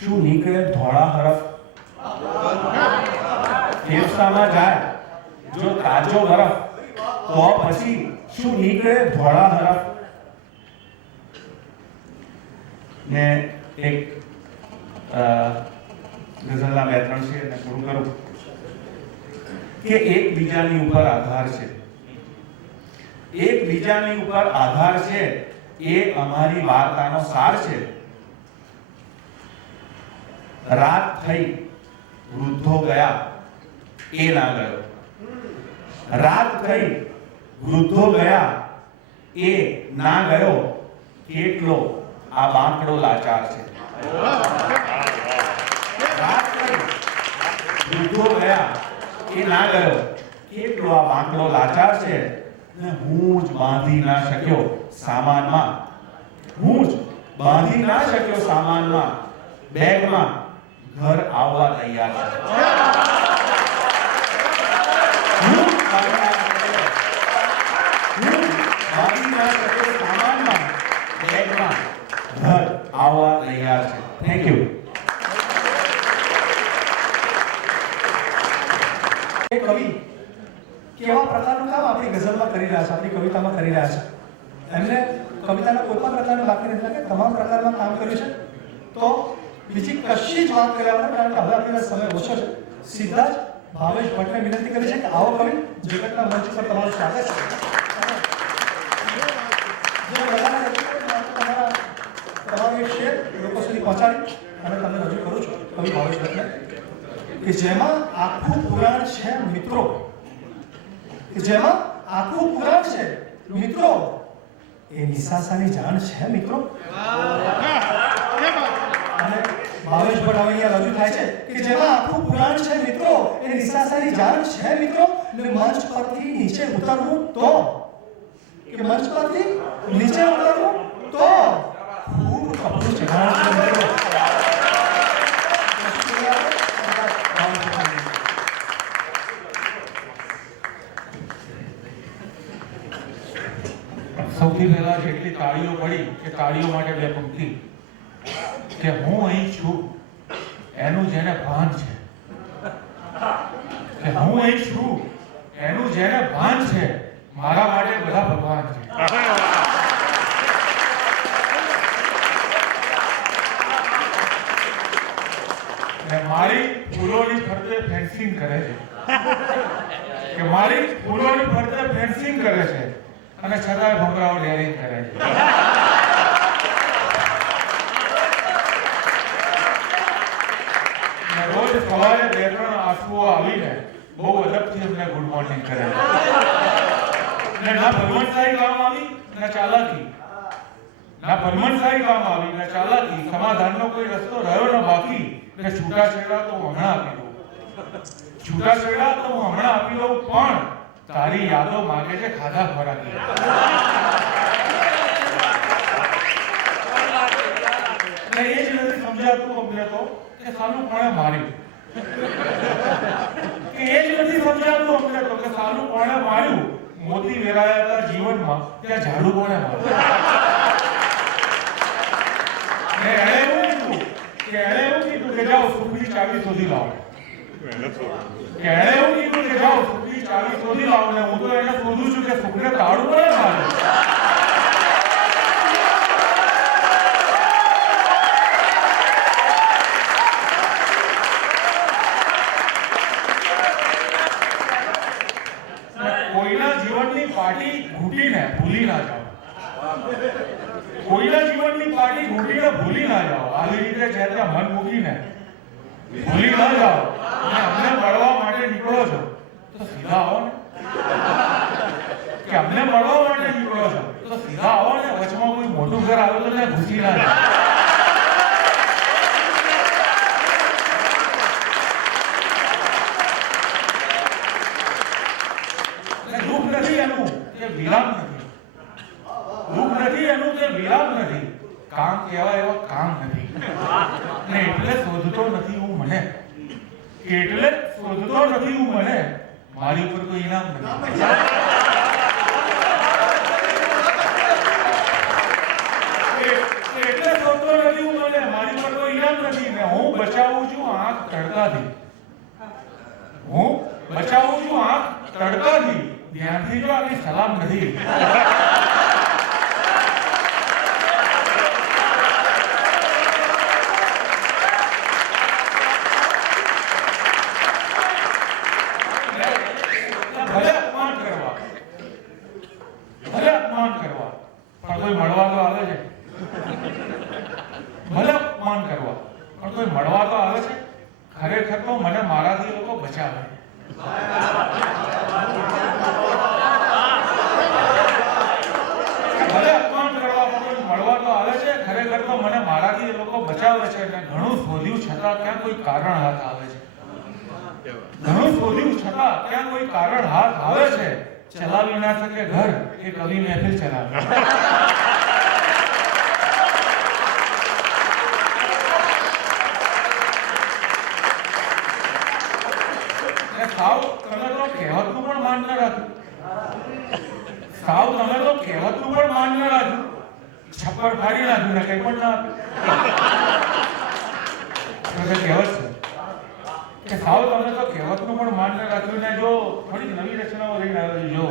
શું નીકળે ધોળા હરફ ફેફસામાં જાય જો તાજો બરફ તો પછી શું નીકળે ધોળા હરફ ને એક ગઝલના બે ત્રણ છે એને પૂરું કરું કે એકબીજાની ઉપર આધાર છે એ અમારી વાર્તાનો સાર છે રાત થઈ વૃદ્ધો ગયા એ ના ગયો રાત થઈ વૃદ્ધો ગયા એ ના ગયો કેટલો આ બાંકડો લાચાર છે રાત થઈ વૃદ્ધો ગયા એ ના ગયો કેટલો આ બાંકડો લાચાર છે ને હું જ બાંધી ના શક્યો સામાનમાં બેગમાં ઘર આવવા તૈયાર છે હું બાંધી ના શક્યો સામાનમાં બેગમાં ઘર આવવા તૈયાર છે થેન્ક યુ કવિ કેવા પ્રકારનું કામ આપણી ગઝલમાં કરી રહ્યા છે, આપણી કવિતામાં કરી રહ્યા છે. એમને કવિતાના કોઈ પણ પ્રકારનું બાકી નથી લાગે, તમામ પ્રકારમાં કામ કર્યું છે. તો બીજી કશી જ વાત કર્યા વગર, કારણ કે હવે આપણી પાસે સમય ઓછો છે, સીધા જ ભાવેશ ભટ્ટને વિનંતી કરી છે કે આવો કવિ જગતના મંચ પર તમારું સ્વાગત છે. તમારું એક શેર લોકો સુધી પહોંચાડી અને તમને રજૂ કરું છું કવિ ભાવેશ ભટ્ટને, કે જેમાં આખું પુરાણ છે મિત્રો, એ નિસાસાની જાણ છે મિત્રો. અને ભાવેશ ભટ્ટ અહીંયા રજૂ થાય છે કે જેમાં આખું પુરાણ છે મિત્રો, એ નિસાસાની જાણ છે મિત્રો. ને મંચ પરથી નીચે ઉતરવું તો ખૂબ કપડું ચઢાણ છે મિત્રો. સૌથી પહેલા જેટલી તાળીઓ પડી કે તાળીઓ માટે બે પંક્તિ કે હું અહીં છું એનું જેને ભાન છે, કે હું અહીં છું એનું જેને ભાન છે, મારા માટે બધા ભગવાન છે. મારી ફૂલોની ફરતે ફેન્સિંગ કરે છે, કે મારી ફૂલોની ફરતે ફેન્સિંગ કરે છે અને છતાંય ભમરાઓ ડેરિંગ કરે છે. રોજ સવારે બે ત્રણ આંસુઓ આવીને બહુ અદબથી અમને ગુડ મોર્નિંગ કરે છે. ના ભલમનસાઈ કામ આવી ના ચાલાકી, સમાધાનનો કોઈ રસ્તો રહ્યો ન બાકી. ને છૂટાછેડા તો હું હમણાં આપી દઉં પણ તારી યાદો માંગે છે ખાધા ખોરાકી. એ જ નથી સમજાતું અમને તો કે સાલું કોણે માર્યું, મોતી વેરાયા હતા જીવનમાં ત્યાં ઝાડુ કોણે માર્યું. એણે એવું કીધું કે જાઓ સુખની ચાવી શોધી લાવો. ની ચાવી શોધી લાવો ને હું તો એને શોધું છું કે સુખને તાળું પડે મારે. કોઈના જીવનની પાટી ઘૂંટીને ભૂલી ના જાઓ. કોઈના જીવનની પાટી ઘૂંટીને ભૂલી ના જાઓ. આવી રીતે જે ત્યાં મન મૂકીને ભૂલી ના જાઓ અને અમને મળવા માટે નીકળો છો તો સીધા આવો ને. કે અમને મળવા માટે નીકળો છો તો સીધા આવો ને. વચમાં કોઈ મોટું ઘર આવે તો ત્યાં ઘૂસી ના જાઓ. દુઃખ નથી એનું કે વિરામ નથી. દુઃખ નથી એનું કે વિરામ નથી. કામ કહેવાય એવા કામ નથી ને એટલે શોધતો નથી હું મને. એટલે શોધતો નથી હું મને. મારી ઉપર કોઈ ઇનામ નથી. એટલે શોધતો નથી હું મને. મારી ઉપર કોઈ ઇનામ નથી ને હું બચાવું છું આંખ તડકાથી. હું બચાવું છું આંખ તડકાથી. ધ્યાનથી જો આની સલામ નથી. ભલે અપમાન કરવા પણ કોઈ મળવા તો આવે છે. ભલે અપમાન કરવા પણ કોઈ મળવા તો આવે છે. ખરેખર તો મને મારાથી લોકો બચાવે. ભલે અપમાન કરવા પણ કોઈ મળવા તો આવે છે. ખરેખર તો મને મારાથી એ લોકો બચાવે છે. અને ઘણું શોધ્યું છતાં ક્યાં કોઈ કારણ હાથ આવે છે. ઘણું શોધ્યું છતાં ક્યાં કોઈ કારણ હાથ આવે છે. ચલાવી ના શકે ઘર એ કવિ મહેફિલ ચલાવે. સાવ તમે તો કહેવતનું પણ માન ન રાખ્યું. સાવ તમે તો કહેવતનું પણ માન ન રાખ્યું. છપ્પર ફાડી નાખ્યું ને કંઈ પણ ના આપ્યું. કહેવત છે કે સાવ તમે તો કહેવતનું પણ માન ન રાખ્યું ને જો થોડી નવી રચનાઓ લઈને આવે જો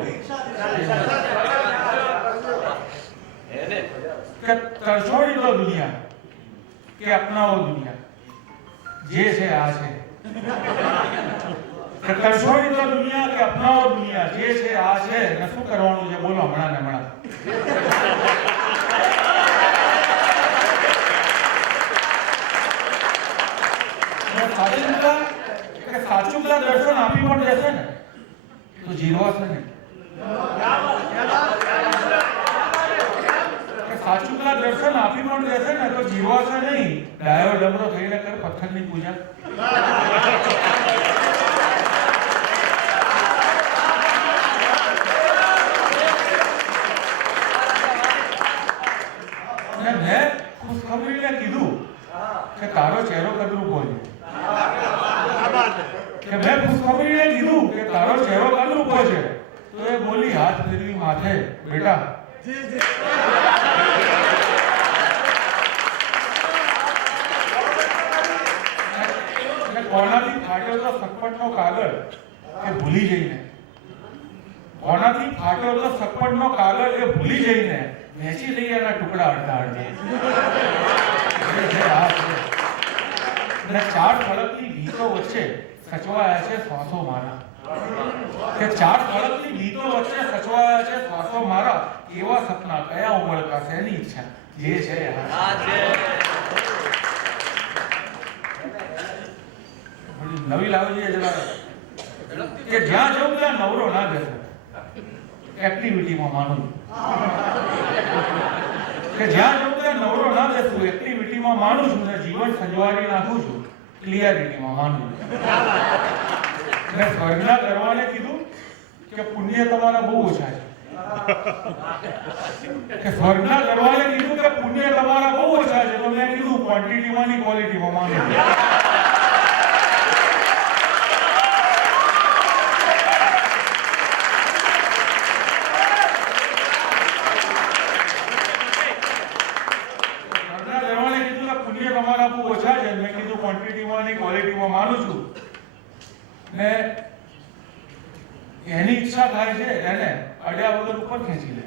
કે તરછોડી દો દુનિયા કે અપનાવો દુનિયા. જે છે આ છે કે તરછોડી દો દુનિયા કે અપનાવો દુનિયા. જે છે આ છે ને શું કરવાનું છે બોલો હમણાં ને હમણાં. સાચું દર્શન આપી પણ જશે ને તો જીરવાશે નહીં. સાચું દર્શન આપી પણ જશે ને તો જીરવાશે નહીં. ડાયો ડબરો થઈને કર પથ્થરની પૂજા. મેં ખુશખબરીને કીધું કે તારો ચહેરો કદરૂપો છે. કે મેં ખુશખબરીને કીધું કે તારો ચહેરો કદરૂપો છે તો એ બોલી હાથ ફેરવી માથે બેટા. કોનાથી ફાટ્યો તો સપટનો કાગળ એ ભૂલી જઈને. કોનાથી ફાટ્યો તો સપટનો કાગળ એ ભૂલી જઈને વેચી લઈ એના ટુકડા અડધા અડધા. ચાર ફળકની ગીતો વચ્ચે સચવાયા છે શ્વાસો મારા. કે ચાર ફળકની ગીતો વચ્ચે સચવાયા છે શ્વાસો મારા. એવા સપના કયા ઉમળકાશે એની ઈચ્છા જે છે નવી લાવવી જોઈએ જરા. કે જ્યાં જવું ત્યાં નવરો ના જશે. એક્ટિવિટીમાં માનું કે જ્યાં જવું ત્યાં નવરો ના જશું. એક્ટિવિટીમાં માનું છું ને જીવન સંજવારી નાખું છું. ક્લિયરિટીમાં માનું છું. મેં સ્વર્ગના દરવાને કીધું કે પુણ્ય તમારા બહુ ઓછા છે. કે સ્વર્ગના દરવાને કીધું કે પુણ્ય તમારા બહુ ઓછા છે. તો મેં કીધું ક્વોન્ટિટીમાં ની ક્વોલિટીમાં માનું છું. તમારા બહુ ઓછા છે. મેં કીધું ક્વોન્ટિટીમાં ની ક્વોલિટીમાં માનું છું. ને ઈચ્છા થાય છે એને અડ્યા વગર ઉપર ખેંચી લે.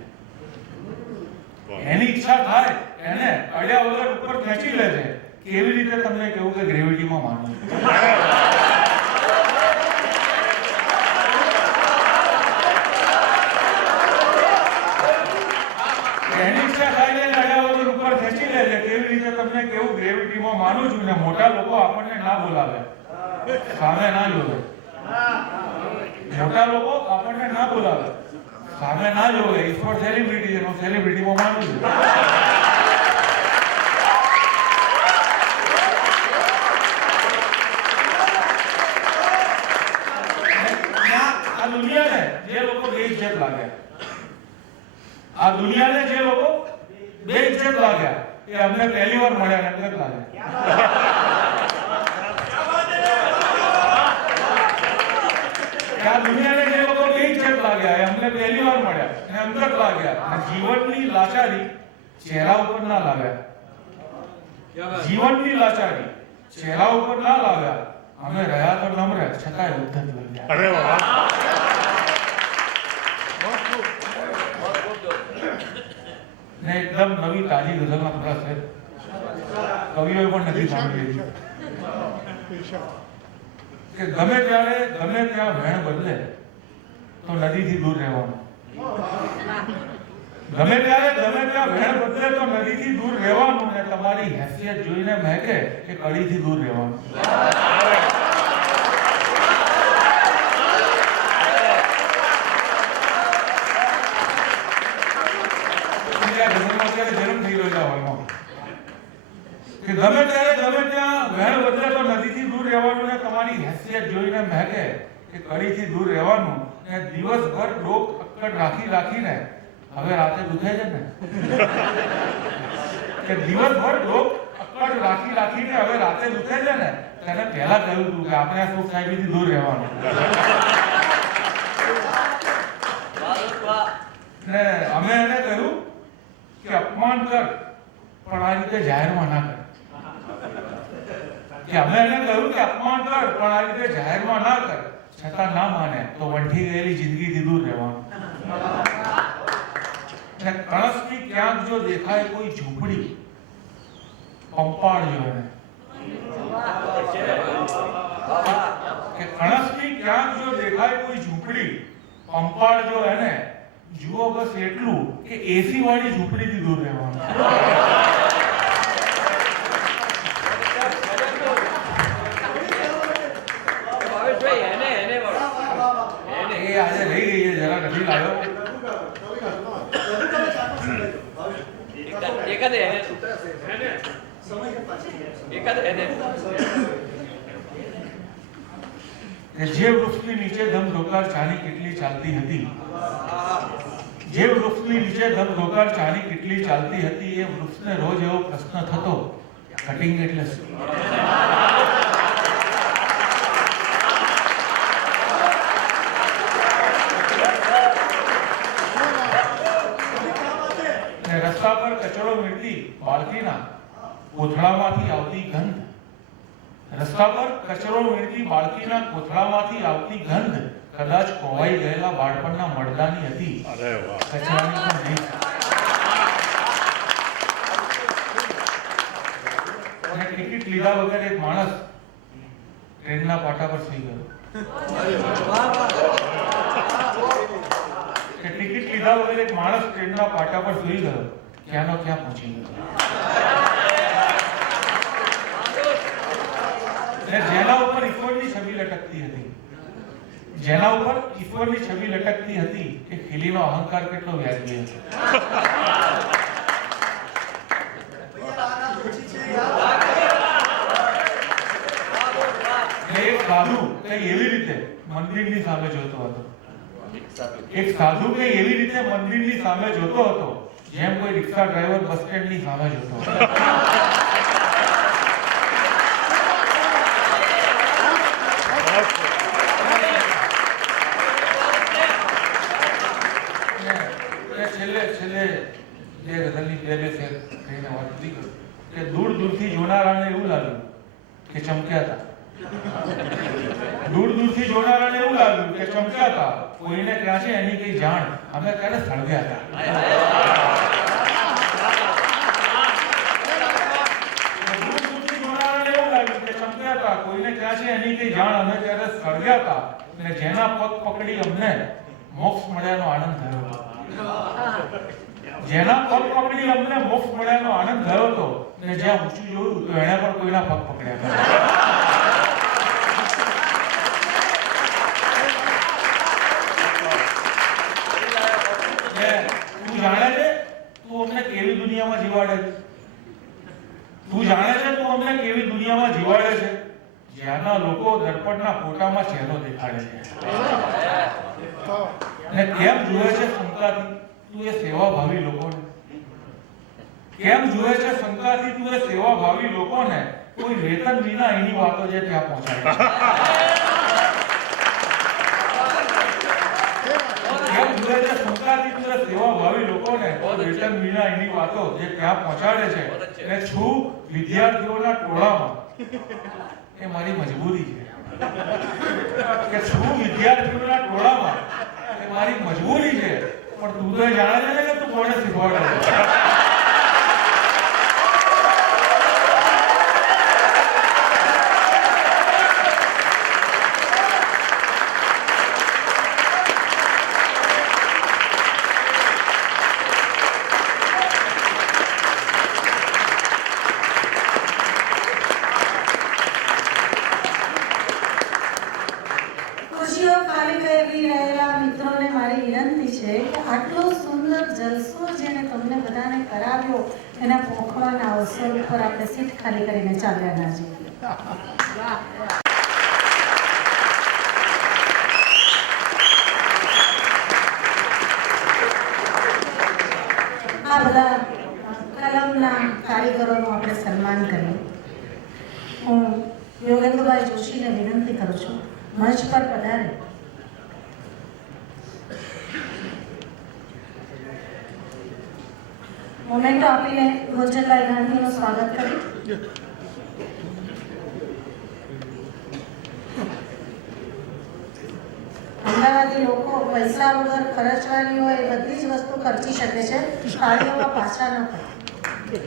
એની ઈચ્છા થાય એને અડ્યા વગર ઉપર ખેંચી લે છે. કેવી રીતે તમને કેવું કે ગ્રેવિટીમાં માનવું? એની ઈચ્છા થાય છે અડ્યા વગર ઉપર ખેંચી લે છે. કેવી રીતે તમને કેવું ગ્રેવિટીમાં માનું છું ને મોટા લોકો આપણને ના બોલાવે, સામે ના જોવે. મોટા લોકો આપણને ના બોલાવે, સામે ના જોવે. ઈશ્વર સેલિબ્રિટી છે, હું સેલિબ્રિટીમાં માનું છું. આ દુનિયાને જે લોકો બેઇજ્જત લાગ્યા, આ દુનિયાને જે લોકો બેઇજ્જત લાગ્યા એ અમને પહેલી વાર મળ્યા ને અંગત લાગ્યા. આ દુનિયાને જે લોકો બેઇજ્જત લાગ્યા એ અમને પહેલી વાર મળ્યા અને અંગત લાગ્યા. અને જીવનની લાચારી ચહેરા ઉપર ના લાવ્યા, જીવનની લાચારી ચહેરા ઉપર ના લાવ્યા. અમે રહ્યા તો નમ્ર છતાંય ઉદ્ધત લાગ્યા. અરે વાહ. ને એકદમ નવી તાજી ગઝલના પ્રયાસ છે. કવિઓએ પણ નથી સાંભળી કે ગમે ત્યાં વહેણ બદલે તો નદીથી દૂર રહેવાનું. ગમે ત્યાં વહેણ બદલે તો નદીથી દૂર રહેવાનું. ને તમારી હેસિયત જોઈને મહેકે કે કડીથી દૂર રહેવાનું. જન્મ થઈ રહ્યો છે હાલમાં કે ગમે ત્યાં વહેણ બદલે તો નદીથી દૂર રહેવાનું. ને તમારી હેસિયત જોઈને મહેકે કે કડીથી દૂર રહેવાનું. ને દિવસભર ડોક અક્કડ રાખીને હવે રાતે દુખે છે ને કે દિવસભર ડોક અક્કડ રાખીને હવે રાતે દુખે છે ને. તેને પહેલા કહ્યું હતું કે આપણે આ સુખ સાહેબીથી દૂર રહેવાનું. ને અમે એને કહ્યું કે અપમાન કર પણ આ રીતે જાહેરમાં ના કર. કે અમે એને કહ્યું કે અપમાન કર પણ આ રીતે જાહેરમાં ના કર. છતાં ના માને તો વંઠી ગયેલી જિંદગીથી દૂર રહેવાનું. ને કણસથી ક્યાંક જો દેખાય કોઈ ઝૂંપડી પંપાળજો એને. કે કણસથી ક્યાંક જો દેખાય કોઈ ઝૂંપડી પંપાળજો એને. જુઓ બસ એટલું કે એસી વાળી ઝૂંપડીથી દૂર રહેવાનું. એ આજે રહી ગઈ છે, જરા નથી લાવ્યો. જે વૃક્ષની નીચે ધમધોકાર ચાની કેટલી ચાલતી હતી, જે વૃક્ષની નીચે ધમધોકાર ચાની કેટલી ચાલતી હતી, એ વૃક્ષને રોજ એવો પ્રશ્ન થતો કટિંગ એટલે શું? રસ્તા પર કચરો વીણતી બાળકીના કોથળામાંથી આવતી ગંધ, રસ્તા પર કચરો વીણતી બાળકીના કોથળામાંથી આવતી ગંધ કદાચ ખોવાઈ ગયેલા બાળપણના મળદાની હતી. કચરાની તો નહીં. અને ટિકિટ લીધા વગર એક માણસ ટ્રેનના પાટા પર સૂઈ ગયો. કે ટિકિટ લીધા વગર એક માણસ ટ્રેનના પાટા પર સૂઈ ગયો, ક્યાંનો ક્યાં પહોંચી ગયો. જેના ઉપર ઈશ્વરની છબી લટકતી હતી, જેના ઉપર ઈશ્વરની છબી લટકતી હતી, કે ખીલીનો અહંકાર કેટલો વ્યાજબી હતો. એક સાધુ કઈ એવી રીતે મંદિરની સામે જોતો હતો, એક સાધુ કઈ એવી રીતે મંદિરની સામે જોતો હતો જેમ કોઈ રિક્ષા ડ્રાઈવર બસ સ્ટેન્ડની સામે જોતો હતો. છેલ્લે જે ગઝલની બે શેર કહીને વાત કરી કે દૂર દૂરથી જોનારાને એવું લાગ્યું કે ચમક્યા હતા, દૂર દૂરથી જોનારાને એવું લાગ્યું કે ચમક્યા હતા, કોઈને ક્યાં છે એની કઈ જાણ અમે ત્યારે સળગ્યા હતા. કોઈને ક્યાં છે એની કઈ જાણ અમે ત્યારે સળગ્યા હતા અને જેના પગ પકડી અમને મોક્ષ મળ્યાનો આનંદ થયો હતો. જેના પગ પકડી અમને મોક્ષ મળ્યાનો આનંદ થયો હતો અને જ્યાં ઊંચું જોયું તો એણે પણ કોઈના પગ પકડ્યા હતા. તું જાણે છે તું અમને કેવી દુનિયામાં જીવાડે છે? તું જાણે છે તું અમને કેવી દુનિયામાં જીવાડે છે જ્યાંના લોકો દર્પણના ફોટામાં ચહેરો દેખાડે છે અને કેમ જુએ છે શંકાથી તું એ સેવાભાવી લોકોને? કેમ જુએ છે શંકાથી તું એ સેવાભાવી લોકોને કોઈ વેતન વિના એની વાતો જે ત્યાં પહોંચાડે છે? કેમ જુએ છે શંકાથી તું એ સેવાભાવી લોકોને કોઈ વેતન વિના એની વાતો જે ત્યાં પહોંચાડે છે અને છું વિદ્યાર્થીઓના ટોળામાં એ મારી મજબૂરી છે કે છું વિદ્યાર્થીઓના ટોળામાં એ મારી મજબૂરી છે. પણ તું તો જાણે છે કે તું કોને શીખવાડે છે? ખુશીઓ ખાલી કરી રહેલા મિત્રોને મારી વિનંતી છે કે આટલો સુંદર જલસો જેને તમને બધાને કરાવ્યો એના પોખવાના અવસર ઉપર આપણે સીટ ખાલી કરીને ચાલ્યા ના જઈએ. આ બધા કલમના કારીગરોનું આપણે સન્માન કરીએ. હું યોગેન્દ્રભાઈ જોશીને વિનંતી કરું છું મંચ પર પધારે. મોમેન્ટો આપીને ગુંજનભાઈ ગાંધીનું સ્વાગત કરી. અમદાવાદી લોકો પૈસા વગર ખર્ચવાની હોય એ બધી જ વસ્તુ ખર્ચી શકે છે, તાળીઓમાં પાછા ન પડે.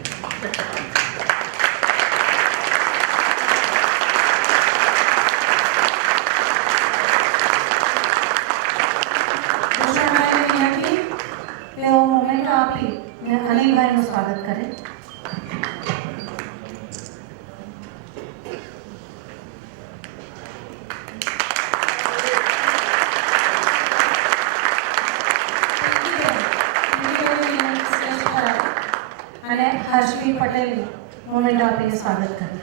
તેઓ મોમેન્ટો આપી અનિલભાઈનું સ્વાગત કરે. અને હર્ષવી પટેલનું મોમેન્ટો આપીને સ્વાગત કરે.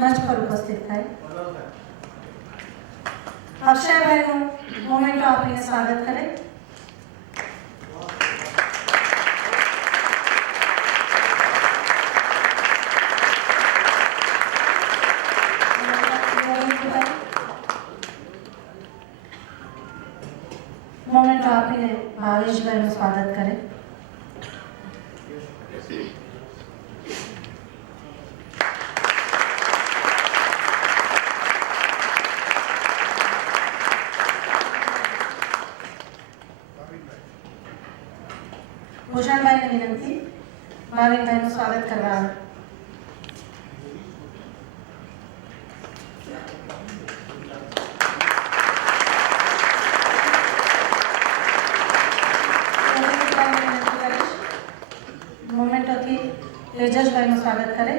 મંચ પર ઉપસ્થિત થાય. અક્ષયભાઈનું મોમેન્ટો આપીને સ્વાગત કરે. મોમેન્ટો આપીને ભાવેશભાઈનું સ્વાગત કરે. ભૂષણભાઈને વિનંતી ભાવિનભાઈનું સ્વાગત કરવા. મોમેન્ટોથી તેજસભાઈનું સ્વાગત કરે.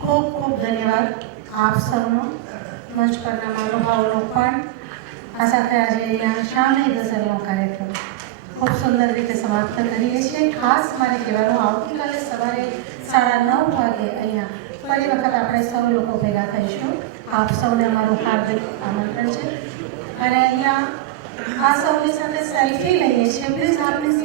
ખૂબ ખૂબ ધન્યવાદ આપ સૌનો, મંચ પરના મહાનુભાવોનો પણ. આ સાથે આજે અહીંયા શામની ગઝલનો કાર્યક્રમ ખૂબ સુંદર રીતે સમાપ્ત કરીએ છીએ. ખાસ મારે કહેવાનું, આવતીકાલે સવારે 9:30 વાગે અહીંયા ફરી વખત આપણે સૌ લોકો ભેગા થઈશું. આપ સૌને અમારું હાર્દિક આમંત્રણ છે અને અહીંયા આ સૌની સાથે સેલ્ફી લઈએ છીએ. પ્લીઝ આપની